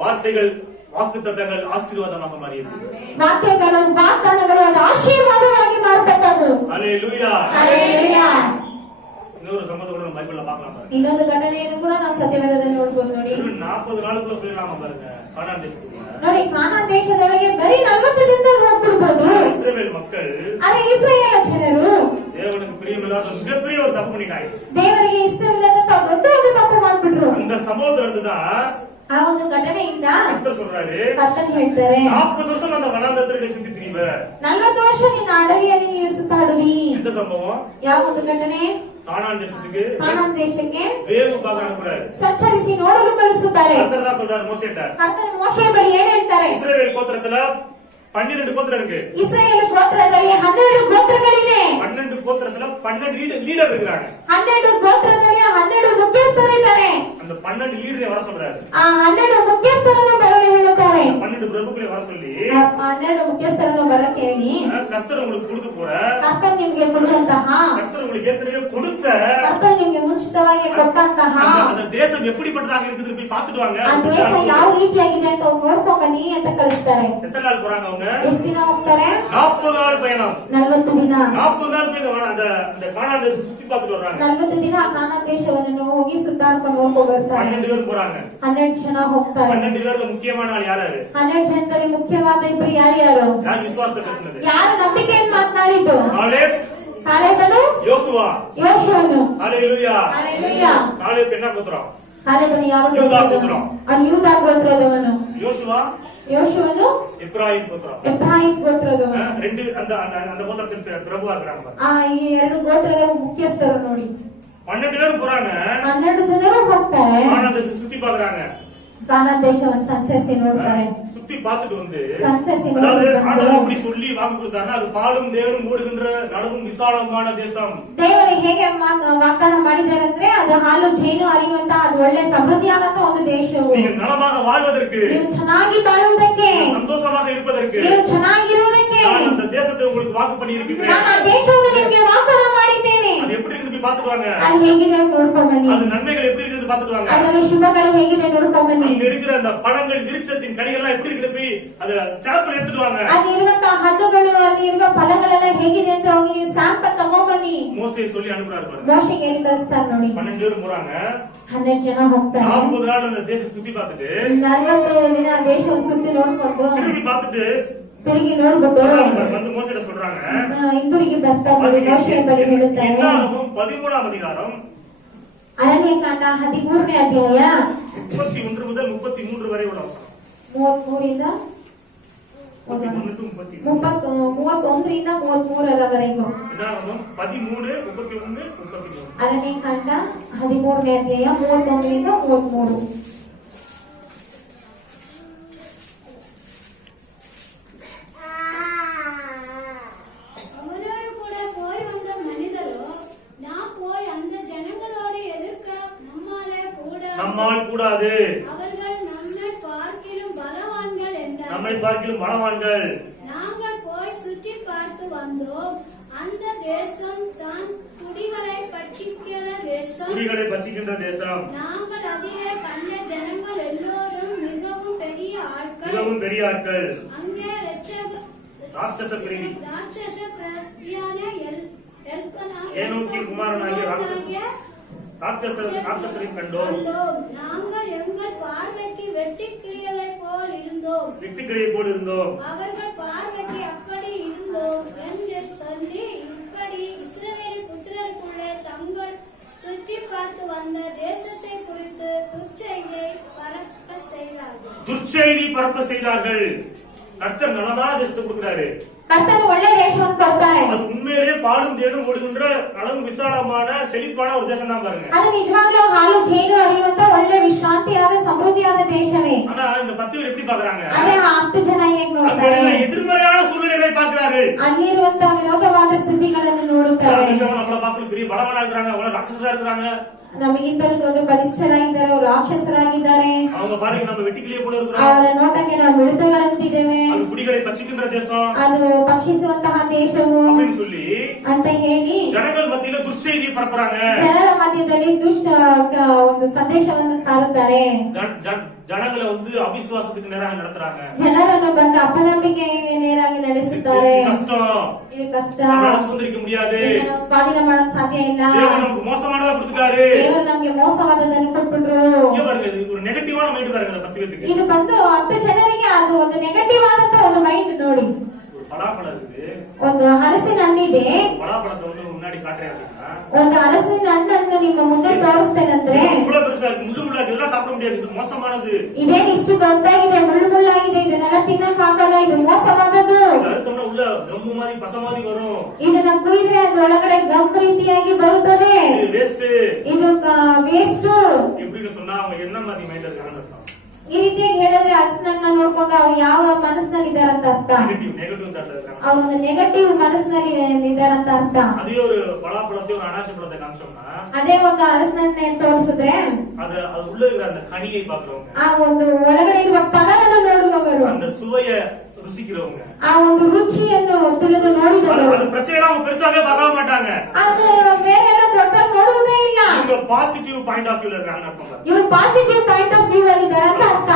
வார்த்தைகள், வாக்குத்தத்தங்கள் ஆசீர்வாதமாக மாறியது. ವಾಕ್ಯಗಳು, ವಾಗ್ದಾನಗಳು ಅದು ಆಶೀರ್ವಾದವಾಗಿ ಮಾರ್ಪಟ್ಟವು. ஹalleluya. ಹಲ್ಲೆಲೂಯಾ. இன்னொரு சம்பவத்தை கூட நம்ம பைபிள்ல பார்க்கலாம் பாருங்க. ಇನ್ನೊಂದು ಘಟನೆಯನ್ನು ಕೂಡ ನಾವು ಸತ್ಯವೇದದಲ್ಲಿ ನೋಡ್ಬೋದು ನೋಡಿ. 40 நாளுக்குள்ள போயிடலாமா பாருங்க கானான் தேசத்துக்கு. ನೋಡಿ ಕಾನಾನ್ ದೇಶದೊಳಗೆ ಬರೀ 40 ದಿನದಲ್ಲಿ ಹೋಗ್ಬಿಡ್ಬೋದು. இஸ்ரவேல் மக்கள் ಆದ್ರೆ ಇಸ್ರಾಯೇಲ್ ಜನರು தேவனுக்கு பிரியமில்லாத மிகப்பெரிய ஒரு தப்பு பண்ணிட்டாங்க. ದೇವರಿಗೆ ಇಷ್ಟವಿಲ್ಲದಂತ ದೊಡ್ಡ ಒಂದು ತಪ್ಪು ಮಾಡ್ಬಿಟ್ರು. அந்த சம்பவத்துல இருந்துதான் ಆ ಒಂದು ಘಟನೆಯಿಂದ கர்த்தர் சொல்றாரு, ಕರ್ತನು ಹೇಳ್ತಾರೆ, 40 வருஷம் அந்த வனாந்தரத்துல சுத்தி திரிவ. 40 ವರ್ಷ ನಿನ್ನ ಅಡವಿಯಲ್ಲಿ ನೀನು ಸುತ್ತಾಡುವಿ. எந்த சம்பவம்? ಯಾವ ಒಂದು ಘಟನೆ? கானான் தேசத்துக்கு ಕಾನಾನ್ ದೇಶಕ್ಕೆ வேவு பார்க்க அனுப்புறாரு. ಸಂಚರಿಸಿ ನೋಡಲು ಕಳಿಸುತ್ತಾರೆ. கர்த்தர் தான் சொல்றாரு மோசேட்ட, ಕರ್ತನು ಮೋಶೆಯ ಬಳಿ ಏನ್ ಹೇಳ್ತಾರೆ? இஸ்ரவேல் கோத்திரத்துல 12 கோத்திரம் இருக்கு. ಇಸ್ರಾಯೇಲ್ ಗೋತ್ರದಲ್ಲಿ 12 ಗೋತ್ರಗಳಿವೆ. 12 கோத்திரத்துல 12 லீடர் இருக்கிறாங்க. 12 ಗೋತ್ರದಲ್ಲಿ 12 ಮುಖ್ಯಸ್ಥರಿದ್ದಾರೆ. அந்த 12 லீடரை வர சொல்றாரு. ಆ 12 ಮುಖ್ಯಸ್ಥರನ್ನು ಬರಲು ಹೇಳುತ್ತಾರೆ. 12 பிரபுக்களை வர சொல்லி 12 ಮುಖ್ಯಸ್ಥರನ್ನು ಬರಕ್ಕೆ ಹೇಳಿ, கர்த்தர் உங்களுக்கு கொடுக்க போற, ಕರ್ತನು ನಿಮ್ಗೆ ಕೊಡುವಂತಹ, கர்த்தர் உங்களுக்கு ஏற்கனவே கொடுத்த ಕರ್ತನು ನಿಮ್ಗೆ ಮುಂಚಿತವಾಗಿ ಕೊಟ್ಟಂತಹ அந்த தேசம் எப்படிப்பட்டதாக இருக்குது போய் பார்த்துட்டு வாங்க. ಆ ದೇಶ ಯಾವ ರೀತಿಯಾಗಿದೆ ಅಂತ ಅವ್ರು ನೋಡ್ಕೊಂಡ್ ಬನ್ನಿ ಅಂತ ಕಳಿಸ್ತಾರೆ. எத்தனை நாள் போறாங்க அவங்க? ಎಷ್ಟು ದಿನ ಹೋಗ್ತಾರೆ? 40 நாள் பயணம். 40 ದಿನ. 40 நாள் போய் அந்த கானான் தேசம் சுத்தி பார்த்துட்டு வர்றாங்க. 40 ದಿನ ಕಾನಾನ್ ದೇಶವನ್ನು ಹೋಗಿ ಸುತ್ತಾಡ್ಕೊಂಡು ನೋಡ್ಕೊಂಡು ಬರ್ತಾರೆ. 12 பேர் போறாங்க. 12 ಜನ ಹೋಗ್ತಾರೆ. 12 பேர்ல முக்கியமான ஆள் யாரு? 12 ಜನದಲ್ಲಿ ಮುಖ್ಯವಾದ ಇಬ್ರು ಯಾರ್ಯಾರು? யார் விசுவாசத்தை பேசுனது? ಯಾರು ನಂಬಿಕೆಯನ್ನು ಮಾತನಾಡಿದ್ದು? காலேப், ಕಾಲೇಬನು, யோசுவா. ಯೋಶುವನು. ஹalleluya. ಹಲ್ಲೆಲೂಯಾ. காலேப் என்ன கோத்திரம்? ಕಾಲೇಬನು ಯಾವ ಯೂದಾ ಗೋತ್ರದವನು? ಗೋತ್ರ. ಅವನು ಯೂದಾ ಗೋತ್ರದವನು. யோசுவா ಯೋಶುವನು எப்ராயிம் கோத்திரம். ಎಫ್ರಾಯಿಂ ಗೋತ್ರದವನು. ரெண்டு அந்த கோத்திரத்தின் பிரபுவா இருக்காங்க பாருங்க. ಈ ಎರಡು ಗೋತ್ರದ ಮುಖ್ಯಸ್ಥರು ನೋಡಿ. 12 பேர் போறாங்க. 12 ಜನರು ಹೋಗ್ತಾರೆ. கானான் தேசம் சுத்தி பார்க்கறாங்க. ಕಾನಾನ್ ದೇಶವನ್ನು ಸಂಚರಿಸಿ ನೋಡ್ತಾರೆ. சுத்தி பார்த்துட்டு வந்து ಸಂಚರಿಸಿ அதாவது ನೋಡ್ಕೊಂಡು ஆண்டவர் இப்படி சொல்லி வாக்கு கொடுத்தாருன்னா அது பாலும் தேவனும் ஓடுகின்ற நடுவும் விசாலமான தேசம். ದೇವರು ಹೇಗೆ ವಾಗ್ದಾನ ಮಾಡಿದ್ದಾರೆ ಅಂದ್ರೆ ಅದು ಹಾಲು ಜೇನು ಹರಿಯುವಂತಹ ಅದು ಒಳ್ಳೆ ಸಮೃದ್ಧಿಯಾದಂತಹ ಒಂದು ದೇಶವು. நீங்கள் நலமாக வாழ்வதற்கு, ನೀವು ಚೆನ್ನಾಗಿ ಬಾಳುವುದಕ್ಕೆ, சந்தோஷமாக இருப்பதற்கு ನೀವು ಚೆನ್ನಾಗಿರುವುದಕ್ಕೆ நான் அந்த தேசத்தை உங்களுக்கு வாக்கு பண்ணி இருக்கிறேன். ನಾನು ಆ ದೇಶವನ್ನು ನಿಮ್ಗೆ ವಾಗ್ದಾನ ಮಾಡಿದ್ದೇನೆ. அது எப்படி இருக்கு போய் பார்த்துட்டு வாங்க. ಅದು ಹೇಗಿದೆ ಅಂತ ನೋಡ್ಕೊಂಡ್ ಬನ್ನಿ. அது நன்மைகள் எப்படி இருக்குது பார்த்துட்டு வாங்க. ಅದರಲ್ಲಿ ಶುಭಗಳು ಹೇಗಿದೆ ನೋಡ್ಕೊಂಡ್ ಬನ್ನಿ. அங்க இருக்கிற அந்த பழங்கள் விருட்சத்தின் கனிகள்லாம் எப்படி இருக்குது போய் அது சாம்பிள் எடுத்துட்டு வாங்க. ಅಲ್ಲಿ ಇರುವಂತಹ ಹಣ್ಣುಗಳು, ಅಲ್ಲಿ ಇರುವ ಫಲಗಳೆಲ್ಲ ಹೇಗಿದೆ ಅಂತ ಹೋಗಿ ನೀವು ಸ್ಯಾಂಪಲ್ ತಗೊಂಡ್ಬನ್ನಿ. மோசே சொல்லி அனுப்புறாரு பாருங்க. ಮೋಶೆಗೆ ಹೇಳಿ ಕಳಿಸ್ತಾರೆ ನೋಡಿ. 12 பேர் போறாங்க. 12 ಜನ ಹೋಗ್ತಾರೆ. 40 நாள் அந்த தேசத்தை சுத்தி பார்த்துட்டு 40 ದಿನ ದೇಶವನ್ನು ಸುತ್ತಿ ನೋಡ್ಕೊಂಡು திரும்பி பார்த்துட்டு ತಿರುಗಿ ನೋಡ್ಬಿಟ್ಟು வந்து மோசேட்ட சொல்றாங்க, ಹಿಂದಿರುಗಿ ಬರ್ತಾರೆ. ಮೋಶೆಯ ಬಳಿ ಹೇಳುತ್ತಾರೆ. என்னாகும் 13ஆம் அதிகாரம் ಅರಣ್ಯಕಾಂಡ 13ನೇ ಅಧ್ಯಾಯ 31 முதல் 33 வரை உள்ள வசனம். 33ರಿಂದ 31 to 33. 31ರಿಂದ 33ರವರೆಗೂ. என்னாகும் 13, 31, 33. ಅರಣ್ಯಕಾಂಡ 13ನೇ ಅಧ್ಯಾಯ 31ರಿಂದ 33. அவனோடு கூட போய் வந்த மனிதரோ, நான் போய் அந்த ஜனங்களோடு எதிர்க்க நம்மால் கூடாது, அவர்கள் நம்மை பார்க்கிலும் பலவான்கள் என்றார். நம்மை பார்க்கிலும் பலவான்கள். நாங்கள் போய் சுற்றி பார்த்து வந்தோம். அந்த தேசம் தான் குடிகளை பட்சிக்கிற தேசம். குடிகளை பட்சிக்கின்ற தேசம். நாங்கள் அதிலே கண்ட ஜனங்கள் எல்லோரும் மிகவும் பெரிய ஆட்கள். மிகவும் பெரிய ஆட்கள். அங்கே ராட்சச பிரிவி ராட்சச பிரதியான ஏனோக்கின் குமாரனாகிய ராட்சசரை கண்டோம். நாங்கள் எங்கள் பார்வைக்கு வெட்டுக்கிளிகளை போல் இருந்தோம். வெட்டுக்கிளியை போல் இருந்தோம். அவர்கள் பார்வைக்கு அப்படி இருந்தோம் என்று சொல்லி இப்படி இஸ்ரவேல் புத்திரருக்குள்ளே தங்கள் சுற்றி பார்த்து வந்த தேசத்தை குறித்து துர்ச்செய்தியை பரப்ப செய்தார்கள். துர்ச்செய்தி பரப்ப செய்தார்கள். கர்த்தர் நலமான தேசத்தை கொடுக்கிறாரு. ಕರ್ತನು ಒಳ್ಳೆ ದೇಶವನ್ನು ಕೊಡ್ತಾರೆ. அது உண்மையிலேயே பாலும் தேனும் ஓடுகின்ற அளவு விசாலமான செழிப்பான ஒரு தேசம் தான் பாருங்க. ಅದು ನಿಜವಾಗ್ಲೂ ಹಾಲು ಜೇನು ಹರಿಯುವಂತ ಒಳ್ಳೆ ವಿಶ್ರಾಂತಿಯಾದ ಸಮೃದ್ಧಿಯಾದ ದೇಶವೇ. ஆனா இந்த 10 பேர் எப்படி பாக்குறாங்க? ಅದೇ 10 ಜನ ಹೇಗೆ ನೋಡ್ತಾರೆ? எதிர்மறையான சூழ்நிலைகளை பார்க்கிறார்கள். ಅಲ್ಲಿರುವಂತ ವಿರೋಧವಾದ ಸ್ಥಿತಿಗಳನ್ನು ನೋಡುತ್ತಾರೆ. நம்மள பார்க்கணும் பெரிய பலவானா இருக்காங்க, அவ்வளவு ராட்சசரா இருக்காங்க, ನಮಗಿಂತಲೂ ದೊಡ್ಡ ಬಲಿಷ್ಠರಾಗಿದ್ದಾರೆ, ಅವರು ರಾಕ್ಷಸರಾಗಿದ್ದಾರೆ. அவங்க பாருங்க நம்ம வெட்டுக்கிளியே போல இருக்கிறோம். ಅವರ ನೋಟಕ್ಕೆ ನಾವು ಮಿಡತೆಗಳಂತಿದ್ದೇವೆ. அது குடிகளை பட்சிக்கின்ற தேசம், ಅದು ಭಕ್ಷಿಸುವಂತಹ ದೇಶವು அப்படின்னு சொல்லி ಅಂತ ಹೇಳಿ ஜனங்கள் மத்தியில துர்ச்செய்தியை பரப்புறாங்க. ಜನರ ಮಧ್ಯದಲ್ಲಿ ಒಂದು ಸಂದೇಶವನ್ನು ಸಾರುತ್ತಾರೆ. ஜனங்களை வந்து ಅವಿಶ್ವಾಸத்துக்கு நேராக நடத்துறாங்க. ಜನರನ್ನು ಬಂದು ಅಪನಂಬಿಕೆಗೆ ನೇರಾಗಿ ನಡೆಸುತ್ತಾರೆ. கஷ்டம் ಇದು ಕಷ್ಟ. நம்மளால சுதந்திரிக்க முடியாது. ಇದನ್ನ ನಾವು ಸ್ವಾಧೀನ ಮಾಡಕ್ ಸಾಧ್ಯ ಇಲ್ಲ. தேவன் நமக்கு மோசமானதா கொடுத்துட்டாரு. ದೇವರು ನಮಗೆ ಮೋಸವಾದದನ್ನು ಕೊಟ್ಬಿಟ್ರು. இங்க பாருங்க, இது ஒரு நெகட்டிவான மைண்ட் பாருங்க அந்த 10 பேருக்கு. ಇದು ಬಂದು 10 ಜನರಿಗೆ ಅದು ಒಂದು ನೆಗೆಟಿವ್ ಆದಂತ ಒಂದು ಮೈಂಡ್ ನೋಡಿ. ஒரு பலாப்பழம் இருக்குது. ಒಂದು ಹಲಸಿನ ಹಣ್ಣಿದೆ. பலாப்பழத்தை வந்து முன்னாடி காட்டுறேன் அப்படின்னா ಒಂದು ಹಲಸಿನ ಹಣ್ಣನ್ನು ನಿಮ್ಮ ಮುಂದೆ ತೋರಿಸ್ತೇನಂದ್ರೆ இவ்வளவு பெருசா இருக்கு, முள்ளு முள்ளா இருக்கு, இதெல்லாம் சாப்பிட முடியாது, இது மோசமானது. ಇದೇನ್ ಇಷ್ಟು ದೊಡ್ಡದಾಗಿದೆ, ಮುಳ್ಳು ಮುಳ್ಳಾಗಿದೆ, ಇದನ್ನೆಲ್ಲ ತಿನ್ನಕ್ ಆಗಲ್ಲ, ಇದು ಮೋಸವಾದದ್ದು. அறுத்தோம்னா உள்ள கம்மு மாதிரி பச மாதிரி வரும். ಇದನ್ನ ಕುಯ್ದ್ರೆ ಅದು ಒಳಗಡೆ ಗಮ್ ರೀತಿಯಾಗಿ ಬರುತ್ತದೆ. இது வேஸ்ட். ಇದು ವೇಸ್ಟ್. எப்படின்னு சொன்னா அவங்க என்ன மாதிரி மைண்ட்ல இருக்காங்கன்னு அர்த்தம். ಈ ರೀತಿಯಾಗಿ ಹೇಳಿದ್ರೆ ಹಲಸಿನನ್ನ ನೋಡ್ಕೊಂಡು ಅವ್ರು ಯಾವ ಮನಸ್ಸಿನಲ್ಲಿ ಇದಾರಂತ ಅರ್ಥ. நெகட்டிவ் தாட்ல இருக்காங்க. ಅವ್ರು ಒಂದು ನೆಗೆಟಿವ್ ಮನಸ್ಸಿನಲ್ಲಿ ಇದಾರಂತ ಅರ್ಥ. அதே ஒரு பலாப்பழத்தை ஒரு அனாசை பழத்தை காமிச்சோம்னா ಅದೇ ಒಂದು ಹಲಸಿನನ್ನ ತೋರಿಸಿದ್ರೆ அது உள்ள இருக்கிற அந்த கனியை பாக்குறவங்க, ಆ ಒಂದು ಒಳಗಡೆ ಇರುವ ಫಲವನ್ನು ನೋಡುವವರು, அந்த சுவைய ருசிக்கிறவங்க, ಆ ಒಂದು ರುಚಿಯನ್ನು ತಿಳಿದು ನೋಡಿದವರು அது பிரச்சனை அவங்க பெருசாவே பார்க்க மாட்டாங்க. ಅದು ಬೇರೆಲ್ಲ ದೊಡ್ಡದಾಗಿ ನೋಡುವುದೇ ಇಲ್ಲ. இவங்க பாசிட்டிவ் பாயிண்ட் ஆஃப் வியூல இருக்காங்கன்னு அர்த்தம். ಇವರು ಪಾಸಿಟಿವ್ ಪಾಯಿಂಟ್ ಆಫ್ ವ್ಯೂ ಅಲ್ಲಿ ಇದ್ದಾರೆ ಅಂತ ಅರ್ಥ.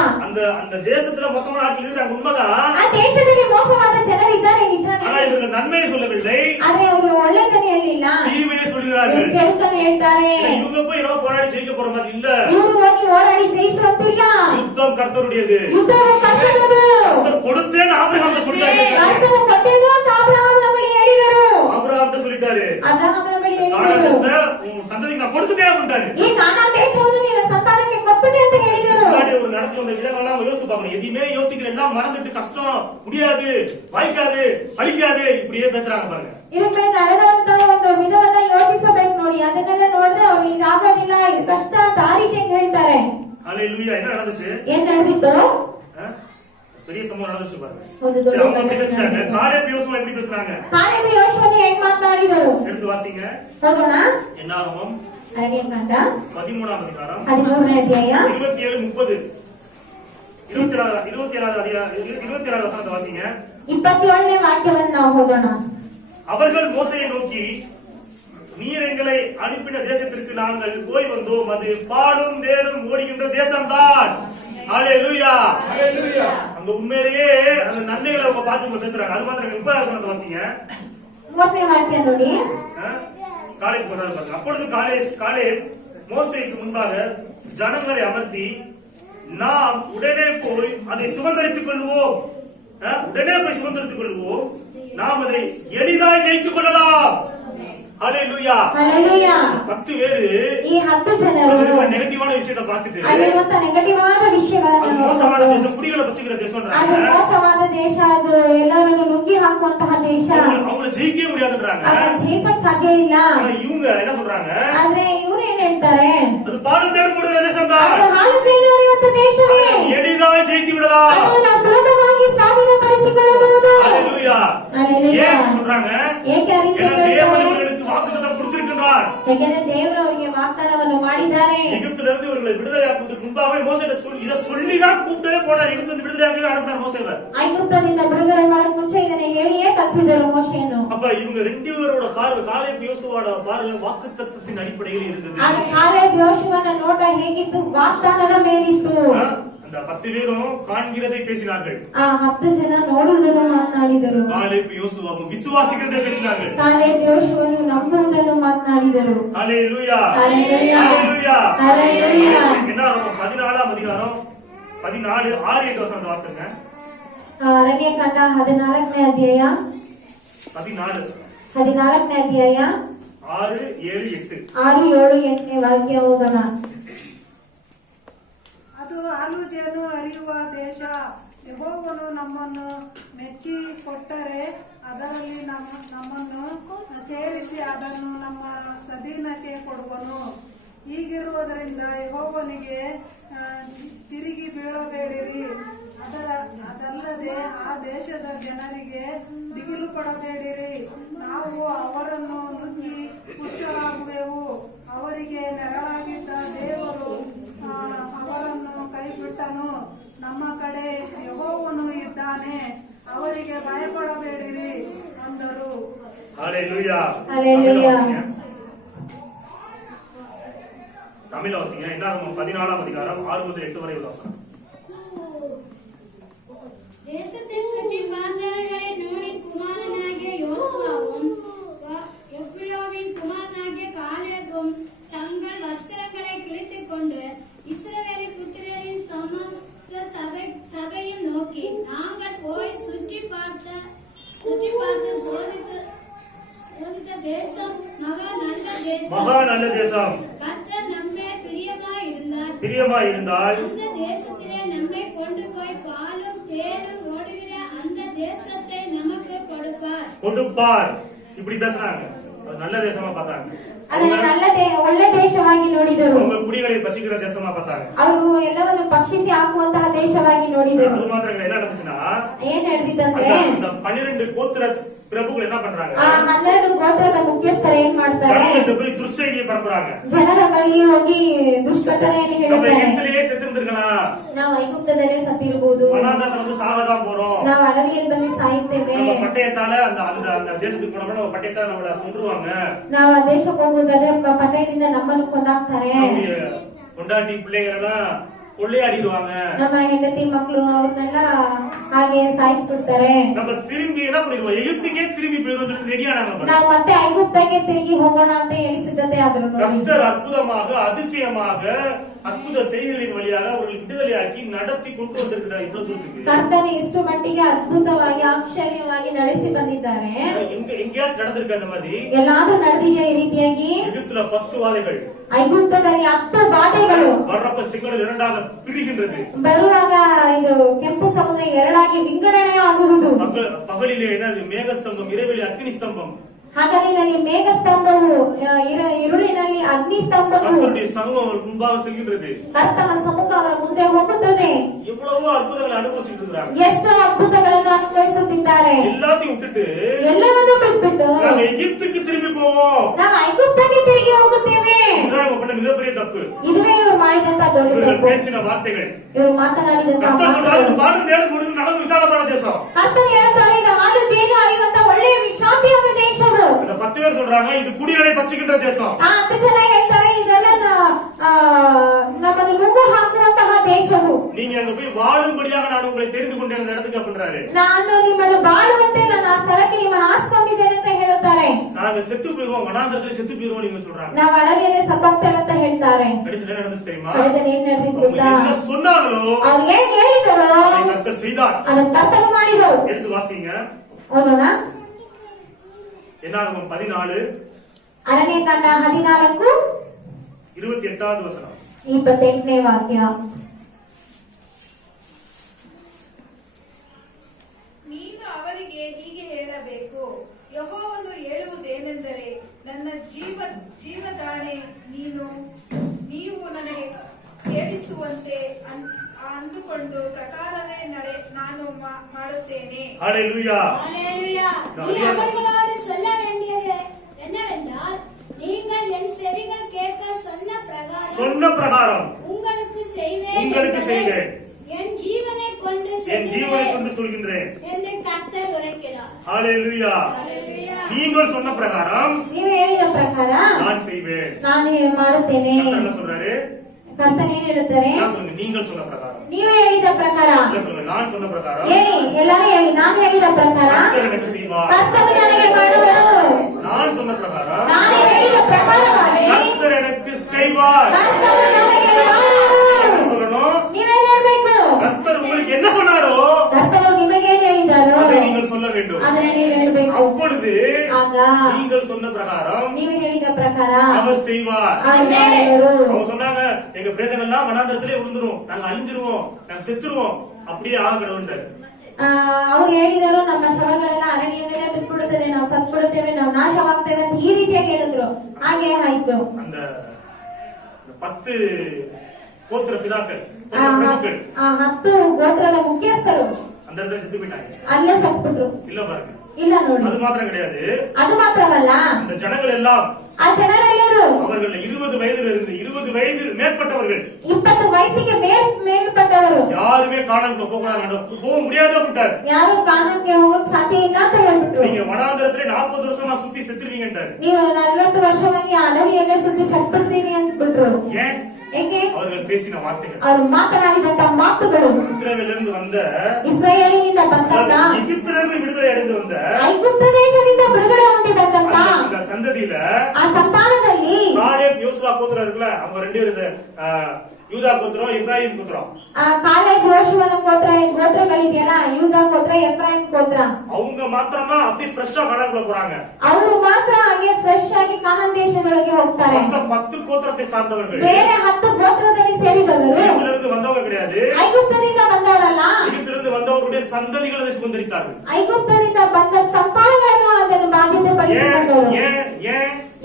அந்த தேசத்துல மோசமான ஆட்கள் இருக்கிறாங்க, உண்மைதான். ಆ ದೇಶದಲ್ಲಿ ಮೋಸವಾದ ಜನರು ಇದ್ದಾರೆ, ನಿಜಾನೇ. ஆனா இவங்க நன்மையை சொல்லவில்லை, ಆದ್ರೆ ಅವರು ಒಳ್ಳೆದನ್ನು ಹೇಳಿಲ್ಲ, தீமையை சொல்கிறார்கள். ಕೆಡುಕನ್ನು ಹೇಳ್ತಾರೆ. இவங்க போய் ஏதோ போராடி ஜெயிக்க போற மாதிரி இல்ல. ಇವರು ಹೋಗಿ ಹೋರಾಡಿ ಜಯಿಸುವಂತಿಲ್ಲ. யுத்தம் கர்த்தருடையது. ಯುದ್ಧವು ಕರ್ತನದು. கர்த்தர் கொடுத்தேன்னு ஆபிரகாம்கிட்ட சொல்லிட்டாரு. ಕರ್ತನು ಕೊಟ್ಟೆನು ಅಂತ ಅಬ್ರಹಾಮನ ಬಳಿ ಹೇಳಿದರು. ஆபிரகாம்கிட்ட சொல்லிட்டாரு, ಅಬ್ರಹಾಮನ ಬಳಿ கானான் ಹೇಳಿದರು, தேசத்தை உன் சந்ததிக்கு நான் கொடுத்துட்டேன் அப்படின்ட்டாரு. ಈ ಕಾನಾನ್ ದೇಶವನ್ನು ನಿನ್ನ ಸಂತಾನಕ್ಕೆ ಕೊಟ್ಬಿಟ್ಟೆ ಅಂತ ಹೇಳಿದರು. முன்னாடி ஒரு நடத்தி வந்த விதங்கள்லாம் நம்ம யோசிச்சு பார்க்கணும். எதுவுமே யோசிக்கிற எல்லாம் மறந்துட்டு கஷ்டம், முடியாது, வாய்க்காது, அழிக்காது, இப்படியே பேசுறாங்க பாருங்க. ಇದಕ್ಕೆ ನಡೆದಂತ ಒಂದು ವಿಧವನ್ನ ಯೋಚಿಸಬೇಕು ನೋಡಿ. ಅದನ್ನೆಲ್ಲ ನೋಡಿದ್ರೆ ಅವ್ರು ಇದಾಗೋದಿಲ್ಲ, ಇದು ಕಷ್ಟ ಅಂತ ಆ ರೀತಿಯಾಗಿ ಹೇಳ್ತಾರೆ. ஹல்லேலூயா. என்ன நடந்துச்சு? ಏನ್ ನಡೆದಿತ್ತು? பெரிய சம்பவம் நடந்துச்சு பாருங்க. ಒಂದು ದೊಡ್ಡ அவங்க எப்படி ಘಟನೆ பேசுறாங்க? ನಡೆದಿದೆ. காலேப் யோசுவா எப்படி பேசுறாங்க? ಕಾಲೇಬ ಯೋಶುವನು ಹೇಗ್ ಮಾತನಾಡಿದರು? எடுத்து வாசிங்க. ಹೋಗೋಣ. என்னாகமம் ಅರಣ್ಯಕಾಂಡ 13ஆம் அதிகாரம் 13ನೇ ಅಧ್ಯಾಯ 27-30. 27 வசனத்தை வாசிங்க. 27ನೇ ವಾಕ್ಯವನ್ನು ನಾವು ಓದೋಣ. அவர்கள் மோசேயை நோக்கி, நீர் எங்களை அனுப்பின தேசத்திற்கு நாங்கள் போய் வந்தோம், அது பாலும் தேனும் ஓடுகின்ற தேசம்தான். ஹல்லேலூயா. அங்க உண்மையிலேயே அந்த நன்மைகளை அவங்க பார்த்து பேசுறாங்க. அது மாத்திரம் 30 வசனத்தை வாசிங்க. 30ನೇ ವಾಕ್ಯ ನೋಡಿ. காலேப் சொல்றாரு பாருங்க. அப்பொழுது காலேப் மோசேக்கு முன்பாக ஜனங்களை அமர்த்தி, நாம் உடனே போய் அதை சுதந்திரித்துக் கொள்வோம், உடனே போய் சுதந்திரித்துக் கொள்வோம், நாம் அதை எளிதாய் ஜெயித்துக் கொள்ளலாம். ஹல்லேலூயா. ಹಲ್ಲೆಲೂಯಾ. 10 பேரு ಈ 10 ಜನರು நெகட்டிவான விஷயத்தை பார்த்துட்டு ಅಲ್ಲಿರುವಂತ ನೆಗೆಟಿವ್ ಆದ ವಿಷಯಗಳನ್ನು அது மோசமான ನೋಡಿಕೊಂಡು, தேசம், குடிகளை பச்சுக்கிற ಅದು தேசம்ன்றாங்க. ಮೋಸವಾದ ದೇಶ, ಅದು ಎಲ್ಲರನ್ನು ನುಗ್ಗಿ ಹಾಕುವಂತಹ ದೇಶ, அவங்கள ஜெயிக்கவே முடியாதுன்றாங்க. ಅದನ್ನ ಜಯಿಸಕ್ ಸಾಧ್ಯ ಇಲ್ಲ. ஆனா இவங்க என்ன சொல்றாங்க? ಆದ್ರೆ ಇವ್ರು ಏನ್ ಹೇಳ್ತಾರೆ? அது பாலும் தேடும் கூடுகிற தேசம் தான், ಅದು ಹಾಲು ಜೇನು ಹರಿಯುವಂತ ದೇಶವೇ, எளிதாய் ஜெயித்து விடலாம். ಅದನ್ನು ನಾವು ಸುಲಭವಾಗಿ ಸ್ವಾಧೀನಪಡಿಸಿಕೊಳ್ಳಬಹುದು. ஹல்லேலூயா. ಹಲ್ಲೆಲೂಯಾ. ஏன் சொல்றாங்க? ಏಕೆ ಆ ರೀತಿ ஏன்னா தேவன் ಹೇಳ್ತಾರೆ? இவர்களுக்கு வாக்குத்தத்தம் கொடுத்திருக்கின்றார். ಯಾಕೆಂದ್ರೆ ದೇವರು ಅವರಿಗೆ ವಾಗ್ದಾನವನ್ನು ಮಾಡಿದ್ದಾರೆ. எகிப்தில இருந்து இவர்களை விடுதலையாக்குவதற்கு முன்பாகவே மோசேட்ட இதை சொல்லிதான் கூப்பிட்டே போனார். எகிப்திலிருந்து விடுதலையாக்கவே அனுப்பினார் மோசேவை. ಐಗುಪ್ತದಿಂದ ಬಿಡುಗಡೆ ಮಾಡಕ್ ಮುಂಚೆ ಇದನ್ನ ಹೇಳಿಯೇ ಕಲಿಸಿದರು ಮೋಶೆಯನ್ನು. அப்ப இவங்க 2 பேரோட பார்வை, காலேப் யோசுவாவோட பார்வை வாக்குத்தத்தத்தின் அடிப்படையில் இருந்தது. ಆಗ ಕಾಲೇಬ್ ಯೋಶುವನ ನೋಟ ಹೇಗಿತ್ತು? ವಾಗ್ದಾನದ ಮೇಲಿತ್ತು. அந்த 10 பேரும் காண்கிறதை பேசினார்கள். ಆ 10 ಜನ ನೋಡುವುದನ್ನು ಮಾತನಾಡಿದರು. காலேப் யோசுவாவும் விசுவாசிக்கிறதை பேசினார்கள். ಕಾಲೇಬ್ ಯೋಶುವನು ನಂಬುವುದನ್ನು ಮಾತನಾಡಿದರು. ஹல்லேலூயா. ஹல்லேலூயா. ஹல்லேலூயா. ஹல்லேலூயா. என்ன 14ஆம் அதிகாரம் 14 6 8 வசனத்தை வாசிங்க. ಅರಣ್ಯಕಾಂಡ 14ನೇ ಅಧ್ಯಾಯ 14 14ನೇ ಅಧ್ಯಾಯ 6 7 8. 6 7 8ನೇ ವಾಕ್ಯ ಓದೋಣ. ಅದು ಹಾಲು ಜೇನು ಹರಿಯುವ ದೇಶ. ಯೆಹೋವನು ನಮ್ಮನ್ನು ಮೆಚ್ಚಿ ಕೊಟ್ಟರೆ ಅದರಲ್ಲಿ ನಮ್ಮನ್ನು ಸೇರಿಸಿ ಅದನ್ನು ನಮ್ಮ ಸ್ವಾಧೀನಕ್ಕೆ ಕೊಡುವನು. ಹೀಗಿರುವುದರಿಂದ ಯೆಹೋವನಿಗೆ ತಿರುಗಿ ಬೀಳಬೇಡಿರಿ. ಅದಲ್ಲದೆ ಆ ದೇಶದ ಜನರಿಗೆ ದಿಗಿಲು ಪಡಬೇಡಿರಿ. ನಾವು ಅವರನ್ನು ನುಗ್ಗಿ ಪುಷ್ಟರಾಗುವೆವು. ಅವರಿಗೆ ನೆರಳಾಗಿದ್ದ ದೇವರು ಅವರನ್ನು ಕೈಬಿಟ್ಟನು. ನಮ್ಮ ಕಡೆ ಯೆಹೋವನು ಇದ್ದಾನೆ, ಅವರಿಗೆ ಭಯಪಡಬೇಡಿರಿ ಅಂದರು. ஹல்லேலூயா. ஹல்லேலூயா. தமிழ் வாசிங்க. என்ன 14ஆம் அதிகாரம் 6 முதல் 8 வரை உள்ள வசனம். தேசத்தை சுற்றி பார்த்தார்களை நூனின் குமாரனாகிய யோசுவா நல்ல தேசம். கர்த்தர் நம்மே பிரியமாயிருந்தார். பிரியமாயிருந்தால் அந்த தேசத்திலே நம்மை கொண்டு போய் பாலும் தேனும் ஓடுகிற அந்த தேசத்தை நமக்கு கொடுப்பார். இப்படி பேசுறாங்க. அது நல்ல தேசமா பார்த்தாங்க. ಅದನ್ನ ಒಳ್ಳೆ ದೇಶವಾಗಿ ನೋಡಿದರು. அவங்க குடிகளை பசிக்கிற தேசமா பார்த்தாங்க. ಅವರು ಎಲ್ಲವನ್ನು ಭಕ್ಷಿಸಿ ಹಾಕುವಂತಹ ದೇಶವಾಗಿ ನೋಡಿದರು. ಅದು ಮಾತ್ರ ಇಲ್ಲ, என்ன நடந்துச்சுன்னா ಏನ್ ನಡೆದಿತ್ತಂದ್ರೆ அந்த 12 கோத்திர பிரபுಗಳು என்ன பண்றாங்க? ಆ 12 ಗೋತ್ರದ ಮುಖ್ಯಸ್ಥರು ಏನ್ ಮಾಡ್ತಾರೆ? ಜನರಿಗೆ போய் ದುಶ್ಚೈதியை பரப்புறாங்க. ಜನರ ಬಳಿ ಹೋಗಿ ದುಷ್ಕಥನೆಯನ್ನು நம்ம ಹೇಳುತ್ತಾರೆ. எகிப்திலேயே செத்துஇருந்திருக்கலாம், ನಾವು ಐಗುಪ್ತದಲ್ಲೇ ಸತ್ತಿರಬಹುದು, வனாந்தரத்துல வந்து சாவதான் போறோம், ನಾವು ಅಡವಿಯಲ್ಲಿ ಬಂದು ಸಾಯುತ್ತೇವೆ, நம்ம பட்டயத்தால அந்த அந்த தேசத்துக்கு போனோம்னா நம்ம பட்டயத்தால நம்மள கொன்றுவாங்க, ನಾವು ಆ ದೇಶಕ್ಕೆ ಹೋಗುವುದಾದ್ರೆ ಪಟ್ಟಣದಿಂದ ನಮ್ಮನ್ನು ಕೊಂದಾಕ್ತಾರೆ, கொண்டாட்டி பிள்ளைங்களெல்லாம் கொள்ளையாடிடுவாங்க, ನಮ್ಮ ಹೆಂಡತಿ ಮಕ್ಕಳು ಅವ್ರನ್ನೆಲ್ಲ ಹಾಗೆ ಸಾಯಿಸ್ಬಿಡ್ತಾರೆ. நம்ம திரும்பி என்ன பண்ணிடுவோம், எகிப்துக்கே திரும்பி போயிடும் ரெடியானாங்க. ನಾವು ಮತ್ತೆ ಐಗುಪ್ತಕ್ಕೆ ತಿರುಗಿ ಹೋಗೋಣ ಅಂತ ಹೇಳಿ ಸಿದ್ಧತೆ ಆದ್ರು ನೋಡಿ. கர்த்தர் அற்புதமாக அதிசயமாக அற்புத செய்திகளின் வழியாக அவர்கள் விடுதலையாக்கி நடத்தி கொண்டு வந்திருக்கிறார். இவ்வளவு தூரத்துக்கு ಕರ್ತನೆ ಇಷ್ಟು ಮಟ್ಟಿಗೆ ಅದ್ಭುತವಾಗಿ ಆಶ್ಚರ್ಯವಾಗಿ ನಡೆಸಿ ಬಂದಿದ್ದಾರೆ. எங்கேயாச்சும் நடந்திருக்கு அந்த மாதிரி? ಎಲ್ಲಾದ್ರೂ ನಡೆದಿದೆಯಾ ಈ ರೀತಿಯಾಗಿ? எகிப்துல 10 வாதைகள், ಐಗುಪ್ತದಲ್ಲಿ 10 ಬಾಧೆಗಳು, வர்றப்ப சிங்கங்கள் இரண்டாக பிரிகின்றது, ಬರುವಾಗ ಇದು ಕೆಂಪು ಸಮುದ್ರ ಎರಡಾಗಿ ವಿಂಗಡಣೆ ಆಗುವುದು, பகலிலே என்னது மேகஸ்தம்பம், இரவிலே அக்னி ஸ்தம்பம், ಹಗಲಿನಲ್ಲಿ ಮೇಘ ಸ್ತಂಭವು, ಇರುಳಿನಲ್ಲಿ ಅಗ್ನಿ ಸ್ತಂಭವು, கர்த்தருடைய சமூகம் அவர் முன்பாக செல்கின்றது. ಕರ್ತನ ಸಮ್ಮುಖ ಅವರ ಮುಂದೆ ಹೋಗುತ್ತದೆ. எவ்வளவோ அற்புதங்களை அனுபவிச்சுட்டு இருக்கிறாங்க. ಎಷ್ಟು ಅದ್ಭುತಗಳನ್ನು ಅನುಭವಿಸುತ್ತಿದ್ದಾರೆ. எல்லாத்தையும் விட்டுட்டு ಎಲ್ಲವನ್ನೂ ಬಿಟ್ಬಿಟ್ಟು நாங்க எகிப்துக்கு திரும்பி போவோம். ನಾವು ಐಗುಪ್ತಕ್ಕೆ ತಿರುಗಿ ಹೋಗುತ್ತೇವೆ. இதுதான் நம்ம பண்ண மிகப்பெரிய தப்பு. ಇದುವೇ ಇವರು ಮಾಡಿದಂತ ದೊಡ್ಡ இவர்கள் ತಪ್ಪು. பேசின வார்த்தைகள். ಇವರು ಮಾತನಾಡಿದಂತ கர்த்தர் சொல்றாரு, ಮಾತುಗಳು. பாடு நேடு கொடுத்து நடந்து விசாலமான தேசம். ಕರ್ತನು ಹೇಳುತ್ತಾರೆ, ಇದು ಹಾಲು ಜೇನು ಹರಿಯುವಂತ ಒಳ್ಳೆಯ ವಿಶ್ರಾಂತಿಯಾದ ದೇಶವು. அந்த 10 பேர் சொல்றாங்க, இது குடிகளை பச்சிக்கின்ற தேசம். ಆ 10 ಜನ ಹೇಳ್ತಾರೆ, ಇದೆಲ್ಲ ನಮ್ಮನ್ನು ನುಂಗು ಹಾಕುವಂತಹ ದೇಶವು. நீங்க அங்க போய் வாழும்படியாக நான் உங்களை தெரிந்து கொண்டேன் அந்த இடத்துக்கு அப்படின்றாரு. ನಾನು ನಿಮ್ಮನ್ನು ಬಾಳುವಂತೆ ನಾನು ಆ ಸ್ಥಳಕ್ಕೆ ನಿಮ್ಮನ್ನು ಆರಿಸಿಕೊಂಡಿದ್ದೇನೆ ಅಂತ ಹೇಳುತ್ತಾರೆ. நாங்க செத்து போயிருவோம், வனாந்தரத்துல செத்து போயிருவோம் நீங்க சொல்றாங்க. ನಾವು ಅಡವಿಯಲ್ಲಿ ಸತ್ತೋಗ್ತೇವೆ ಅಂತ ಹೇಳ್ತಾರೆ. கடைசில என்ன நடந்துச்சு தெரியுமா? ಕಳೆದಲ್ಲಿ ಏನ್ ನಡೆದಿತ್ತು அவங்க ಗೊತ್ತಾ? என்ன சொன்னாங்களோ ಅವ್ರು ಏನ್ ಹೇಳಿದರೋ அதை கர்த்தர் செய்தார். ಅದನ್ನ ಕರ್ತನು ಮಾಡಿದರು. எடுத்து வாசிங்க. ಓದೋಣ. என்னாகும் 14 ಅರಣ್ಯಕಾಂಡ 14 28வது வசனம். 28ನೇ ವಾಕ್ಯ. ನೀನು ಅವರಿಗೆ ಹೀಗೆ ಹೇಳಬೇಕು, ಯೆಹೋವನು ಹೇಳುವುದೇನೆಂದರೆ, ನನ್ನ ಜೀವದಾಣೆ ನೀವು ನನಗೆ ಕೇಳಿಸುವಂತೆ ಅಂದುಕೊಂಡು ಪ್ರಕಾರವೇ ನಾನು ಮಾಡುತ್ತೇನೆ. ஹalleluya. ஹalleluya. நீ அவர்களோடு சொல்ல வேண்டியது என்னவென்றால், நீங்கள் என் செவிகள் கேட்க சொன்ன பிரகாரம் உங்களுக்கு செய்வேன். என் ஜீவனை கொண்டு சொல்கின்றேன் என்று கர்த்தர் உரைக்கிறார். ஹalleluya. நீங்கள் சொன்ன பிரகாரம், ನೀವು ಹೇಳಿದ ಪ್ರಕಾರ நான் செய்வேன். ನಾನು ಮಾಡುತ್ತೇನೆ. என்ன சொல்றாரு? ಕರ್ತನ ಏನ್ ಹೇಳ್ತಾರೆ? நீங்கள் சொன்ன பிரகாரம், ನೀವೇ ಹೇಳಿದ ಪ್ರಕಾರ, நான் சொன்ன பிரகாரம், ಹೇಳಿ, ಎಲ್ಲರೂ ಹೇಳಿ, ನಾನು ಹೇಳಿದ ಪ್ರಕಾರ கர்த்தர் எனக்கு செய்வார். ಕರ್ತನು ನನಗೆ ಮಾಡುವರು. நான் சொன்ன பிரகாரம், ನಾನು ಹೇಳಿದ ಪ್ರಕಾರವಾಗಿ கர்த்தர் எனக்கு செய்வார். ಕರ್ತನು ನನಗೆ ಮಾಡುವರು. என்ன சொல்லணும்? ನೀವೇನ್ ಹೇಳ್ಬೇಕು? கர்த்தர் உங்களுக்கு என்ன சொன்னாரோ ಕರ್ತನು ನಿಮಗೇನ್ ಹೇಳಿದಾರೋ அதை நீங்கள் சொல்ல வேண்டும். ಅದನ್ನ ನೀವು ಹೇಳ್ಬೇಕು. அப்பொழுது ಆಗ நீங்கள் சொன்ன பிரகாரம் ನೀವು ಹೇಳಿದ ಪ್ರಕಾರ அவர் செய்வார். ಅವರು ಮಾಡುವರು. அவங்க சொன்னாங்க, எங்க பிரேதங்கள் எல்லாம் வனாந்தரத்திலே விழுந்துரும், நாங்க அழிஞ்சிருவோம், நாங்க செத்துருவோம், அப்படியே ஆகணும்ன்றாரு. ಅವ್ರು ಹೇಳಿದರು, ನಮ್ಮ ಶವಗಳೆಲ್ಲ ಅರಣ್ಯದಲ್ಲೇ ಬಿಟ್ಬಿಡುತ್ತದೆ, ನಾವು ಸತ್ಬಿಡುತ್ತೇವೆ, ನಾವು ನಾಶವಾಗ್ತೇವೆ ಅಂತ ಈ ರೀತಿಯಾಗಿ ಹೇಳಿದ್ರು. ಹಾಗೆ ಆಯ್ತು. அந்த 10 கோத்திர பிதாக்கள், ಆ பிரபுக்கள் 10 ಗೋತ್ರದ ಮುಖ್ಯಸ್ಥರು அந்த இடத்துல செத்து போயிட்டாங்க. ಅಲ್ಲೇ ಸತ್ಬಿಟ್ರು. இல்ல பாருங்க, ಇಲ್ಲ ನೋಡಿ. அது மாத்திரம் கிடையாது. ಅದು ಮಾತ್ರವಲ್ಲ, அந்த ஜனங்கள் எல்லாம் ಆ ಜನರೆಲ್ಲರೂ அவர்கள் 20 வயதில் இருந்து 20 வயதில் மேற்பட்டவர்கள் 20 ವಯಸ್ಸಿಗೆ ಮೇಲ್ಪಟ್ಟವರು யாருமே காணாம போக முடியாத விட்டார். ಯಾರು ಕಾನೂನ್ಗೆ ಹೋಗಕ್ ಸಾಧ್ಯ ಇಲ್ಲ ಅಂತ ಹೇಳ್ಬಿಟ್ರು. நீங்க வனாந்தரத்திலே 40 வருஷமா சுத்தி செத்துருவீங்கன்றாரு. ನೀವು 40 ವರ್ಷವಾಗಿ ಅಡವಿಯಲ್ಲೇ ಸುತ್ತಿ ಸತ್ಬಿಡ್ತೀರಿ ಅಂತ ಬಿಟ್ರು. ஏன்? ಏಕೆ? அவர்கள் பேசின வார்த்தைகள், ಅವರು ಮಾತನಾಡಿದಂತ ಮಾತುಗಳು, இஸ்ரவேலிலிருந்து வந்த, ಇಸ್ರಾಯೇಲಿನಿಂದ ಬಂದಂತ, எகிப்திலிருந்து விடுதலை அடைந்து வந்த ಐಗುಪ್ತ ದೇಶದಿಂದ ಬಿಡುಗಡೆ ಹೊಂದಿ ಬಂದಂತ அந்த சந்ததியில ಆ ಸಂತಾನದಲ್ಲಿ காலேப் யோசுவா கோத்திரம் இருக்குல்ல, அவங்க 2 பேரும் இந்த யூதா கோத்திரம், இப்ராஹிம் கோத்திரம். ಕಾಲೇಬ್ ಯೋಶುವನ ಗೋತ್ರಗಳಿದೆಯಲ್ಲ, ಯೂದ ಗೋತ್ರ, ಎಫ್ರಾಯಿಂ ಗೋತ್ರ, அவங்க மாத்திரம் தான் அப்படி ஃப்ரெஷ்ஷா கானான்குள்ள போறாங்க. ಅವರು ಮಾತ್ರ ಹಾಗೆ ಫ್ರೆಶ್ ಆಗಿ ಕಾನಾನ್ ದೇಶದೊಳಗೆ ಹೋಗ್ತಾರೆ. 10 கோத்திரத்தை சார்ந்தவர்கள், ಬೇರೆ 10 ಗೋತ್ರದಲ್ಲಿ ಸೇರಿದವರು, எகிப்திலிருந்து வந்தவங்க கிடையாது. ಐಗುಪ್ತದಿಂದ ಬಂದವರಲ್ಲ, எகிப்திலிருந்து வந்தவர்களுடைய சந்ததிகளை சுதந்திரித்தார்கள். ಐಗುಪ್ತದಿಂದ ಬಂದ ಸಂತಾನಗಳನ್ನು ಅದನ್ನು ಬಾಧ್ಯತೆ ಪಡಿಸಿಕೊಂಡವರು.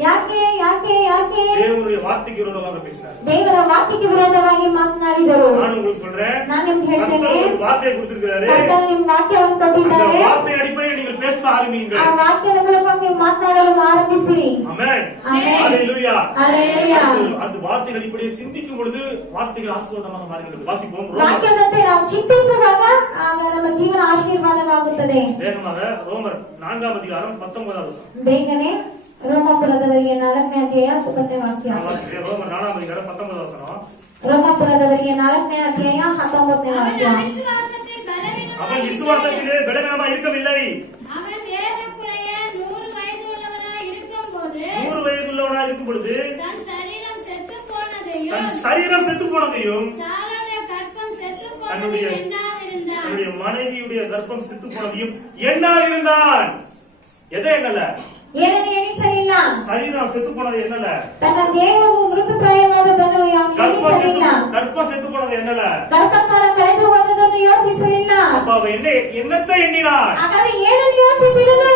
ಯಾಕೆ ಯಾಕೆ ಯಾಕೆ? தேவனுடைய வார்த்தைக்கு விரோதமாக பேசினார். ದೇವರ ವಾಕ್ಯಕ್ಕೆ ವಿರೋಧವಾಗಿ ಮಾತನಾಡಿದರು. ನಾನು உங்களுக்கு சொல்றேன், ನಾನು ನಿಮ್ಗೆ ಹೇಳ್ತೇನೆ, கர்த்தர் வார்த்தையை கொடுத்திருக்கிறாரு. ಕರ್ತನು ನಿಮ್ಗೆ ವಾಕ್ಯವನ್ನು ಕೊಟ್ಟಿದ್ದಾರೆ. அந்த வார்த்தை அடிப்படையில் நீங்கள் பேச ஆரம்பியுங்கள். ಆ ವಾಕ್ಯದ ಮೂಲಕ ನೀವು ಮಾತನಾಡಲು ಆರಂಭಿಸಿರಿ. ஆமென். ஆமென். ஹalleluya. ஹalleluya. அந்த வார்த்தையின் அடிப்படையில் சிந்திக்கும் பொழுது வார்த்தைகள் ஆசீர்வாதமாக மாறுகிறது. வாசிப்போம். ವಾಕ್ಯದಂತೆ ನಾವು ಚಿಂತಿಸುವಾಗ ಆಗ ನಮ್ಮ ಜೀವನ ಆಶೀರ್ವಾದವಾಗುತ್ತದೆ. வேகமாக ரோமர் 4ஆம் அதிகாரம் 19வது வசனம். ಬೇಗನೆ ರೋಮಾಪುರದವರಿಗೆ 4ನೇ ಅಧ್ಯಾಯ 19ನೇ ವಾಕ್ಯ. ரோமர் 4ஆம் அதிகாரம் 19வது வசனம். ರೋಮಾಪುರದವರಿಗೆ 4ನೇ ಅಧ್ಯಾಯ 19ನೇ ವಾಕ್ಯ. அவன் விசுவாசத்திலே பலவீனமாய் இருக்கவில்லை. அவன் ஏறக்குறைய 100 வயதுள்ளவனாய் இருக்கும்போது 100 வயதுள்ளவனாய் இருக்கும் பொழுது தன் சரீரம் செத்துப் போனதையும் தன் சரீரம் செத்து போனதையும் சாராளுடைய கற்பம் செத்துப் தன்னுடைய போனதையும் எண்ணாதிருந்தான். தன்னுடைய மனைவியுடைய கர்ப்பம் செத்து போனதையும் எண்ணாதிருந்தான். எதை எண்ணல? ಏನನ್ನು ಎಣಿಸಲಿಲ್ಲ. சரீரம் செத்து போனது என்னல? ತನ್ನ ದೇಹವು ಮೃತಪ್ರಾಯವಾದದನ್ನು ಅವನು ಎಣಿಸಲಿಲ್ಲ. கர்ப்பம் செத்து போனது என்னல? ಗರ್ಭಕಾಲ ಕಳೆದು ಹೋದದನ್ನು ಯೋಚಿಸಲಿಲ್ಲ. அப்ப அவ என்னத்தை எண்ணினான்? ಹಾಗಾದ್ರೆ ಏನನ್ನು ಯೋಚಿಸಿದನು?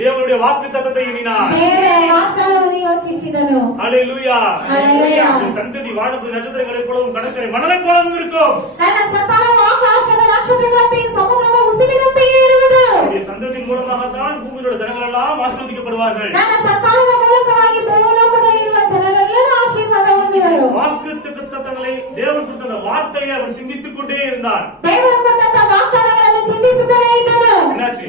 தேவனுடைய வாக்குத்தத்தத்தை எண்ணினான். ದೇವರ ವಾಗ್ದಾನವನ್ನು ಯೋಚಿಸಿದನು. ஹalleluya. ஹalleluya. சந்ததி வானத்து நட்சத்திரங்களைப் போலவும் கடற்கரை மணலைப் போலவும் இருக்கும். ನನ್ನ ಸಂತಾನವು ಆಕಾಶದ ನಕ್ಷತ್ರಗಳಂತೆಯೂ ಸಮುದ್ರದ ಉಸಿರಿನಂತೆಯೂ ಇರುವುದು. இந்த சந்ததி மூலமாகத்தான் பூமியோட ஜனங்கள் எல்லாம் ஆசீர்வதிக்கப்படுவார்கள். ನನ್ನ ಸಂತಾನದ ಮೂಲಕವಾಗಿ ಭೂಲೋಕದಲ್ಲಿರುವ ಜನರೆಲ್ಲರೂ ಆಶೀರ್ವಾದ ಹೊಂದುವರು. வாக்குத்தத்தங்களை தேவன் கொடுத்த அந்த வார்த்தையை அவன் சிந்தித்துக் கொண்டே இருந்தான். ದೇವರು ಕೊಟ್ಟಂತ ವಾಗ್ದಾನಗಳನ್ನು ಚಿಂತಿಸುತ್ತಲೇ ಇದ್ದನು. என்னாச்சு?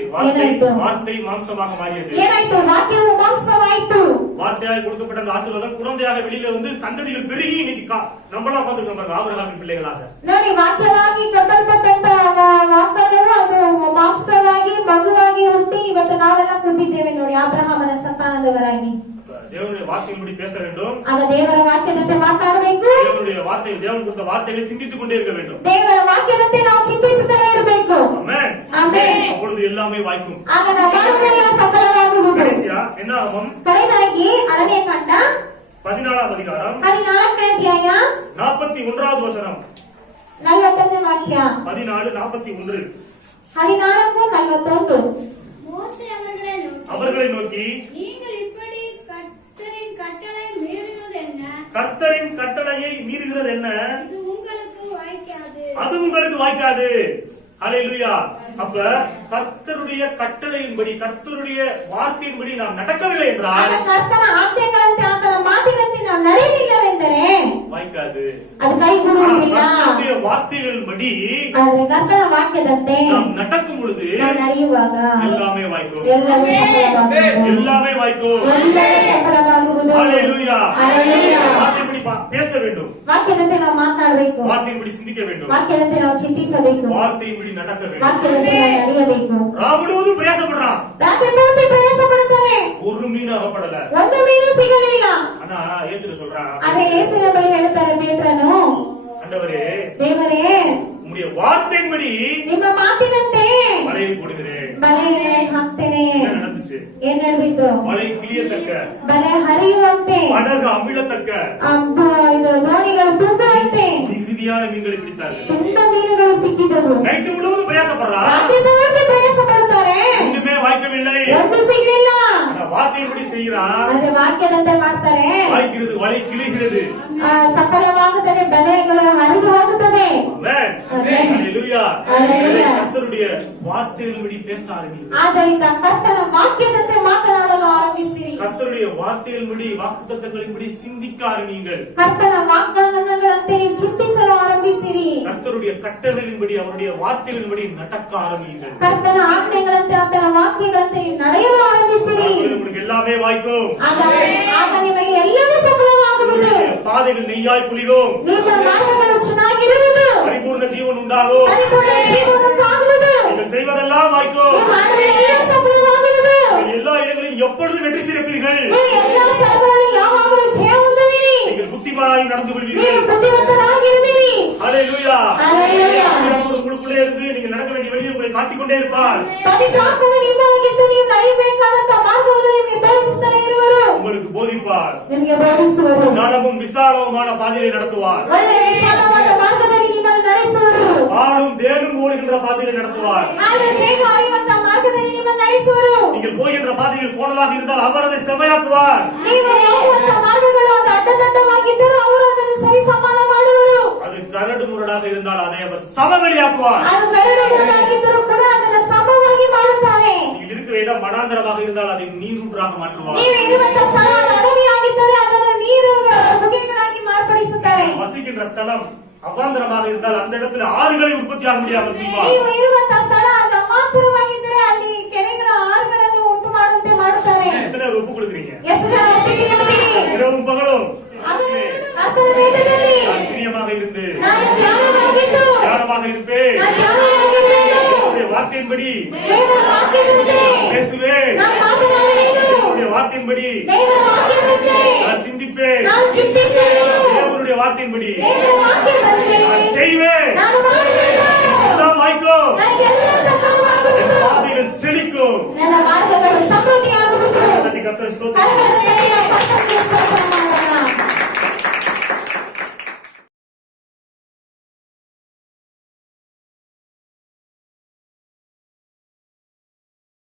வார்த்தை மாம்சமாக மாறியது. ಏನಾಯ್ತು? ವಾಕ್ಯವು ಮಾಂಸವಾಯಿತು. வார்த்தையாக கொடுக்கப்பட்ட அந்த ஆசீர்வாதம் குழந்தையாக வெளியில வந்து சந்ததிகள் பெருகி இன்னைக்கு நம்மளாம் பார்த்துருக்கோம் ஆபிரகாமின் பிள்ளைகளாக. ನೋಡಿ, ವಾಕ್ಯವಾಗಿ ಕೊಟ್ಟಲ್ಪಟ್ಟಂತ ವಾಗ್ದಾನವು ಅದು ಮಾಂಸವಾಗಿ ಮಗುವಾಗಿ ಹುಟ್ಟಿ ಇವತ್ತು ನಾವೆಲ್ಲ ಕುಂತಿದ್ದೇವೆ ನೋಡಿ, ಅಬ್ರಹಾಮನ ಸಂತಾನದವರಾಗಿ. தேவனுடைய வார்த்தையின்படி பேச வேண்டும். ಆಗ ದೇವರ ವಾಕ್ಯದಂತೆ ಮಾತಾಡಬೇಕು. தேவனுடைய வார்த்தை, தேவன் கொடுத்த வார்த்தைகளை சிந்தித்துக் கொண்டே இருக்க வேண்டும். ದೇವರ ವಾಕ್ಯದಂತೆ ನಾವು ಚಿಂತಿಸುತ್ತಲೇ ಇರಬೇಕು. ஆமென். ಆಮೆನ್. அப்பொழுது எல்லாமே வாய்க்கும். ಆಗ ನಾವು ಮಾಡುವುದೆಲ್ಲ ಸಫಲವಾಗುವುದು. கடைசியா என்ன ஆகும்? ಕಡೆದಾಗಿ ಅರಣ್ಯಕಾಂಡ 14ஆம் அதிகாரம் 14ನೇ ಅಧ್ಯಾಯ 41வது வசனம். 41ನೇ ವಾಕ್ಯ. 14:41. 14:41. மோசே அவர்களை நோக்கி நீங்கள் இப்படி கர்த்தரின் கட்டளை மீறுகிறது என்ன? கர்த்தரின் கட்டளையை மீறுகிறது என்ன? இது உங்களுக்கு வாய்க்காது. அது உங்களுக்கு வாய்க்காது. ஹalleluya. அப்ப கர்த்தருடைய கட்டளையின்படி, கர்த்தருடைய வார்த்தையின்படி நாம் நடக்கவில்லை என்றால், ಆಗ ಕರ್ತನ ಆಜ್ಞೆಗಳಂತೆ ಆತನ ಮಾತಿನಂತೆ ನಾವು ನಡೆಯಲಿಲ್ಲವೆಂದರೆ வாய்க்காது. ಅದು ಕೈಗೂಡುವುದಿಲ್ಲ. கர்த்தருடைய வார்த்தைகளின்படி ಆದ್ರೆ ಕರ್ತನ ವಾಕ್ಯದಂತೆ நாம் நடக்கும் பொழுது ನಾವು ನಡೆಯುವಾಗ எல்லாமே வாய்க்கும். ಎಲ್ಲವೂ ಸಫಲವಾಗುವುದು. எல்லாமே வாய்க்கும். ಎಲ್ಲವೂ ಸಫಲವಾಗುವುದು. ஹalleluya. ஹalleluya. வார்த்தையின்படி பேச வேண்டும். ವಾಕ್ಯದಂತೆ ನಾವು ಮಾತನಾಡಬೇಕು. வார்த்தையின்படி சிந்திக்க வேண்டும். ವಾಕ್ಯದಂತೆ ನಾವು ಚಿಂತಿಸಬೇಕು. வார்த்தையின்படி நடக்க வேண்டும். ವಾಕ್ಯದಂತೆ ನಾವು ನಡೆಯಬೇಕು. ராமுழுவதும் பிரயாசப்படுறான். ರಾತ್ರಿ ಪೂರ್ತಿ ಪ್ರಯಾಸ ಪಡುತ್ತಾನೆ. ஒரு மீன் அகப்படல. ಒಂದು ಮೀನು ಸಿಗಲಿಲ್ಲ. ஆனா இயேசு சொல்றான், ಆದ್ರೆ ಯೇಸುವಿನ ಬಳಿ ಹೇಳ್ತಾರೆ ಪೇತ್ರನು, ஆண்டவரே, ದೇವರೇ, உம்முடைய வார்த்தையின்படி ನಿಮ್ಮ ಮಾತಿನಂತೆ மழையை போடுகிறேன். ಬಲೆಯನ್ನು ಹಾಕ್ತೇನೆ. என்ன நடந்துச்சு? ಏನ್ ನಡೆದಿತ್ತು? மழை கிளியத்தக்க, ಬಲೆ ಹರಿಯುವಂತೆ, படகு அமிழத்தக்க, ಇದು ದೋಣಿಗಳು ತುಂಬುವಂತೆ மிகுதியான மீன்களை பிடித்தார்கள். ತುಂಬಾ ಮೀನುಗಳು ಸಿಕ್ಕಿದವು. நைட்டு முழுவதும் பிரயாசப்படுறா. ರಾತ್ರಿ ಪೂರ್ತಿ ಪ್ರಯಾಸ ಪಡುತ್ತಾರೆ. ஒன்றுமே வாய்க்கவில்லை. ಒಂದು ಸಿಗ್ಲಿಲ್ಲ. ஆனா வார்த்தையின்படி செய்கிறான். ಆದ್ರೆ ವಾಕ್ಯದಂತೆ ಮಾಡ್ತಾರೆ. வாய்க்கிறது, வலை கிளிகிறது. ಸಫಲವಾಗುತ್ತದೆ. ಬೆಲೆಗಳು ಹರಿದು ಹೋಗುತ್ತದೆ. ஆமென். ஆமென். ஹalleluya. ஹalleluya. கர்த்தருடைய வார்த்தைகளின்படி பேச ஆரம்பிங்க. ಆದ್ದರಿಂದ ಕರ್ತನ ವಾಕ್ಯದಂತೆ ಮಾತನಾಡಲು ಆರಂಭಿಸಿರಿ. கர்த்தருடைய வார்த்தைகளின்படி, வாக்குத்தத்தங்களின்படி சிந்திக்க ஆரம்பிங்கள். ಕರ್ತನ ವಾಗ್ದಾನಗಳಂತೆ ನೀವು ಚಿಂತಿಸಲು ಆರಂಭಿಸಿರಿ. கர்த்தருடைய கட்டளைகளின்படி, அவருடைய வார்த்தைகளின்படி நடக்க ஆரம்பிங்கள். ಕರ್ತನ ಆಜ್ಞೆಗಳಂತೆ ಆತನ ವಾಕ್ಯಗಳಂತೆ ನೀವು ನಡೆಯಲು ಆರಂಭಿಸಿರಿ. உங்களுக்கு எல்லாமே வாய்க்கும். ಆಗ ನಿಮಗೆ ಎಲ್ಲವೂ ಸಫಲವಾಗುವುದು. பாதைகள் நெய்யாய் புலிகும். ನಿಮ್ಮ ಮಾರ್ಗಗಳು ಚೆನ್ನಾಗಿರುವುದು. பரிபூர்ண ஜீவன் உண்டாகும். ಪರಿಪೂರ್ಣ ಜೀವನ ಉಂಟಾಗುವುದು. நீங்கள் செய்வதெல்லாம் வாய்க்கும். ನೀವು ಮಾಡುವುದೆಲ್ಲ ಸಫಲವಾಗುವುದು. எல்லா இடங்களிலும் எப்பொழுதும் வெற்றி சிறப்பீர்கள். ನೀವು ಎಲ್ಲ ಸ್ಥಳಗಳಲ್ಲಿ ಯಾವಾಗಲೂ ಜಯ கொண்டே இருப்பார். ಪವಿತ್ರಾತ್ಮನ ನಿಮ್ಮೊಳಗಿದ್ದು ನೀವು ನಡೆಯಬೇಕಾದಂತ ಮಾರ್ಗವನ್ನು ನಿಮಗೆ ತೋರಿಸುತ್ತಲೇ ಇರುವರು. உங்களுக்கு போதிப்பார். ನಿಮಗೆ ಬೋಧಿಸುವರು. ஞானமும் விசாலமுமான பாதையை நடத்துவார். ಒಳ್ಳೆ ವಿಶಾಲವಾದ ಮಾರ್ಗದಲ್ಲಿ ನಿಮ್ಮನ್ನು ನಡೆಸುವರು. ஆளும் தேனும் ஓடுகின்ற பாதையை நடத்துவார். ಆದರೆ ಹೇಗೆ அறிವಂತ ಮಾರ್ಗದಲ್ಲಿ ನಿಮ್ಮನ್ನು ನಡೆಸುವರು. நீங்கள் போகின்ற பாதையில் கோணலாக இருந்தால் அவர் அதை செவ்வையாக்குவார். ನೀವು ಹೋಗುವಂತ ಮಾರ್ಗಗಳು ಅದು ಅಡ್ಡದಡ್ಡವಾಗಿದ್ದರೂ ಅವರು ಅದನ್ನು ಸರಿ ಸಮಾನ ಮಾಡುವರು. அது கரடு முரடாக இருந்தால் அதை அவர் சமவெளியாக்குவார். ಅದು ಕರಡಿಯಾಗಿದ್ದರೂ ಕೂಡ ಅದನ್ನು ಸಮವಾಗಿ ಮಾಡುತ್ತಾನೆ. நீங்கள் இருக்கிற இடம் மடாந்தரமாக இருந்தால் அதை நீரூற்றாக மாற்றுவார். ನೀವು ಇರುವಂತ ಸ್ಥಳ ಅದು ಅಡವಿಯಾಗಿದ್ದರೆ ಅದನ್ನು ನೀರು ಬುಗ್ಗೆಗಳಾಗಿ ಮಾರ್ಪಡಿಸುತ್ತಾರೆ. வசிக்கின்ற ஸ்தலம் அவாந்தரமாக இருந்தால் அந்த இடத்துல ஆறுகளை உற்பத்தியாக முடியாது செய்வார். ನೀವು ಇರುವಂತ ಸ್ಥಳ ಅದು ಅವಾಂತರವಾಗಿದ್ದರೆ ಅಲ್ಲಿ ಕೆರೆಗಳ ಆರುಗಳನ್ನು ಉಂಟು ಮಾಡುವಂತೆ ಮಾಡುತ್ತಾರೆ. எத்தனை பேர் ஒப்பு கொடுக்குறீங்க? ಎಷ್ಟು ಜನ ಒಪ್ಪಿಸಿಕೊಳ್ತೀರಿ? இரவும் பகலும் ಅದು ಕರ್ತನ ವೇದದಲ್ಲಿ நான் பிரியமாக இருந்து ನಾನು ಧ್ಯಾನವಾಗಿದ್ದು ஞானமாக இருப்பேன். ನಾನು ಧ್ಯಾನವಾಗಿದ್ದೇನೆ. உம்முடைய வார்த்தையின்படி ದೇವರ ವಾಕ್ಯದಂತೆ பேசுவேன். ನಾನು ಮಾತನಾಡುವೆನು. உம்முடைய வார்த்தையின்படி ದೇವರ ವಾಕ್ಯದಂತೆ நான் சிந்திப்பேன். ನಾನು ಚಿಂತಿಸುವೆನು. தேவனுடைய வார்த்தையின்படி ದೇವರ ವಾಕ್ಯದಂತೆ நான் செய்வேன். ನಾನು ಮಾಡುವೆನು. எல்லாம் வாய்க்கும். ನನಗೆಲ್ಲ ಸಫಲವಾಗುವುದು. பாதைகள் செழிக்கும். ನನ್ನ ಮಾರ್ಗಗಳು ಸಮೃದ್ಧಿಯಾಗುವುದು. தட்டி கர்த்தரை ஸ்தோத்திரம். ಕರಗಳನ್ನು